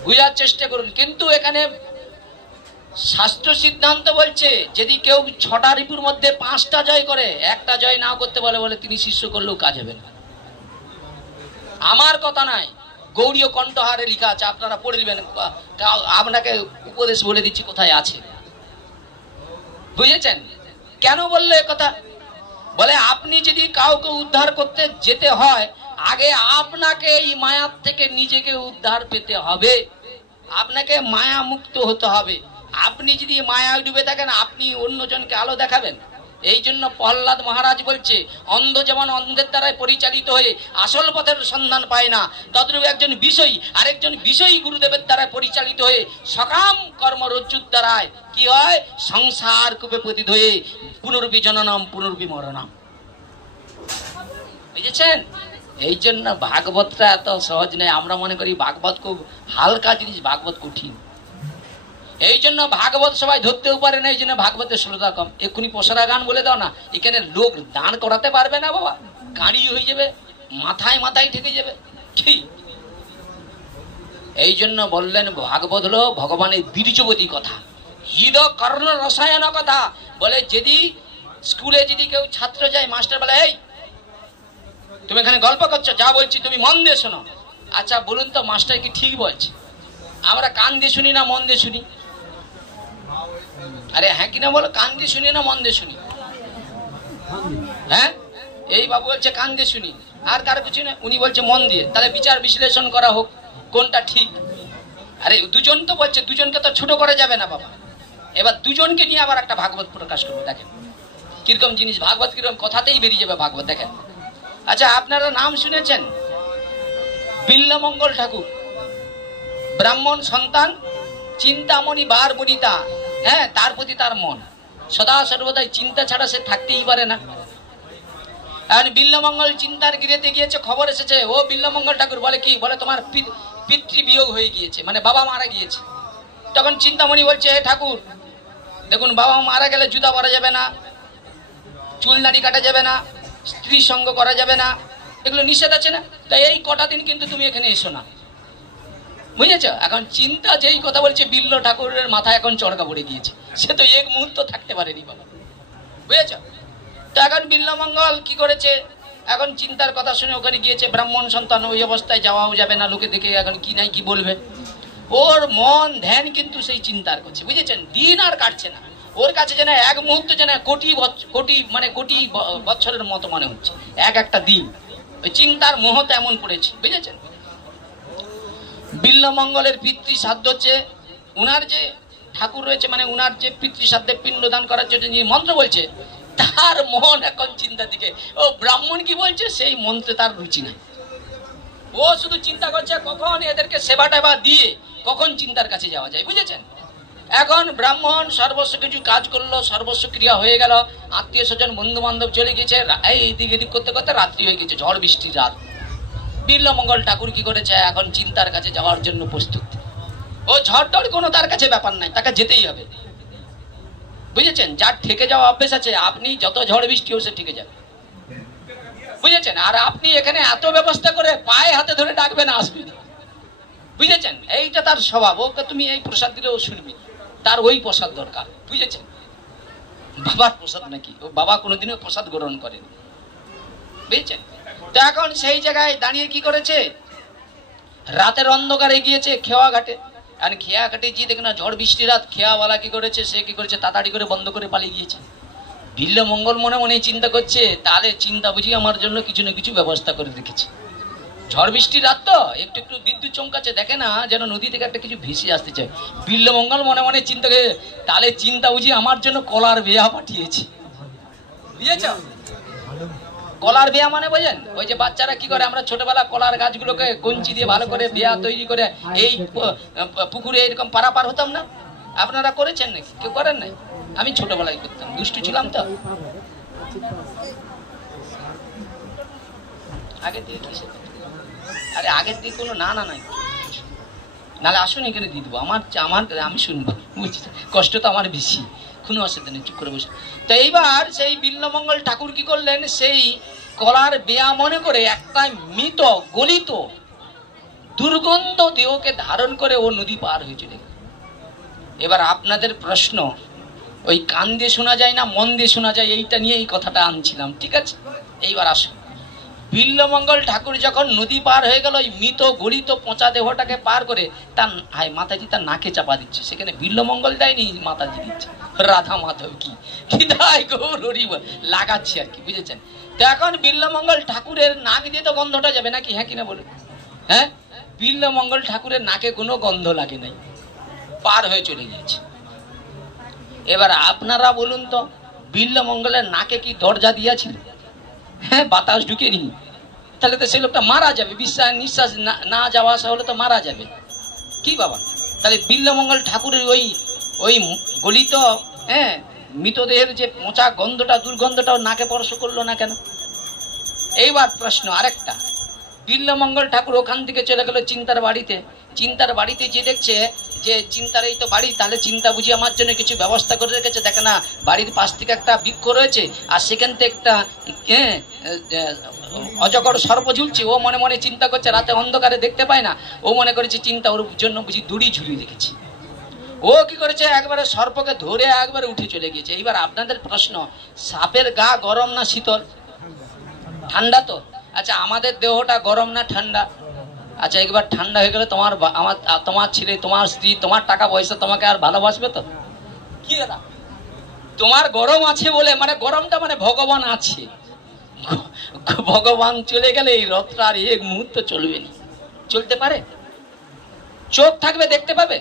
বুঝার চেষ্টা করুন। কিন্তু এখানে শাস্ত্র সিদ্ধান্ত বলছে যদি কেউ 6টা রিপুর মধ্যে 5টা জয় করে, একটা জয় না করতে বলে তিনি শিষ্য করলেও কাজ হবে না। আমার কথা নাই, গৌড়ীয় কণ্ঠহারে লেখা আছে, আপনারা পড়ে নেবেন। আপনাকে উপদেশ বলে দিচ্ছি কোথায় আছে, বুঝেছেন? কেন বললো কথা? বলে আপনি যদি কাউকে উদ্ধার করতে যেতে হয়, আগে আপনাকে এই মায়ার থেকে নিজেকে উদ্ধার পেতে হবে, আপনাকে মায়া মুক্ত হতে হবে। আপনি যদি মায়ায় ডুবে থাকেন, আপনি অন্যজনকে আলো দেখাবেন। এই জন্য প্রহ্লাদ মহারাজ বলছে অন্ধ যেমন অন্ধের দ্বারাই পরিচালিত হয়ে আসল পথের সন্ধান পায় না, তদ্রূপ একজন বিষয়ী আরেকজন বিষয়ী গুরুদেবের দ্বারা পরিচালিত হয়ে সকাম কর্মরজ্জুর দ্বারায় কি হয়, সংসার কূপে পতিত হয়ে পুনরূপী জননম পুনরূপী মরণম। বুঝেছেন? এই জন্য ভাগবতটা এত সহজ নয়। আমরা মনে করি ভাগবত খুব হালকা জিনিস, ভাগবত কঠিন। এই জন্য ভাগবত সবাই ধরতেও পারে না, এই জন্য ভাগবতের শ্রোতা কম। এক্ষুনি পোষারা গান বলে দাও না, এখানে লোক দান করাতে পারবে না বাবা, গাড়ি হয়ে যাবে, মাথায় মাথায় ঠেকে যাবে কি? এই জন্য বললেন ভাগবত হলো ভগবানের বীর্যবতী কথা, হৃদ কর্ণ রসায়ন কথা। বলে যদি স্কুলে যদি কেউ ছাত্র যায়, মাস্টার বলে এই তুমি এখানে গল্প করছো, যা বলছি তুমি মন দিয়ে শোনো। আচ্ছা বলুন তো মাস্টার কি ঠিক বলছে? আমরা কান দিয়ে শুনি না মন দিয়ে শুনি? আরে হ্যাঁ কিনা বলো, কান দিয়ে শুনি না মন দিয়ে শুনি? হ্যাঁ, এই বাবু বলছে কান দিয়ে শুনি, আর কারো কিছু না, উনি বলছে মন দিয়ে। তাহলে বিচার বিশ্লেষণ করা হোক কোনটা ঠিক। আরে দুজন তো বলছে, দুজনকে তো ছোট করা যাবে না বাবা। এবার দুজনকে নিয়ে আবার একটা ভাগবত প্রকাশ করবো, দেখেন কিরকম জিনিস। ভাগবত কিরকম কথাতেই বেরিয়ে যাবে ভাগবত, দেখেন। আচ্ছা আপনারা নাম শুনেছেন বিল্লমঙ্গল ঠাকুর, ব্রাহ্মণ সন্তান, চিন্তামণি বার বনিতা, হ্যাঁ, তার প্রতি তার মন সদা সর্বদাই চিন্তা ছাড়া সে থাকতেই পারে না। এখন বিল্লমঙ্গল চিন্তার গৃহেতে গিয়েছে, খবর এসেছে ও বিল্লমঙ্গল ঠাকুর। বলে কি? বলে তোমার পিতৃবিয়োগ হয়ে গিয়েছে, মানে বাবা মারা গিয়েছে। তখন চিন্তামণি বলছে হে ঠাকুর দেখুন, বাবা মারা গেলে জুতা পরা যাবে না, চুল দাড়ি কাটা যাবে না, স্ত্রী সঙ্গ করা যাবে না, এগুলো নিষেধ আছে না? তাই এই কটা দিন কিন্তু তুমি এখানে এসো না, বুঝেছ? এখন চিন্তা যেই কথা বলছে বিল্ল ঠাকুরের মাথায় এখন চড়কা পড়ে গিয়েছে, সে তো এক মুহূর্ত থাকতে পারেনি বাবা, বুঝেছ? তো এখন বিল্লমঙ্গল কি করেছে, এখন চিন্তার কথা শুনে ওখানে গিয়েছে। ব্রাহ্মণ সন্তান, ওই অবস্থায় যাওয়াও যাবে না, লোকে দেখে এখন কি নাই কি বলবে। ওর মন ধ্যান কিন্তু সেই চিন্তার করছে, বুঝেছেন? দিন আর কাটছে না ওর কাছে, যেন এক মুহূর্ত যেন কোটি বছরের মতো মনে হচ্ছে এক একটা দিন। ওই চিন্তার মোহতে এমন পড়েছে, বুঝেছেন? বিল্লমঙ্গলের পিতৃশ্রাদ্ধ হচ্ছে, উনার যে ঠাকুর রয়েছে, মানে উনার যে পিতৃশ্রাদ্ধে পিণ্ডদান করার জন্য যে মন্ত্র বলছে, তার মন এখন চিন্তার দিকে। ও ব্রাহ্মণ কি বলছে সেই মন্ত্রে তার রুচি নাই, ও শুধু চিন্তা করছে কখন এদেরকে সেবা টেবা দিয়ে কখন চিন্তার কাছে যাওয়া যায়, বুঝেছেন? এখন ব্রাহ্মণ সর্বস্ব কিছু কাজ করলো, সর্বস্ব ক্রিয়া হয়ে গেল, আত্মীয় স্বজন বন্ধু বান্ধব চলে গেছে, এইদিক এদিক করতে করতে রাত্রি হয়ে গেছে, ঝড় বৃষ্টির রাত। বিল্লমঙ্গল ঠাকুর কি করেছে, এখন চিন্তার কাছে যাওয়ার জন্য প্রস্তুত। ও ঝড় টড় কোনো তার কাছে ব্যাপার নাই, তাকে যেতেই হবে, বুঝেছেন? যার ঠেকে যাওয়া অভ্যেস আছে, আপনি যত ঝড় বৃষ্টি হোক সে ঠেকে যাবে, বুঝেছেন? আর আপনি এখানে এত ব্যবস্থা করে পায়ে হাতে ধরে ডাকবেন, আসবে না, বুঝেছেন? এইটা তার স্বভাব। ওকে তুমি এই প্রসাদ দিলেও শুনবি, তার ওই প্রসাদ দরকার, বুঝেছেন? বাবার প্রসাদ নাকি, ও বাবা কোনোদিনও প্রসাদ গ্রহণ করেনি, বুঝেছেন? তো এখন সেই জায়গায় দাঁড়িয়ে কি করেছে, রাতের অন্ধকারে গিয়েছে খেওয়া ঘাটে। আর খেয়া ঘাটে গিয়ে দেখে না ঝড় বৃষ্টি রাত, খেয়াওয়ালা কি করেছে, সে কি করেছে, তাড়াতাড়ি করে বন্ধ করে পালিয়ে গিয়েছে। বিল্লমঙ্গল মনে মনে চিন্তা করছে, তাহলে চিন্তা বুঝি আমার জন্য কিছু না কিছু ব্যবস্থা করে রেখেছে। ঝড় বৃষ্টির রাত তো, একটু একটু বিদ্যুৎ চমকাচ্ছে, দেখে না যেন নদী থেকে একটা কিছু ভেসে আসতে চায়। বিল্লমঙ্গল মনে মনে চিন্তা করে, তাহলে চিন্তা বুঝি আমার জন্য কলার বেয়া পাঠিয়েছে, বুঝেছ? কলার বেয়া মানে বোঝেন, ওই যে বাচ্চারা কি করে, আমরা ছোটবেলা কলার গাছগুলোকে কঞ্চি দিয়ে ভালো করে বেয়া তৈরি করে এই পুকুরে এরকম পারাপার হতাম না? আপনারা করেছেন নাকি? কেউ করেন নাই? আমি ছোটবেলায় করতাম, দুষ্টু ছিলাম তো। আগের দিকে কি, আরে আগের দিকে কোনো না না নাই, নাহলে আসুন এখানে দিয়ে দেবো, আমি শুনবো, বুঝছি, কষ্ট তো আমার বেশি, কোনো অসুবিধা নেই, চুপ করে বসে। তো এইবার সেই বিল্লমঙ্গল ঠাকুর কি করলেন, সেই কলার বেয়া মনে করে একটা মৃত গলিত দুর্গন্ধ দেহকে ধারণ করে ও নদী পার হয়ে চলে গেল। এবার আপনাদের প্রশ্ন, ওই কান দিয়ে শোনা যায় না মন দিয়ে শোনা যায়, এইটা নিয়ে এই কথাটা আনছিলাম, ঠিক আছে? এইবার আসুন, বিল্লমঙ্গল ঠাকুর যখন নদী পার হয়ে গেল, ওই মৃত গলিত পচা দেহটাকে পার করে তার মাতাজি তার নাকে চাপা দিচ্ছে, সেখানে বিল্লমঙ্গল দেয়নি, মাতাজি দিচ্ছে, রাধা মাধব কি লাগাচ্ছে আর কি, বুঝেছেন? তো এখন বিল্লমঙ্গল ঠাকুরের নাক দিয়ে তো গন্ধটা যাবে নাকি, হ্যাঁ কিনা বলুন? হ্যাঁ, বিল্লমঙ্গল ঠাকুরের নাকে কোনো গন্ধ লাগে নাই, পার হয়ে চলে গিয়েছে। এবার আপনারা বলুন তো, বিল্লমঙ্গলের নাকে কি দরজা দিয়েছিল? হ্যাঁ, বাতাস ঢুকে নি, তাহলে তো সেই লোকটা মারা যাবে, নিঃশ্বাস না যাওয়া আসা হলে তো মারা যাবে, কি বাবা? তাহলে বিল্লমঙ্গল ঠাকুরের ওই গলিত মৃতদেহের যে পচা গন্ধটা, দুর্গন্ধটাও নাকে স্পর্শ করলো না কেন? এইবার প্রশ্ন আরেকটা, বিল্লমঙ্গল ঠাকুর ওখান থেকে চলে গেল চিন্তার বাড়িতে। চিন্তার বাড়িতে যে দেখছে যে চিন্তার এই তো বাড়ি, তাহলে চিন্তা বুঝি আমার জন্য কিছু ব্যবস্থা করে রেখেছে। দেখে না বাড়ির পাশ থেকে একটা বৃক্ষ রয়েছে, আর সেখান থেকে একটা অজগর সর্প ঝুলছে। ও মনে মনে চিন্তা করছে, রাতে অন্ধকারে দেখতে পায় না, ও মনে করেছে চিন্তা ওর জন্য বুঝি দড়ি ঝুলিয়ে রেখেছে। ও কি করেছে, একবারে সর্পকে ধরে একবারে উঠে চলে গিয়েছে। এইবার আপনাদের প্রশ্ন, সাপের গা গরম না শীতল? ঠান্ডা তো। আচ্ছা, আমাদের দেহটা গরম না ঠান্ডা? আচ্ছা, একবার ঠান্ডা হয়ে গেলে তোমার ছেলে, তোমার স্ত্রী, তোমার টাকা পয়সা তোমাকে আর ভালোবাসবে তো? কি দাদা, তোমার গরম আছে বলে, মানে গরমটা মানে ভগবান আছে, ভগবান চলে গেলে এই রথটা আর এক মুহূর্ত চলবে না। চলতে পারে? চোখ থাকবে, দেখতে পাবে,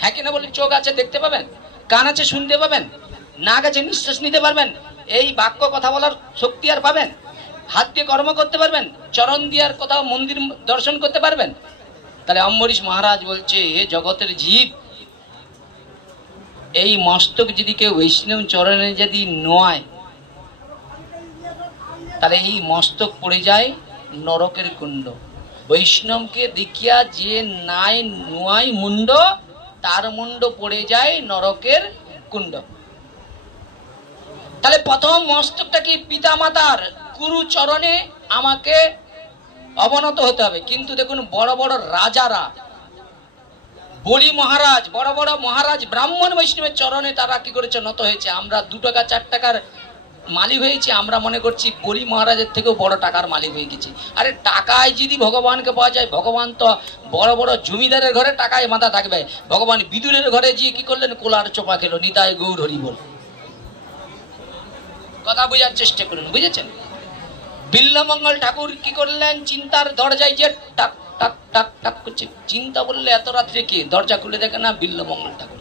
হ্যাঁ কিনা বলি? চোখ আছে, দেখতে পাবেন, কান আছে, শুনতে পাবেন, নাক আছে, নিঃশ্বাস নিতে পারবেন, এই বাক্য কথা বলার শক্তি আর পাবেন, হাত দিয়ে কর্ম করতে পারবেন, চরণ দিয়ে আর কোথাও মন্দির দর্শন করতে পারবেন। তাহলে অম্বরীশ মহারাজ বলছে, হে জগতের জীব, এই মস্তক যদি কেউ বৈষ্ণব চরণে যদি নোয়, তাহলে এই মস্তক পড়ে যায় নরকের কুণ্ড। বৈষ্ণবকে দেখিয়া যে নাই নোয়াই মুন্ড, তার মুন্ড পড়ে যায় নরকের কুণ্ড। তাহলে প্রথম মস্তকটা কি পিতা মাতার গুরু চরণে আমাকে অবনত হতে হবে। কিন্তু দেখুন, বড় বড় রাজারা বলি মহারাজ, বড় বড় মহারাজ ব্রাহ্মণ বৈষ্ণবের চরণে তারা কি করেছে, নত হয়েছে। আমরা 2 টাকা 4 টাকার মালিক হয়েছি, আমরা মনে করছি বলি মহারাজের থেকেও বড় টাকার মালিক হয়ে গেছি। আরে টাকায় যদি ভগবানকে পাওয়া যায়, ভগবান তো বড় বড় জমিদারের ঘরে টাকায় মাথা থাকবে, ভগবান বিদুরের ঘরে গিয়ে কি করলেন, কোলার চোপা খেলো। নিতাই গৌর হরি বল। কথা বোঝার চেষ্টা করুন, বুঝেছেন? বিল্লমঙ্গল ঠাকুর কি করলেন, চিন্তার দরজায় যে টাক টাক টাক টাক করছে। চিন্তা বললে এত রাত্রে কে, দরজা খুলে দেখে না বিল্লমঙ্গল ঠাকুর।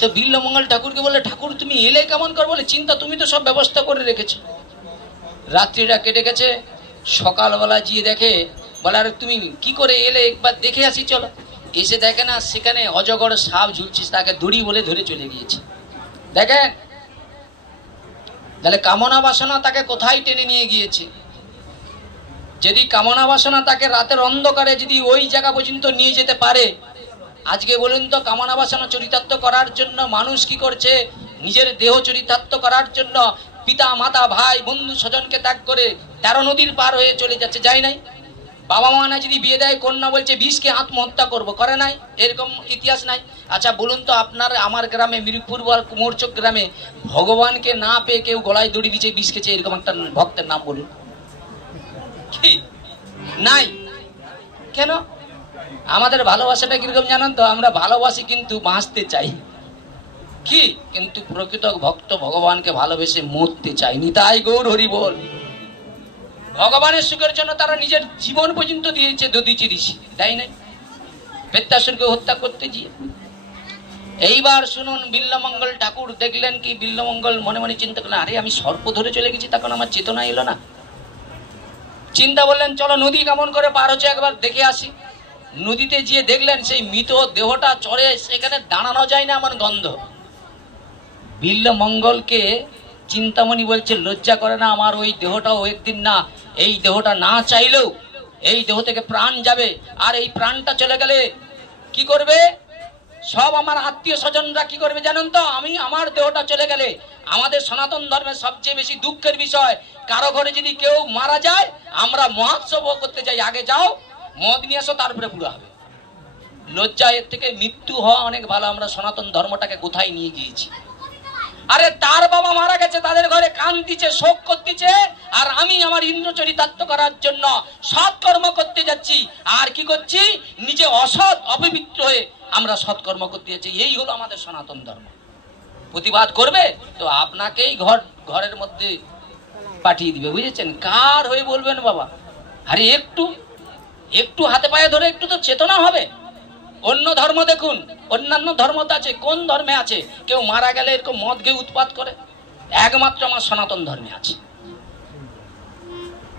তো বিল্লমঙ্গল ঠাকুরকে বলে, ঠাকুর তুমি এলে কেমন কর? বলে, চিন্তা তুমি তো সব ব্যবস্থা করে রেখেছো। রাত্রিটা কেটে গেছে, সকালবেলা গিয়ে দেখে, বলে আরে তুমি কি করে এলে, একবার দেখে আসি চলো। এসে দেখে না সেখানে অজগর সাপ ঝুলছিস, তাকে দড়ি বলে ধরে চলে গিয়েছে। দেখেন তাহলে কামনা বাসনা তাকে কোথায় টেনে নিয়ে গিয়েছে। যদি কামনা বাসনা তাকে রাতের অন্ধকারে যদি ওই জায়গা পর্যন্ত নিয়ে যেতে পারে, আজকে বলুন তো কামনা বাসনা চরিতার্থ করার জন্য মানুষ কি করছে, নিজের দেহ চরিতার্থ করার জন্য পিতা মাতা ভাই বন্ধু স্বজনকে ত্যাগ করে 13 নদীর পার হয়ে চলে যাচ্ছে, যায় নাই? বাবা মা না যদি বিয়ে দেয়, কন্যা বলছে বিষকে আত্মহত্যা করব, করে নাই? এরকম ইতিহাস নাই? আচ্ছা বলুন তো আপনার আমার গ্রামে মিরপুর বা কুমোরচক গ্রামে ভগবানকে না পেয়ে কেউ গলায় দড়ি দিচ্ছে, বিষ খেয়েছে, এরকম একটা ভক্তের নাম বলুন? কি নাই? কেন? আমাদের ভালোবাসাটা কিরকম জানেন তো? আমরা ভালোবাসি কিন্তু বাঁচতে চাই, কি কিন্তু প্রকৃত ভক্ত ভগবানকে ভালোবেসে মরতে চাই। নিতাই গৌর হরি বল। ভগবানের সুখের জন্য তারা নিজের জীবন পর্যন্ত দিয়েছে, দধিচি ঋষি, তাই নাই? বেত্যাসুরকে হত্যা করতে গিয়ে। এইবার শুনুন, বিল্লমঙ্গল ঠাকুর দেখলেন কি, বিল্লমঙ্গল মনে মনে চিন্তা করলেন, আরে আমি সর্প ধরে চলে গেছি, তখন আমার চেতনা এলো না। চিন্তা বললেন চলো নদী কেমন করে পার হচ্ছে একবার দেখে আসি। নদীতে গিয়ে দেখলেন সেই মৃত দেহটা চড়ে, সেখানে দাঁড়ানো যায় না, এমন গন্ধ। বিল্লমঙ্গলকে চিন্তামণি বলছে, লজ্জা করে না আমার ওই দেহটাও একদিন না, এই দেহটা না চাইলেও এই দেহ থেকে প্রাণ যাবে, আর এই প্রাণটা চলে গেলে কি করবে সব আমার আত্মীয় স্বজনরা কি করবে জানেন তো? আমি আমার দেহটা চলে গেলে আমাদের সনাতন ধর্মের সবচেয়ে বেশি দুঃখের বিষয়, কারো ঘরে যদি কেউ মারা যায় আমরা মহোৎসব করতে যাই, আগে যাও মদ নিয়ে আসো তারপরে পুরো হবে। লজ্জা এর থেকে মৃত্যু হওয়া অনেক ভালো। আমরা সনাতন ধর্মটাকে কোথায় নিয়ে গিয়েছি। আরে তার বাবা মারা গেছে, তাদের ঘরে কাঁদতিছে, শোক করতেছে, আর আমি আমার ইন্দ্র চরিতার্থ করার জন্য সৎকর্ম করতে যাচ্ছি, আর কি করছি, নিজে অসৎ অপবিত্র হয়ে আমরা সৎকর্ম করতে যাচ্ছি। এই হলো আমাদের সনাতন ধর্ম। প্রতিবাদ করবে তো আপনাকেই ঘরের মধ্যে পাঠিয়ে দিবে, বুঝেছেন? কার হয়ে বলবেন বাবা? আরে একটু একটু হাতে পায়ে ধরে একটু তো চেতনা হবে। অন্য ধর্ম দেখুন, অন্যান্য ধর্ম তো আছে, কোন ধর্মে আছে কেউ মারা গেলে এরকম মদ খেয়ে উৎপাত করে? একমাত্র আমার সনাতন ধর্মে আছে।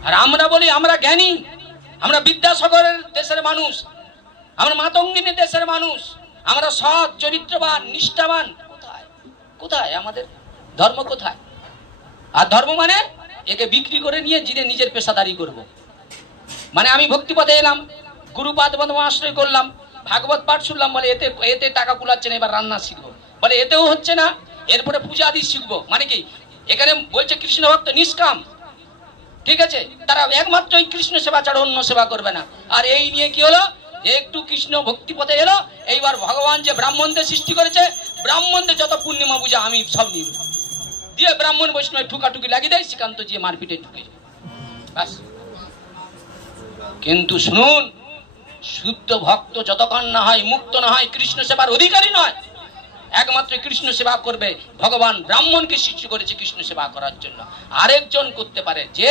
আর আমরা বলি আমরা জ্ঞানী, আমরা বিদ্যাসাগরের দেশের মানুষ, আমরা মাতঙ্গিনী দেশের মানুষ, আমরা সৎ চরিত্রবান নিষ্ঠাবান। কোথায় কোথায় আমাদের ধর্ম? কোথায়? আর ধর্ম মানে একে বিক্রি করে নিয়ে নিজের পেশাদারি করব। মানে আমি ভক্তিপথে এলাম, গুরুপাদ আশ্রয় করলাম, ভাগবত পাঠ শুনলাম, বলে এতে এতে টাকা কুলাচ্ছে না, এবার রান্না শিখবো, বলে এতেও হচ্ছে না, এরপরে পূজা আদি শিখবো। মানে কি এখানে বলছে কৃষ্ণ ভক্ত নিষ্কাম, ঠিক আছে, তারা একমাত্র এই কৃষ্ণ সেবা ছাড়া অন্য সেবা করবে না। আর এই নিয়ে কি হলো, একটু কৃষ্ণ ভক্তি পথে এলো, এইবার ভগবান যে ব্রাহ্মণদের সৃষ্টি করেছে, ব্রাহ্মণদের যত পূর্ণিমা পূজা আমি সব নিব দিয়ে ব্রাহ্মণ বৈষ্ণব ঠুকাঠুকি লাগিয়ে দেয়, শ্রীকান্ত যে মারপিটে ঢুকে ব্যাস। কিন্তু শুনুন, শুদ্ধ ভক্ত যতক্ষণ না হয়, মুক্ত না হয়, কৃষ্ণ সেবার অধিকারী নয়, একমাত্র কৃষ্ণ সেবা করবে। ভগবান ব্রাহ্মণকে সৃষ্টি করেছে কৃষ্ণ সেবা করার জন্য। আরেকজন করতে পারে যে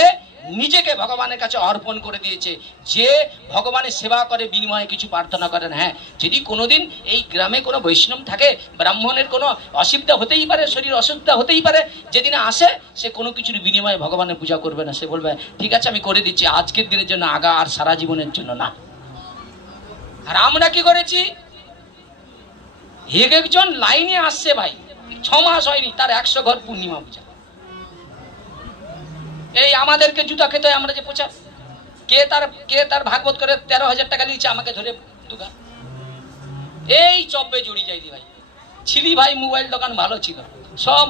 নিজেকে ভগবানের কাছে অর্পণ করে দিয়েছে, যে ভগবানের সেবা করে বিনিময়ে কিছু প্রার্থনা করেন। হ্যাঁ, যদি কোনোদিন এই গ্রামে কোনো বৈষ্ণব থাকে, ব্রাহ্মণের কোনো অসুবিধা হতেই পারে, শরীর অসুবিধা হতেই পারে, যেদিনে আসে সে কোনো কিছুর বিনিময়ে ভগবানের পূজা করবে না। সে বলবে ঠিক আছে আমি করে দিচ্ছি, আজকের দিনের জন্য, আগা আর সারা জীবনের জন্য না। আর আমরা কি করেছি, একজন লাইনে আসছে ভাই, 6 মাস হয়নি তার 100 ঘর পূর্ণিমা পূজা। এই আমাদেরকে জুতা খেতে হয়, আমরা যে পোছা, কে তার ভাগবত করে 13,000 টাকা নিয়েছে, আমাকে ধরে দুগা এই চব্বে জড়ি যাই দি ভাই। ছিলি ভাই মোবাইল দোকান ভালো ছিল, সব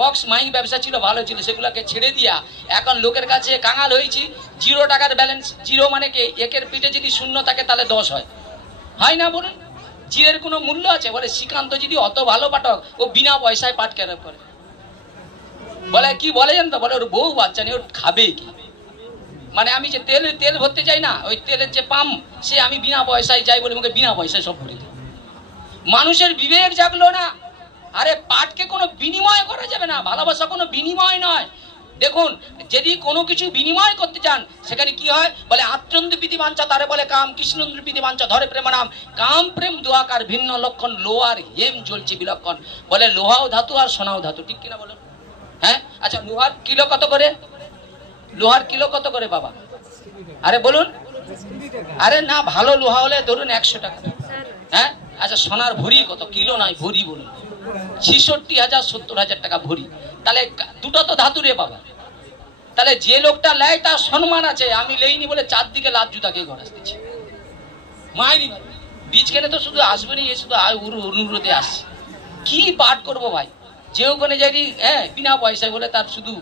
বক্স মাইক ব্যবসা ছিল, ভালো ছিল, সেগুলোকে ছেড়ে দিয়া এখন লোকের কাছে কাঙাল হয়েছি। 0 টাকার ব্যালেন্স, 0 মানে কি, একের পিঠে যদি 0 থাকে তাহলে 10 হয়, হয় না বলুন? জিরের কোনো মূল্য আছে? বলে শ্রীকান্ত যদি অত ভালো পাঠক, ও বিনা পয়সায় পাঠ কেন করে? বলে কি বলে জান তো? বলে ওর বউ বাচ্চা নেই, ওর খাবে কি? মানে আমি যে তেল ভরতে যাই না, ওই তেলের যে পাম্প, সে আমি বিনা পয়সায় যাই বলে আমাকে বিনা পয়সায় সব ভরে দিই। মানুষের বিবেক জাগলো না। আরে পাঠকে কোনো বিনিময় করা যাবে না, ভালোবাসা কোনো বিনিময় নয়। দেখুন, যদি কোনো কিছু বিনিময় করতে চান সেখানে কি হয়? বলে আত্মন্দ প্রীতি বাঞ্ছা তারে বলে কাম, কৃষ্ণন্দ্র প্রীতি বাঞ্ছা ধরে প্রেম নাম। কাম প্রেম দুয়াকার ভিন্ন লক্ষণ, লোহার হেম জ্বলছে বিলক্ষণ। বলে লোহাও ধাতু আর সোনাও ধাতু, ঠিক কিনা বলেন? হ্যাঁ, আচ্ছা লোহার কিলো কত করে? লোহার কিলো কত করে বাবা? আরে বলুন। আরে না, ভালো লোহা হলে ধরুন 100 টাকা। হ্যাঁ, আচ্ছা সোনার ভরি কত? কিলো নয়, ভরি বলুন। 66,000 70,000 টাকা ভরি। তাহলে দুটো তো ধাতু রে বাবা। তাহলে যে লোকটা লেয় তার সম্মান আছে, আমি লেইনি বলে চারদিকে লাত জুতাকে গড়াস দিচ্ছি। মাইনি বীজ কেনে তো শুধু আসবে না, এ শুধু অনুরোধে আসছে। কি পাঠ করবো ভাই? যে ওখানে যাই, হ্যাঁ বিনা পয়সায় বলে তার শুধু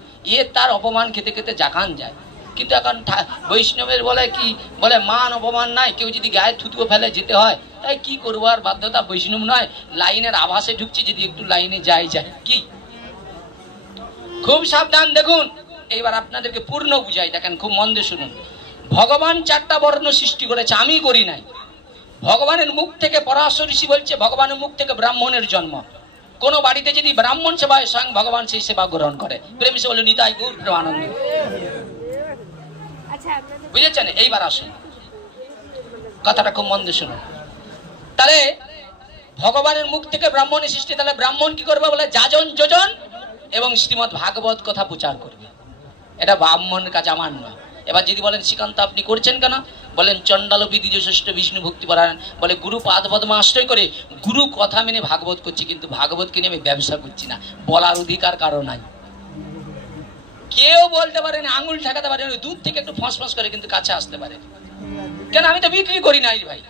তার অপমান খেতে খেতে জাকান যায়। কিন্তু এখন বৈষ্ণবের বলে কি বলে, মান অপমান নাই, কেউ যদি গায়ে থুতুও ফেলে যেতে হয়। তাই কি করবো, আর বাধ্যতা। বৈষ্ণব নয়, লাইনের আভাসে ঢুকছে, যদি একটু লাইনে যায় কি। খুব সাবধান। দেখুন এইবার আপনাদেরকে পূর্ণ বুঝাই, দেখেন খুব মন দিয়ে শুনুন। ভগবান 4টা বর্ণ সৃষ্টি করেছে, আমি করি নাই। ভগবানের মুখ থেকে পরাশর ঋষি বলছে, ভগবানের মুখ থেকে ব্রাহ্মণের জন্ম। কোন বাড়িতে যদি ব্রাহ্মণ সেবা হয়, স্বয়ং ভগবান সেই সেবা গ্রহণ করে। প্রেম সে বলে নিতাই গৌর প্রেমানন্দ। বুঝেছেন? এইবার আসুন, কথাটা খুব মন দিয়ে শুনুন। তাহলে ভগবানের মুখ থেকে ব্রাহ্মণের সৃষ্টি, তাহলে ব্রাহ্মণ কি করবে? বলে যাজন যোজন এবং শ্রীমদ ভাগবত কথা প্রচার করবে। এটা ব্রাহ্মণের কাজ, আমার নয়। এবার যদি বলেন শ্রীকান্ত আপনি করছেন কেন? বলেন চণ্ডাল বিধি জ্যেষ্ঠ বিষ্ণু ভক্তি পরায়ণ। বলে গুরু পাদ পদ্মা আশ্রয় করে গুরু কথা মেনে ভাগবত করছি, কিন্তু ভাগবতকে নিয়ে আমি ব্যবসা করছি না। বলার অধিকার কারো নাই। কেউ বলতে পারে না, আঙুল ঠেকাতে পারে, দূর থেকে একটু ফস করে, কিন্তু কাছে আসতে পারে কেন? আমি তো বিক্রি করি নাই ভাই।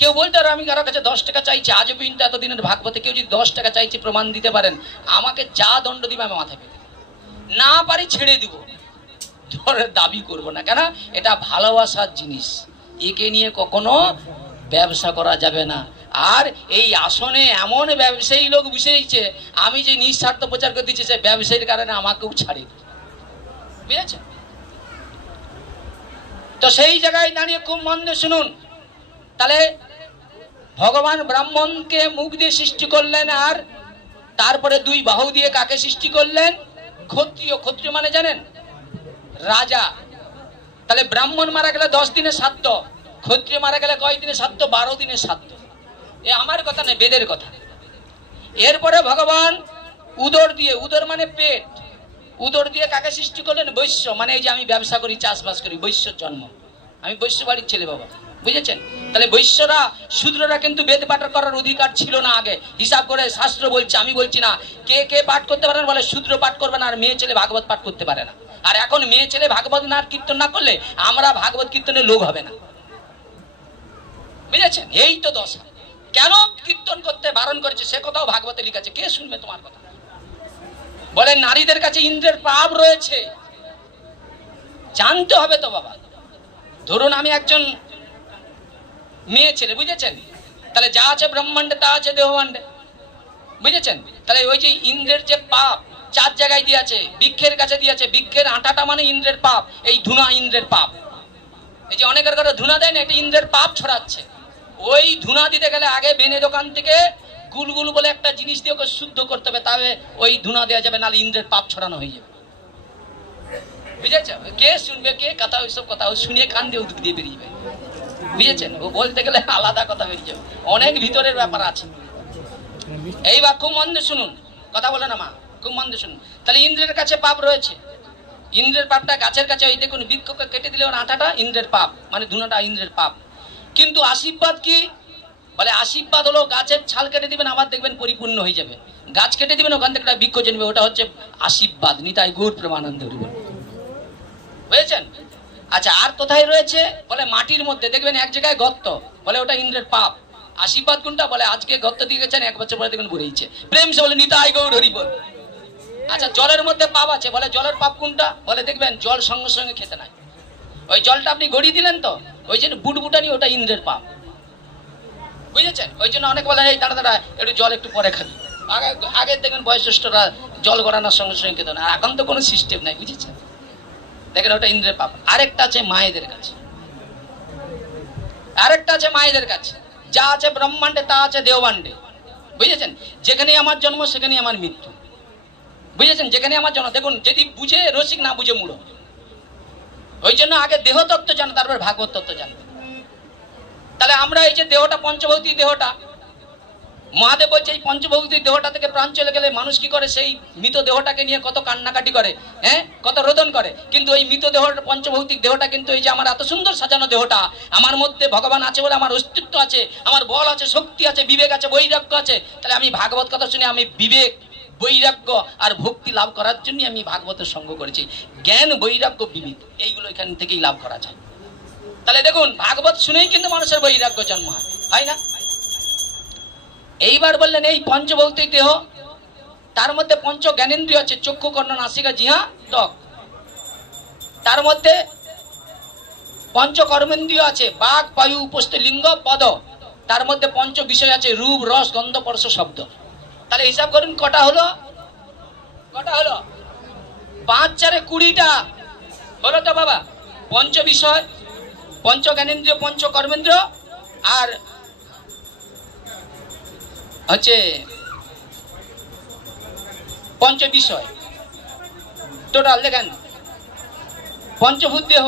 কেউ বলতে পারে আমি কারো কাছে 10 টাকা চাইছি, আজ পর্যন্ত এতদিনের ভাগবতে কেউ যদি 10 টাকা চাইছে প্রমাণ দিতে পারেন, আমাকে যা দণ্ড দিবে আমি মাথায় পেতে না পারি ছেড়ে দিব, ধরে দাবি করব না। কেন? এটা ভালোবাসার জিনিস, একে নিয়ে কখনো ব্যবসা করা যাবে না। আর এই আসনে এমন ব্যবসায়ী লোক বসেছে, আমি যে নিঃস্বার্থ প্রচার করে দিচ্ছি, সে ব্যবসায়ীর কারণে আমাকেও ছাড়ে। বুঝেছেন? তো সেই জায়গায় দাঁড়িয়ে খুব মন দিয়ে শুনুন। তাহলে ভগবান ব্রাহ্মণকে মুখ দিয়ে সৃষ্টি করলেন, আর তারপরে 2 বাহু দিয়ে কাকে সৃষ্টি করলেন? ক্ষত্রিয়। ক্ষত্রিয় মানে জানেন? রাজা। তাহলে ব্রাহ্মণ মারা গেলে 10 দিনের শ্রাদ্ধ, ক্ষত্রিয় মারা গেলে কয় দিনের শ্রাদ্ধ? 12 দিনের শ্রাদ্ধ। এ আমার কথা নয়, বেদের কথা। এরপরে ভগবান উদর দিয়ে, উদর মানে পেট, উদর দিয়ে কাকে সৃষ্টি করলেন? বৈশ্য। মানে এই যে আমি ব্যবসা করি, চাষবাস করি, বৈশ্যর জন্ম। আমি বৈশ্য বাড়ির ছেলে বাবা। বুঝেছেন? তাহলে বৈশ্যরা, শূদ্ররা কিন্তু বেদ পাঠ করার অধিকার ছিল না আগে। হিসাব করে শাস্ত্র বলছে, আমি বলছি না। কে কে পাঠ করতে পারেন? বলে শূদ্র পাঠ করবে না, আর মেয়ে ছেলে ভাগবত পাঠ করতে পারে না। আর এখন মেয়ে ছেলে ভাগবত না কীর্তন না করলে আমরা ভাগবত কীর্তনের লোক হবে না। বুঝেছেন? এই তো দশা। কেন কীর্তন করতে বারণ করেছে সে কথাও ভাগবতে লিখেছে, কে শুনবে তোমার কথা? বলে নারীদের কাছে ইন্দ্রের পাপ রয়েছে, জানতে হবে তো বাবা। ধরুন আমি একজন মেয়ে ছেলে, বুঝেছেন? তাহলে যা আছে ব্রহ্মাণ্ডে তা আছে দেহমাণ্ডে। বুঝেছেন? তাহলে ওই যে ইন্দ্রের যে পাপ 4 জায়গায় দিয়েছে, বৃক্ষের কাছে দিয়েছে। বৃক্ষের আটাটা মানে ইন্দ্রের পাপ, এই ধুনা ইন্দ্রের পাপ। এই যে অনেকের ঘরে ধুনা দেয় না, এটা ইন্দ্রের পাপ ছড়াচ্ছে। ওই ধুনা দিতে গেলে আগে বেনে দোকান থেকে গুলগুল বলে একটা জিনিস দিয়ে ওকে শুদ্ধ করতে হবে, তবে ওই ধুনা দেওয়া যাবে, নাহলে ইন্দ্রের পাপ ছড়ানো হয়ে যাবে। বুঝেছেন? কে শুনবে, কে কথা? ওইসব কথা ও শুনিয়ে কান দিয়ে উদুক দিয়ে বেরিয়ে যাবে। বুঝেছেন? ও বলতে গেলে আলাদা কথা বেরিয়ে যাবে, অনেক ভিতরের ব্যাপার আছে। এইবার খুব মন দিয়ে শুনুন, কথা বলে না মা, খুব মন দিয়ে শুনুন। তাহলে ইন্দ্রের কাছে পাপ রয়েছে। ইন্দ্রের পাপটা গাছের কাছে, ওই দেখুন বৃক্ষকে কেটে দিলে ওর আটাটা ইন্দ্রের পাপ, মানে ধুনাটা ইন্দ্রের পাপ। কিন্তু আশীর্বাদ কি? বলে আশীর্বাদ হলো গাছের ছাল কেটে দিবেন, আবার দেখবেন পরিপূর্ণ হয়ে যাবে। গাছ কেটে দিবেন, ওখান থেকে একটা বৃক্ষ জন্মবে, ওটা হচ্ছে আশীর্বাদ। নিতাই গৌর প্রেমানন্দ। বুঝেছেন? আচ্ছা, আর কোথায় রয়েছে? বলে মাটির মধ্যে দেখবেন এক জায়গায় গর্ত, বলে ওটা ইন্দ্রের পাপ। আশীর্বাদ কোনটা? বলে আজকে গর্ত দিয়ে গেছেন, 1 বছর পরে দেখবেন ভরেছে। প্রেম সে বলে নিতাই গৌর হরি বল। আচ্ছা, জলের মধ্যে পাপ আছে, বলে জলের পাপ কোনটা? বলে দেখবেন জল সঙ্গে সঙ্গে খেতে নাই, ওই জলটা আপনি গড়িয়ে দিলেন তো, ওই যে বুটবুটানি, ওটা ইন্দ্রের পাপ। বুঝেছেন? ওই জন্য অনেক বলে এই দাঁড়া দাঁড়া একটু জল একটু পরে খাবি। আগে আগে দেখবেন বয়োজ্যেষ্ঠরা জল গড়ানোর সঙ্গে সঙ্গে খেতেন, আর এখন তো কোনো সিস্টেম নাই। বুঝেছেন? দেখেন ওটা ইন্দ্রের পাপ। আরেকটা আছে মায়েদের কাছে, আরেকটা আছে মায়েদের কাছে। যা আছে ব্রহ্মাণ্ডে তা আছে দেওবাণ্ডে। বুঝেছেন? যেখানেই আমার জন্ম সেখানেই আমার মৃত্যু। বুঝেছেন? যেখানে আমার জন্ম, দেখুন যদি বুঝে রসিক, না বুঝে মূঢ়। ওই জন্য আগে দেহতত্ত্ব জানো, তারপর ভাগবত তত্ত্ব জানবে। তাহলে আমরা এই যে দেহটা, পঞ্চভৌতিক দেহটা, মহাদেব বলছে এই পঞ্চভৌতিক দেহটা থেকে প্রাণ চলে গেলে মানুষ কি করে? সেই মৃত দেহটাকে নিয়ে কত কান্নাকাটি করে, হ্যাঁ, কত রোদন করে। কিন্তু এই মৃত দেহটা, পঞ্চভৌতিক দেহটা কিন্তু এই যে আমার এত সুন্দর সাজানো দেহটা, আমার মধ্যে ভগবান আছে বলে আমার অস্তিত্ব আছে, আমার বল আছে, শক্তি আছে, বিবেক আছে, বৈরাগ্য আছে। তাহলে আমি ভাগবত কথা শুনে আমি বিবেক, বৈরাগ্য আর ভক্তি লাভ করার জন্য আমি ভাগবতের সঙ্গ করেছি। জ্ঞান, বৈরাগ্য, বিবেক এইগুলো এখান থেকেই লাভ করা যায়। তাহলে দেখুন ভাগবত শুনেই কিন্তু মানুষের বৈরাগ্য জন্ম হয়, হয় না? এইবার বললেন এই পঞ্চভৌতিক দেহ, তার মধ্যে পঞ্চ জ্ঞানেন্দ্রিয় আছে, চক্ষু, কর্ণ, নাসিকা, জিহ্বা, ত্বক। তার মধ্যে পঞ্চ কর্মেন্দ্রিয় আছে, বাক, বায়ু, উপস্থ, লিঙ্গ, পদ। তার মধ্যে পঞ্চ বিষয় আছে, রূপ, রস, গন্ধ, স্পর্শ, শব্দ। তাহলে হিসাব করুন কটা হলো? কটা হলো? 5 4 20টা হলো তো বাবা। পঞ্চ বিষয়, পঞ্চ জ্ঞানেন্দ্রিয়, পঞ্চ কর্মেন্দ্রিয়, আর হচ্ছে পঞ্চ বিষয়। টোটাল দেখেন, পঞ্চভূত দেহ,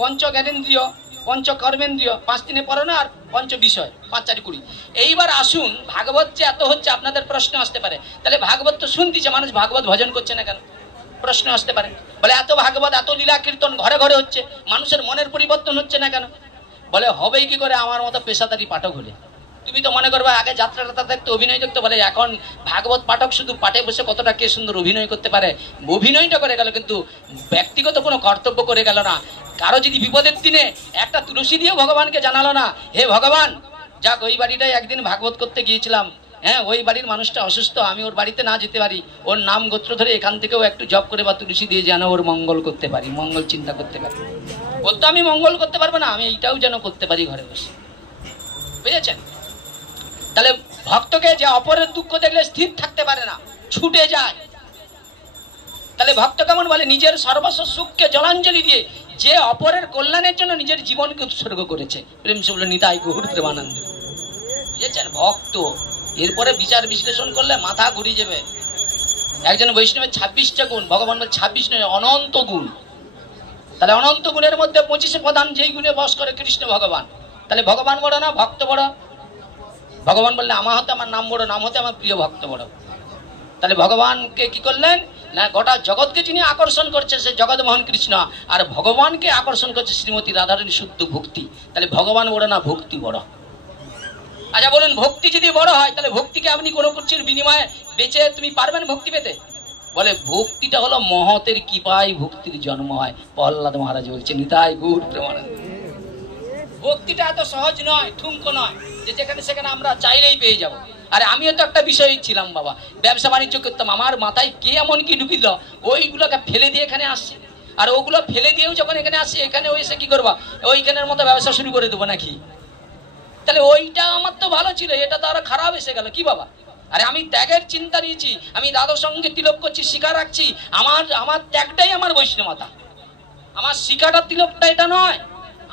পঞ্চ জ্ঞানেন্দ্রিয়, পঞ্চ কর্মেন্দ্রিয়, 5 3 পড়ো না, আর পঞ্চ বিষয় 5 4 20। এইবার আসুন ভাগবত যে এত হচ্ছে, আপনাদের প্রশ্ন আসতে পারে তাহলে ভাগবত তো শুনতেছে মানুষ, ভাগবত ভজন করছে না কেন? প্রশ্ন আসতে পারে। বলে এত ভাগবত, এত লীলা কীর্তন ঘরে ঘরে হচ্ছে, মানুষের মনের পরিবর্তন হচ্ছে না কেন? বলে হবেই কি করে আমার মতো পেশাদারি পাঠক হলে। তুমি তো মনে করবে আগে যাত্রাটা দেখতে, অভিনয় দেখতে, বলে এখন ভাগবত পাঠক শুধু পাঠে বসে কতটা কে সুন্দর অভিনয় করতে পারে। অভিনয়টা করে গেল কিন্তু ব্যক্তিগত কোনো কর্তব্য করে গেল না। কারো যদি বিপদের দিনে একটা তুলসী দিয়ে ভগবানকে জানালো না, হে ভগবান, যাক ওই বাড়িটায় একদিন ভাগবত করতে গিয়েছিলাম, হ্যাঁ ওই বাড়ির মানুষটা অসুস্থ, আমি ওর বাড়িতে না যেতে পারি, ওর নাম গোত্র ধরে এখান থেকেও একটু জপ করে বা তুলসী দিয়ে যেন ওর মঙ্গল করতে পারি, মঙ্গল চিন্তা করতে পারি। ওর তো আমি মঙ্গল করতে পারবো না, আমি এইটাও যেন করতে পারি ঘরে বসে। বুঝেছেন? তাহলে ভক্তকে যে অপরের দুঃখ দেখলে স্থির থাকতে পারে না, ছুটে যায়। তাহলে ভক্ত কেমন? বলে নিজের সর্বস্ব সুখকে জলাঞ্জলি দিয়ে যে অপরের কল্যাণের জন্য নিজের জীবনকে উৎসর্গ করেছে। প্রেম সে বলে নিতাই গৌর প্রেমানন্দ। বুঝেছেন? ভক্ত এরপরে বিচার বিশ্লেষণ করলে মাথা ঘুরিয়ে যাবে। একজন বৈষ্ণবের 26টা গুণ, ভগবান বলে 26 নয়, অনন্ত গুণ। তাহলে অনন্ত গুণের মধ্যে 25 প্রধান যেই গুণে বস করে কৃষ্ণ ভগবান। তাহলে ভগবান বড় না ভক্ত বড়? ভগবান বললেন আমার হতে আমার নাম বড়, নাম হতে আমার প্রিয় ভক্ত বড়। তাহলে ভগবানকে কি করলেন না, গোটা জগৎকে যিনি আকর্ষণ করছে সে জগৎমোহন কৃষ্ণ, আর ভগবানকে আকর্ষণ করছে শ্রীমতী রাধারানী শুদ্ধ ভক্তি। তাহলে ভগবান বড় না ভক্তি বড়? আচ্ছা বলুন, ভক্তি যদি বড় হয় তাহলে ভক্তিকে আপনি কোনো কিছুর বিনিময়ে বেঁচে তুমি পারবেন ভক্তি পেতে? বলে ভক্তিটা হলো মহতের কৃপায় ভক্তির জন্ম হয়। প্রহ্লাদ মহারাজ বলছে নিতাই গৌর প্রেমানন্দ। ভক্তিটা এত সহজ নয়, ঠুমকো নয় যে যেখানে সেখানে আমরা চাইলেই পেয়ে যাব। আরে আমিও তো একটা বিষয় ছিলাম বাবা, ব্যবসা বাণিজ্য করতাম, আমার মাথায় কে এমন কি ঢুকি দিল, ওইগুলোকে ফেলে দিয়ে এখানে আসছে। আর ওগুলো ফেলে দিয়েও যখন এখানে আসছে, এখানে এসে কি করবা, ওইখানের মতো ব্যবসা শুরু করে দেবো নাকি? তাহলে ওইটা আমার তো ভালো ছিল, এটা তো আরো খারাপ এসে গেল কি বাবা? আরে আমি ত্যাগের চিন্তা নিয়েছি, আমি দাদার সঙ্গে তিলক করছি, শিখা রাখছি, আমার ত্যাগটাই আমার বৈষ্ণবতা। আমার শিখাটা তিলকটা এটা নয়,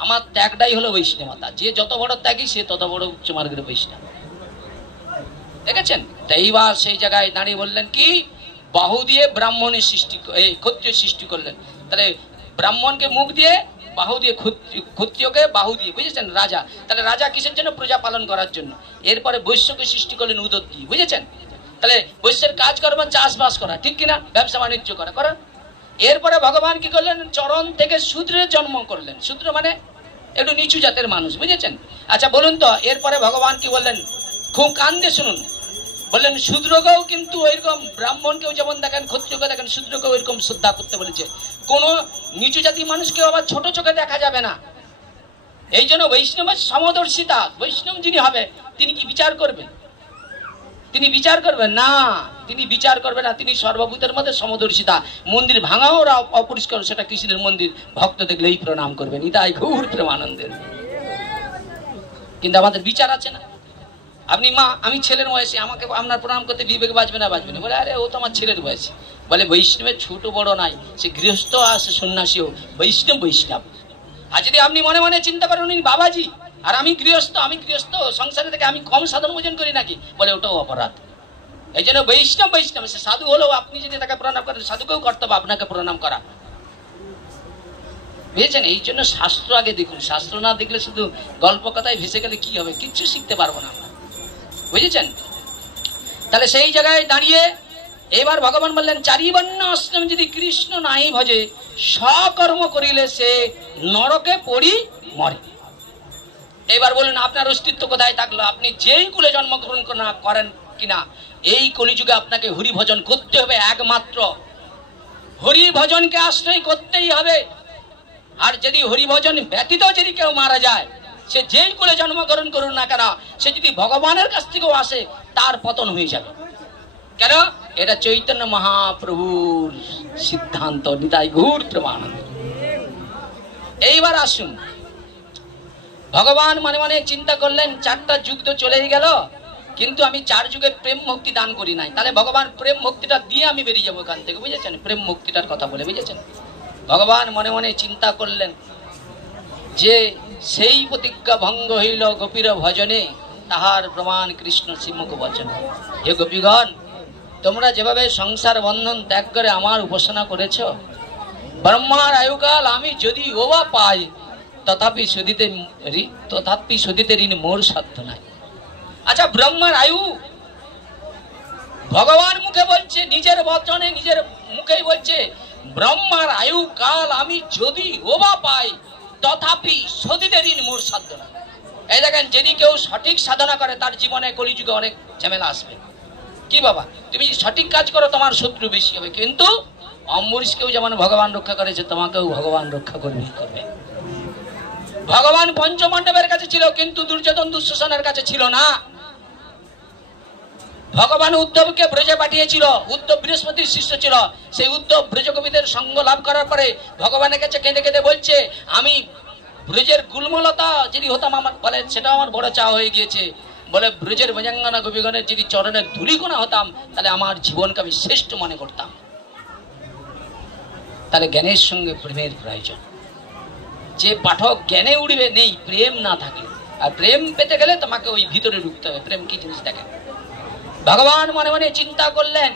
আমার ত্যাগটাই হলো বৈষ্ণবতা। যে যত বড় ত্যাগী সে তত বড় উচ্চ মার্গের বৈষ্ণব। দেখেছেন? তো এইবার সেই জায়গায় দাঁড়িয়ে বললেন কি, বাহু দিয়ে ব্রাহ্মণের সৃষ্টি, এই ক্ষত্রিয় সৃষ্টি করলেন। তাহলে ব্রাহ্মণকে মুখ দিয়ে, বাহু দিয়ে ক্ষত্রিয়কে বাহু দিয়ে। বুঝেছেন? রাজা। তাহলে রাজা কিসের জন্য? প্রজা পালন করার জন্য। এরপরে বৈশ্যকে সৃষ্টি করলেন উদর দিয়ে। বুঝেছেন? তাহলে বৈশ্যের কাজ করবেন চাষবাস করা, ঠিক কিনা? ব্যবসা বাণিজ্য করা। এরপরে ভগবান কি করলেন? চরণ থেকে শূদ্রের জন্ম করলেন। শূদ্র মানে একটু নিচু জাতের মানুষ। বুঝেছেন? আচ্ছা বলুন তো, এরপরে ভগবান কি বললেন? খুব কান দিয়ে শুনুন। বললেন শূদ্রকেও কিন্তু ওইরকম, ব্রাহ্মণকেও যেমন দেখেন, ক্ষত্রিয়কে দেখেন, শূদ্রকেও ওইরকম শ্রদ্ধা করতে বলেছে। কোন নিচু জাতি মানুষকেও আবার ছোট চোখে দেখা যাবে না। এই জন্য বৈষ্ণবের সমদর্শিতা, বৈষ্ণব যিনি হবে তিনি কি বিচার করবেন? তিনি বিচার করবেন না, তিনি বিচার করবেন না, তিনি সর্বভূতের মধ্যে সমদর্শিতা। মন্দির ভাঙাও অপরিষ্কার, সেটা কৃষ্ণের মন্দির, ভক্ত দেখলেই প্রণাম করবেন, নিতাই গৌর প্রেমানন্দের। কিন্তু আমাদের বিচার আছে না। আপনি মা আমি ছেলের বয়সে, আমাকে আপনার প্রণাম করতে বিবেক বাজবে না বাজবে না? বলে আরে ও তো আমার ছেলের বয়সে। বলে বৈষ্ণবের ছোট বড় নাই, সে গৃহস্থ আছে সন্ন্যাসীও, বৈষ্ণব বৈষ্ণব। আর যদি আপনি মনে মনে চিন্তা করেন উনি বাবাজি আর আমি গৃহস্থ সংসারে থেকে আমি কম সাধন ভোজন করি নাকি, বলে ওটাও অপরাধ। এই জন্য বৈষ্ণব বৈষ্ণব, সে সাধু হলেও আপনি যদি তাকে প্রণাম করেন, সাধুকেও কর্তব্য আপনাকে প্রণাম করা, বুঝেছেন? এই জন্য শাস্ত্র আগে দেখুন, শাস্ত্র না দেখলে শুধু গল্প কথায় ভেসে গেলে কি হবে, কিচ্ছু শিখতে পারবো না আমরা, বুঝেছেন? তাহলে সেই জায়গায় দাঁড়িয়ে এবার ভগবান বললেন, চারিবর্ণ আশ্রম যদি কৃষ্ণ নাই ভজে, সকর্ম করিলে সে নরকে পড়ি মরে। এবার বলুন আপনার অস্তিত্ব কোথায় থাকলো? আপনি যেই কুলে জন্মগ্রহণ করেন কিনা, এই কলিযুগে আপনাকে হরি ভজন করতে হবে, একমাত্র হরি ভজনকে আশ্রয় করতেই হবে। আর যদি হরি ভজন ব্যতীত যদি কেউ মারা যায়, সে যেই কুলে জন্মগ্রহণ করুন না কেন, সে যদি ভগবানের কাছ থেকেও আসে, তার পতন হয়ে যাবে। কেন? এটা চৈতন্য মহাপ্রভুর সিদ্ধান্ত, নিতাই গৌর প্রেমানন্দ। এইবার আসুন, ভগবান মনে মনে চিন্তা করলেন, 4টা যুগ তো চলেই গেল, কিন্তু আমি 4 যুগে প্রেম মুক্তি দান করি নাই, তাহলে ভগবান প্রেম মুক্তিটা দিয়ে আমি বেরিয়ে যাবো এখান থেকে, বুঝেছেন? প্রেম মুক্তিটার কথা বলে, বুঝেছেন? ভগবান মনে মনে চিন্তা করলেন যে সেই প্রতিজ্ঞা ভঙ্গ হইল গোপীর ভজনে, তাহার প্রমাণ কৃষ্ণ শ্রীমুখ বচন। হে গোপীগণ, তোমরা যেভাবে সংসার বন্ধন ত্যাগ করে আমার উপাসনা করেছ, ব্রহ্মার আয়ুকাল আমি যদি ওবা পাই, তথাপি শোধিতে ঋণ মোর সাধ্য নাই। আচ্ছা, ব্রহ্মার আয়ু ভগবান মুখে বলছে, নিজের বচনে নিজের মুখেই বলছে, ব্রহ্মার আয়ু কাল আমি যদি ওবা পাই, তথাপি শোধিতে ঋণ মোর সাধ্য নাই। এই দেখেন, যদি কেউ সঠিক সাধনা করে, তার জীবনে কলিযুগে অনেক ঝামেলা আসবে। কি বাবা, তুমি সঠিক কাজ করো, তোমার শত্রু বেশি হবে, কিন্তু অম্বরীশকেও যেমন ভগবান রক্ষা করেছে, তোমাকেও ভগবান রক্ষা করবে। ভগবান পঞ্চমণ্ডপের কাছে ছিল, কিন্তু দুর্যোধন দুঃশাসনের কাছে ছিল না। ভগবান উদ্ধবকে ব্রজে পাঠিয়েছিল, উদ্ধব বৃহস্পতির শিষ্য ছিল। সেই উদ্ধব ব্রজকবিদের সঙ্গ লাভ করার পরে ভগবানের কাছে কেঁদে কেঁদে বলছে, আমি ব্রজের গুল্মলতা যদি হতাম, আমার বলে সেটাও আমার বড় চাওয়া হয়ে গিয়েছে। বলে ব্রজের ভজাঙ্গনা গোপীগণের যদি চরণের ধূলিকণা হতাম, তাহলে আমার জীবনকে আমি শ্রেষ্ঠ মনে করতাম। তাহলে জ্ঞানের সঙ্গে প্রেমের প্রয়োজন। যে পাঠক জ্ঞানে উড়বে নেই প্রেম না থাকে, আর প্রেম পেতে গেলে তোমাকে ওই ভিতরে ঢুকতে হবে। প্রেম কি জিনিস দেখেন, ভগবান মনে মনে চিন্তা করলেন,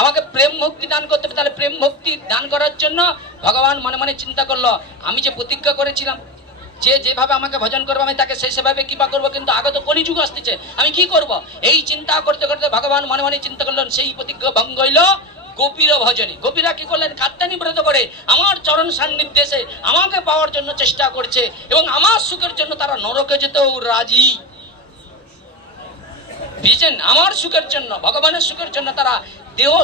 আমাকে প্রেম ভক্তি দান করতে হবে। তাহলে প্রেম ভক্তি দান করার জন্য ভগবান মনে মনে চিন্তা করলো, আমি যে প্রতিজ্ঞা করেছিলাম যে যেভাবে আমাকে ভজন করবো আমি তাকে সেভাবে কৃপা করবো, কিন্তু আগে তো কলিযুগ আসতেছে, আমি কি করব? এই চিন্তা করতে করতে ভগবান মনে মনে চিন্তা করলেন, সেই প্রতিজ্ঞা ভঙ্গ হইল গোপীর ভজনে। গোপীরা কি করলেন? কাত্যায়নী ব্রত করে আমার চরণ সান্নিধ্যে এসে আমাকে পাওয়ার জন্য চেষ্টা করছে, এবং আমার সুখের জন্য তারা নরকে যেতেও রাজি। বুঝছেন? আমার সুখের জন্য, ভগবানের সুখের জন্য তারা দেহ